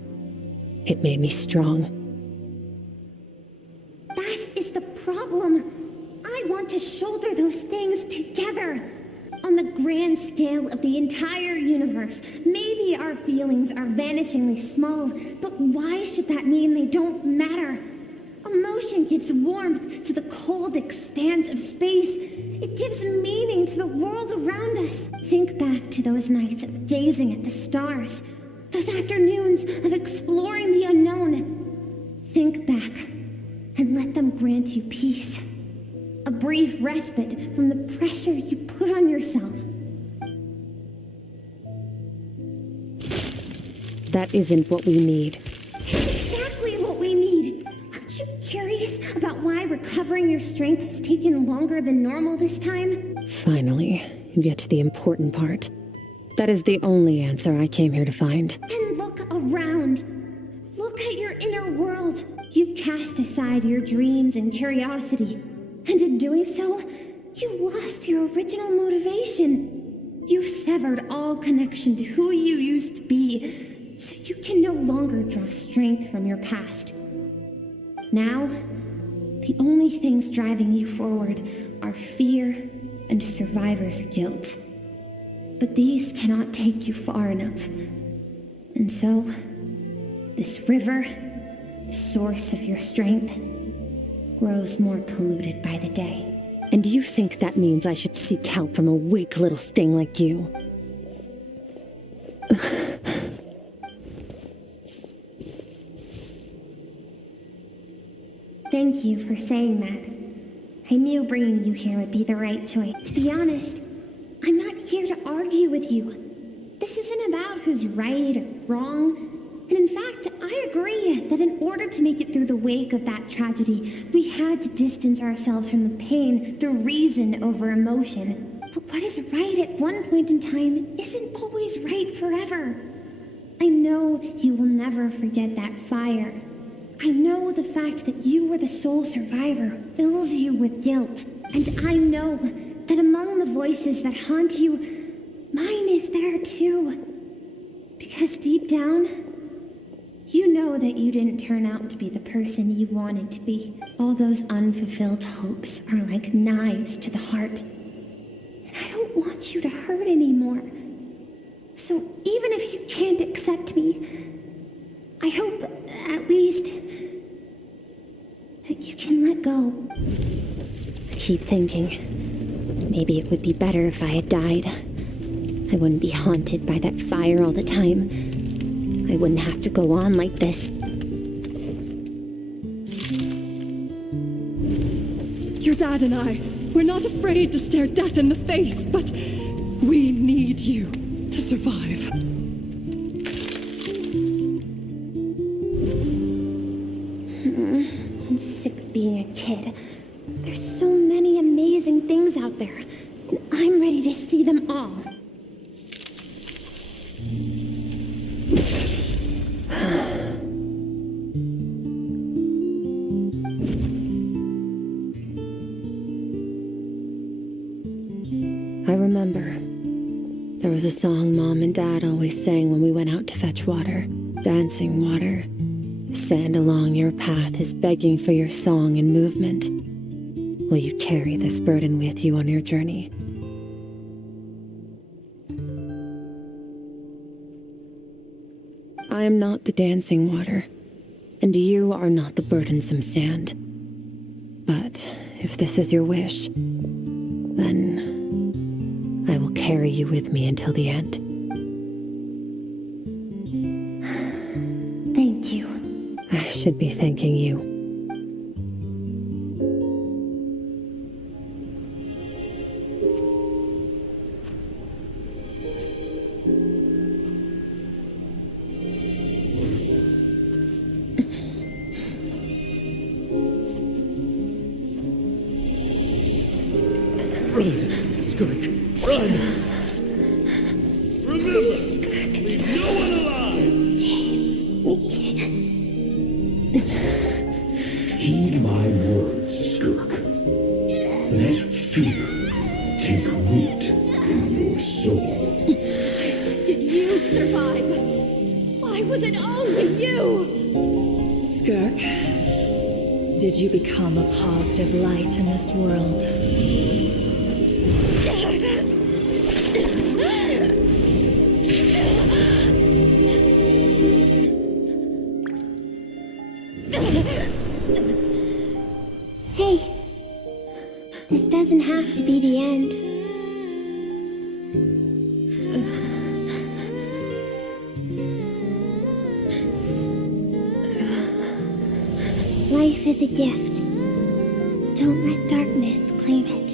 It made me strong. That is the problem. I want to shoulder those things together. On the grand scale of the entire universe, maybe our feelings are vanishingly small, but why should that mean they don't matter? Emotion gives warmth to the cold expanse of space. It gives meaning to the world around us. Think back to those nights of gazing at the stars, those afternoons of exploring the unknown. Think back and let them grant you peace. A brief respite from the pressure you put on yourself. That isn't what we need. It's exactly what we need. Aren't you curious about why recovering your strength has taken longer than normal this time? Finally, you get to the important part. That is the only answer I came here to find. And look around. Look at your inner world. You cast aside your dreams and curiosity. And in doing so, you lost your original motivation. You severed all connection to who you used to be, so you can no longer draw strength from your past. Now, the only things driving you forward are fear and survivor's guilt. But these cannot take you far enough. And so, this river, the source of your strength, grows more polluted by the day. And do you think that means I should seek help from a weak little thing like you? Thank you for saying that. I knew bringing you here would be the right choice. To be honest, I'm not here to argue with you. This isn't about who's right or wrong. And in fact, I agree that in order to make it through the wake of that tragedy, we had to distance ourselves from the pain through reason over emotion. But what is right at one point in time isn't always right forever. I know you will never forget that fire. I know the fact that you were the sole survivor fills you with guilt. And I know that among the voices that haunt you, mine is there too. Because deep down, you know that you didn't turn out to be the person you wanted to be. All those unfulfilled hopes are like knives to the heart. And I don't want you to hurt anymore. So even if you can't accept me, I hope, at least, that you can let go. I keep thinking, maybe it would be better if I had died. I wouldn't be haunted by that fire all the time. I wouldn't have to go on like this. Your dad and I, we're not afraid to stare death in the face, but we need you to survive. I'm sick of being a kid. There's so many amazing things out there, and I'm ready to see them all. I remember. There was a song Mom and Dad always sang when we went out to fetch water. Dancing water. The sand along your path is begging for your song and movement. Will you carry this burden with you on your journey? I am not the dancing water, and you are not the burdensome sand. But if this is your wish, then I will carry you with me until the end. Thank you. I should be thanking you. Run, Skirk, run! Remember, leave no one alive! Heed my words, Skirk. Let fear take root in your soul. Did you survive? Why was it only you? Skirk, did you become a positive light in this world? Hey, this doesn't have to be the end. Life is a gift. Don't let darkness claim it.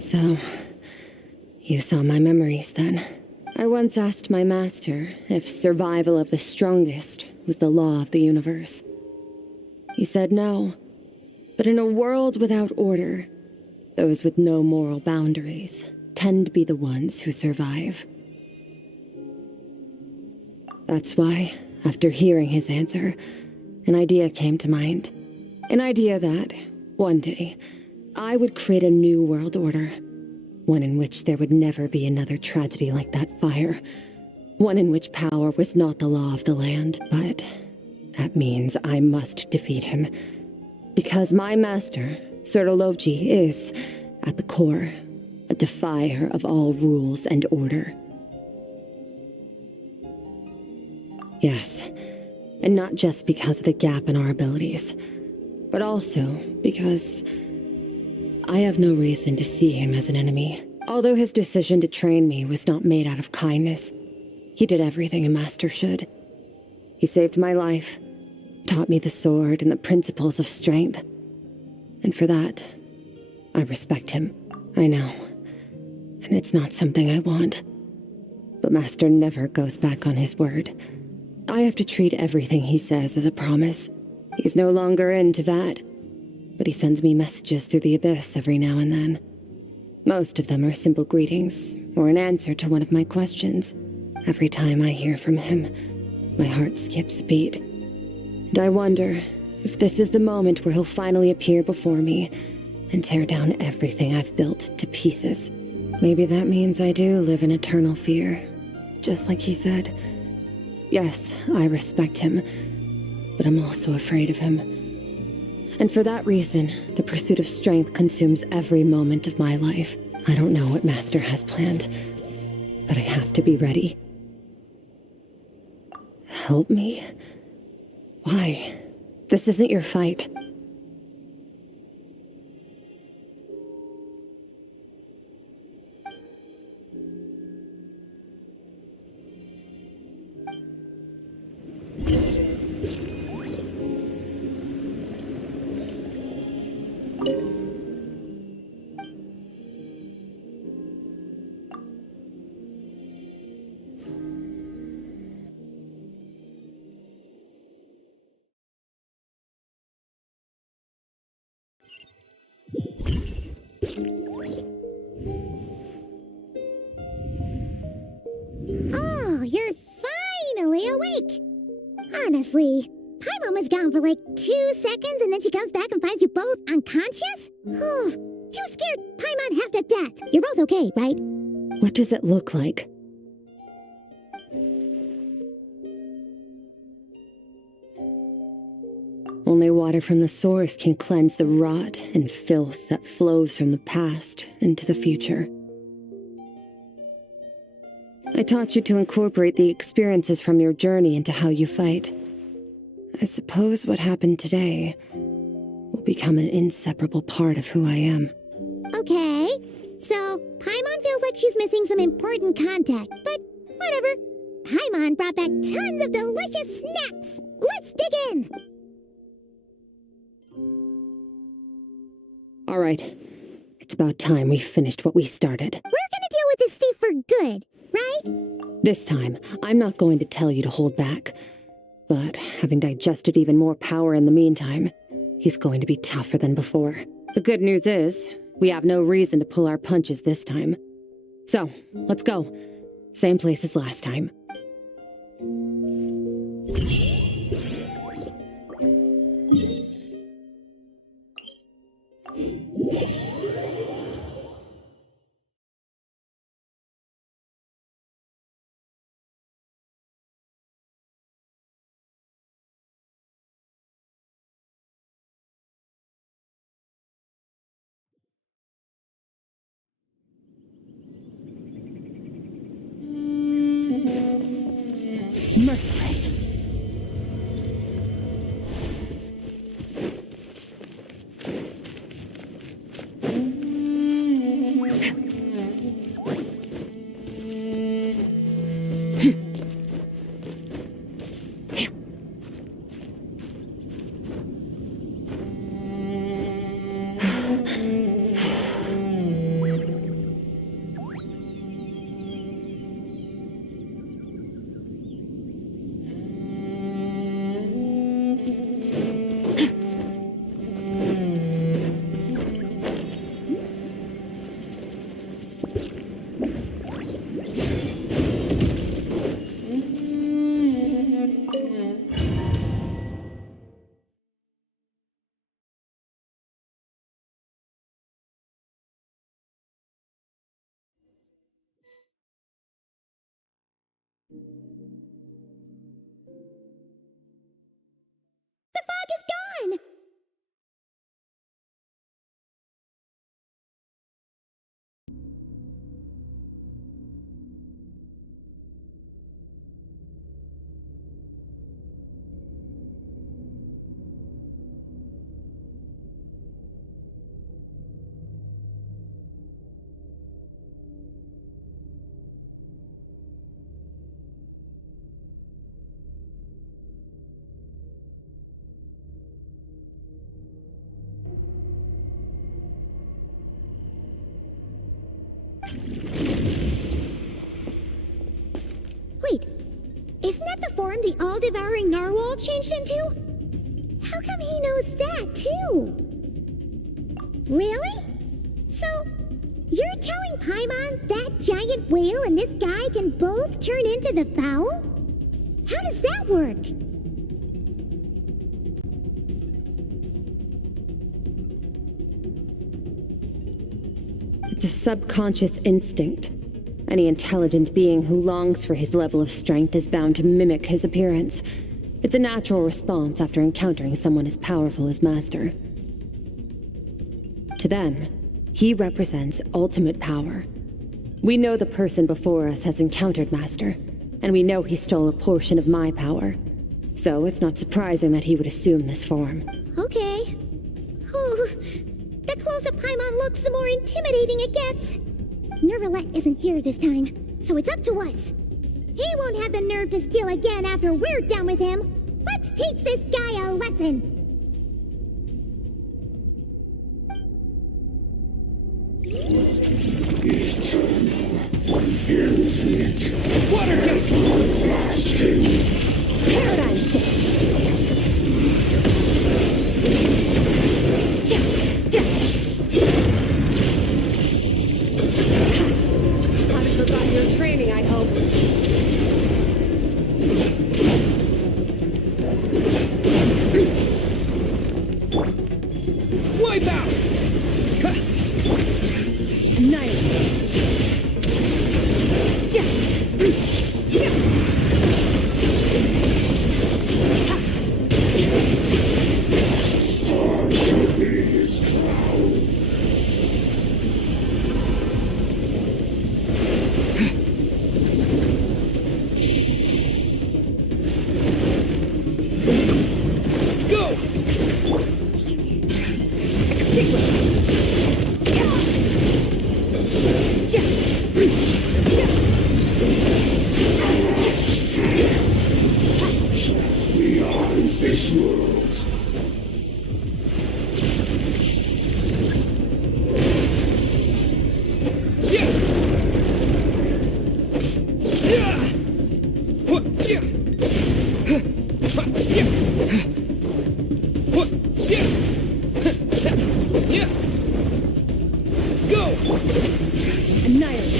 So, you saw my memories then. I once asked my master if survival of the strongest was the law of the universe. He said no, but in a world without order, those with no moral boundaries tend to be the ones who survive. That's why, after hearing his answer, an idea came to mind. An idea that, one day, I would create a new world order. One in which there would never be another tragedy like that fire. One in which power was not the law of the land. But that means I must defeat him. Because my master, Sir Lofi, is, at the core, a defier of all rules and order. Yes, and not just because of the gap in our abilities, but also because I have no reason to see him as an enemy. Although his decision to train me was not made out of kindness, he did everything a master should. He saved my life, taught me the sword and the principles of strength. And for that, I respect him. I know. And it's not something I want. But Master never goes back on his word. I have to treat everything he says as a promise. He's no longer into that. But he sends me messages through the abyss every now and then. Most of them are simple greetings, or an answer to one of my questions. Every time I hear from him, my heart skips a beat. And I wonder if this is the moment where he'll finally appear before me and tear down everything I've built to pieces. Maybe that means I do live in eternal fear, just like he said. Yes, I respect him, but I'm also afraid of him. And for that reason, the pursuit of strength consumes every moment of my life. I don't know what Master has planned, but I have to be ready. Help me? Why? This isn't your fight. Oh, you're finally awake! Honestly, Paimon was gone for like 2 seconds and then she comes back and finds you both unconscious? Oh, you scared Paimon half to death. You're both okay, right? What does it look like? Only water from the source can cleanse the rot and filth that flows from the past into the future. I taught you to incorporate the experiences from your journey into how you fight. I suppose what happened today will become an inseparable part of who I am. Okay, so Paimon feels like she's missing some important contact, but whatever. Paimon brought back tons of delicious snacks! Let's dig in! All right. It's about time we finished what we started. We're gonna deal with this thief for good, right? This time, I'm not going to tell you to hold back. But having digested even more power in the meantime, he's going to be tougher than before. The good news is, we have no reason to pull our punches this time. So, let's go. Same place as last time. Merciless. The fog is gone! Wait, isn't that the form the all-devouring narwhal changed into? How come he knows that, too? Really? So, you're telling Paimon that giant whale and this guy can both turn into the fowl? How does that work? It's a subconscious instinct. Any intelligent being who longs for his level of strength is bound to mimic his appearance. It's a natural response after encountering someone as powerful as Master. To them, he represents ultimate power. We know the person before us has encountered Master, and we know he stole a portion of my power. So it's not surprising that he would assume this form. Okay. Oh, the closer Paimon looks, the more intimidating it gets. Nervalette isn't here this time, so it's up to us. He won't have the nerve to steal again after we're done with him. Let's teach this guy a lesson. Eternal, infinite, Water jet! lasting. Paradigm shift! Haven't forgotten your training, I hope. Wipe out! Go! Annihilate!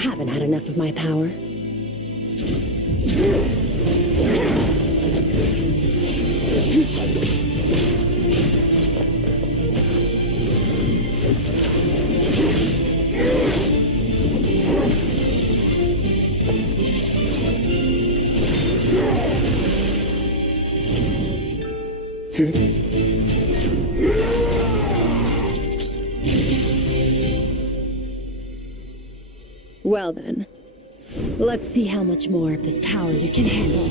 Haven't had enough of my power. Well then, let's see how much more of this power you can handle.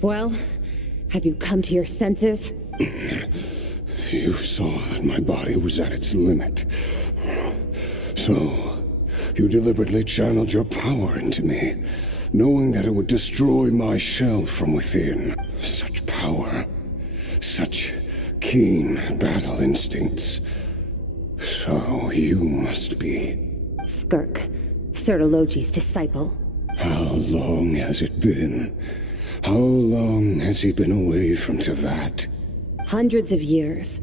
Well, have you come to your senses? You saw that my body was at its limit. So, you deliberately channeled your power into me, knowing that it would destroy my shell from within. Such power. Such keen battle instincts. So, you must be... Skirk, Sertologi's disciple. How long has it been? How long has he been away from Tevat? Hundreds of years.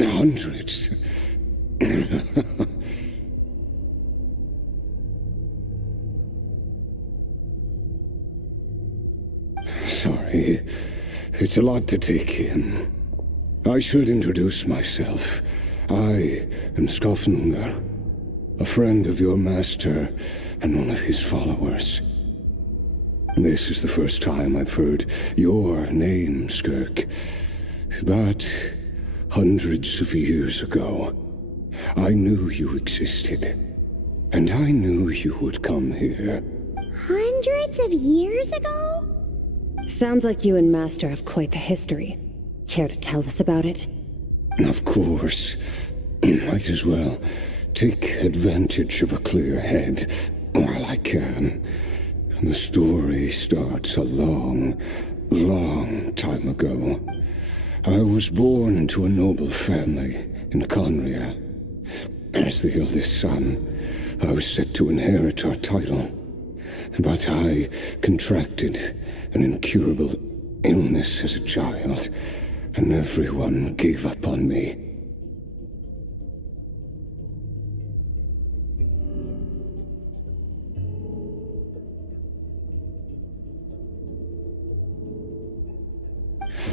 Hundreds? Sorry, it's a lot to take in. I should introduce myself. I am Skofnungar, a friend of your master and one of his followers. This is the first time I've heard your name, Skirk. But hundreds of years ago, I knew you existed. And I knew you would come here. Hundreds of years ago? Sounds like you and Master have quite the history. Care to tell us about it? Of course. Might as well take advantage of a clear head while I can. The story starts a long, long time ago. I was born into a noble family in Conria. As the eldest son, I was set to inherit our title. But I contracted an incurable illness as a child, and everyone gave up on me.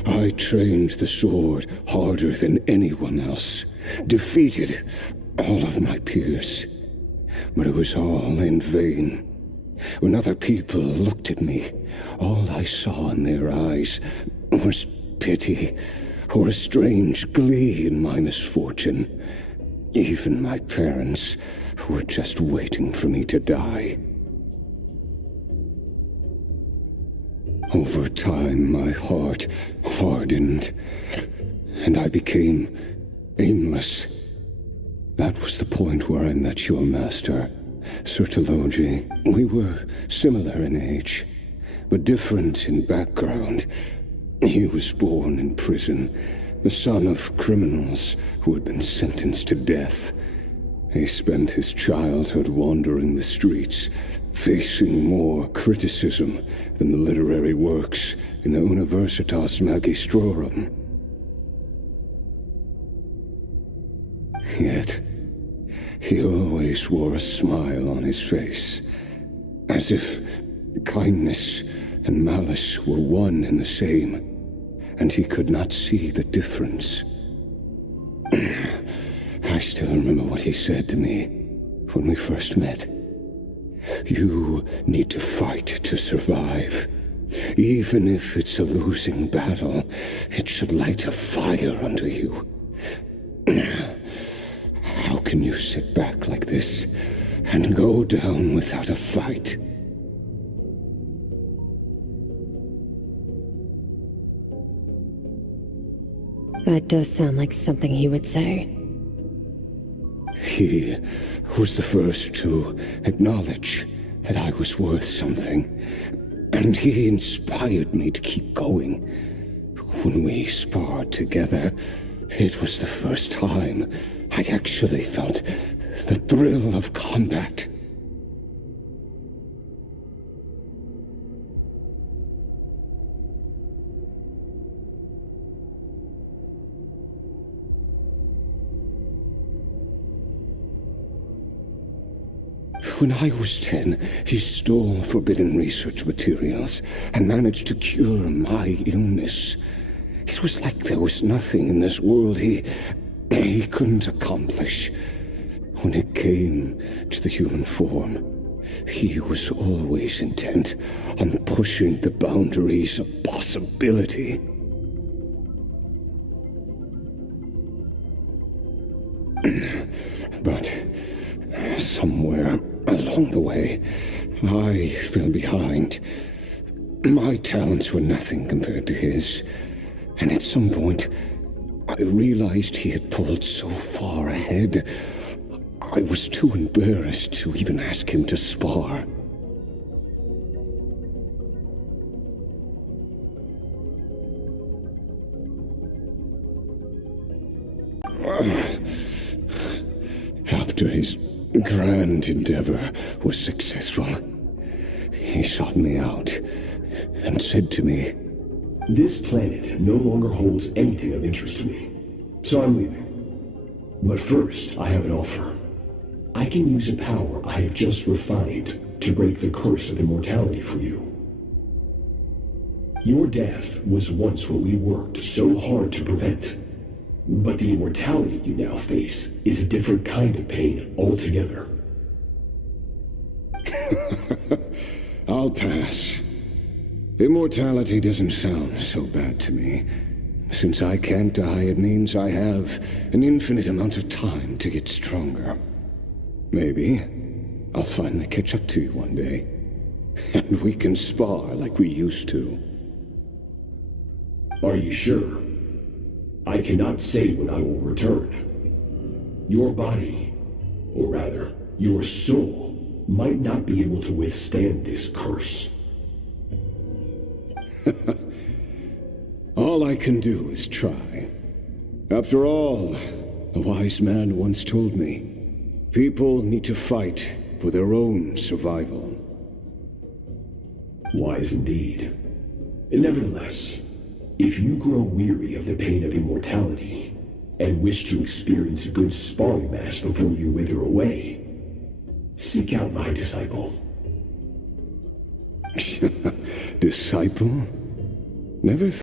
I trained the sword harder than anyone else, defeated all of my peers. But it was all in vain. When other people looked at me, all I saw in their eyes was pity or a strange glee in my misfortune. Even my parents were just waiting for me to die. Over time, my heart hardened, and I became aimless. That was the point where I met your master, Sertologi. We were similar in age, but different in background. He was born in prison, the son of criminals who had been sentenced to death. He spent his childhood wandering the streets, facing more criticism than the literary works in the Universitas Magistrorum. Yet, he always wore a smile on his face, as if kindness and malice were one and the same, and he could not see the difference. I still remember what he said to me when we first met. You need to fight to survive. Even if it's a losing battle, it should light a fire under you. How can you sit back like this and go down without a fight? That does sound like something he would say. He was the first to acknowledge that I was worth something, and he inspired me to keep going. When we sparred together, it was the first time I'd actually felt the thrill of combat. When I was 10, he stole forbidden research materials and managed to cure my illness. It was like there was nothing in this world he couldn't accomplish. When it came to the human form, he was always intent on pushing the boundaries of possibility. But somewhere along the way, I fell behind. My talents were nothing compared to his, and at some point, I realized he had pulled so far ahead, I was too embarrassed to even ask him to spar. After his grand endeavor was successful, he sought me out and said to me, "This planet no longer holds anything of interest to me, so I'm leaving. But first, I have an offer. I can use a power I have just refined to break the curse of immortality for you. Your death was once what we worked so hard to prevent. But the immortality you now face is a different kind of pain altogether." I'll pass. Immortality doesn't sound so bad to me. Since I can't die, it means I have an infinite amount of time to get stronger. Maybe I'll finally catch up to you one day, and we can spar like we used to. Are you sure? I cannot say when I will return. Your body, or rather, your soul, might not be able to withstand this curse. All I can do is try. After all, a wise man once told me, people need to fight for their own survival. Wise indeed. Nevertheless, if you grow weary of the pain of immortality, and wish to experience a good sparring match before you wither away, seek out my disciple. Disciple? Never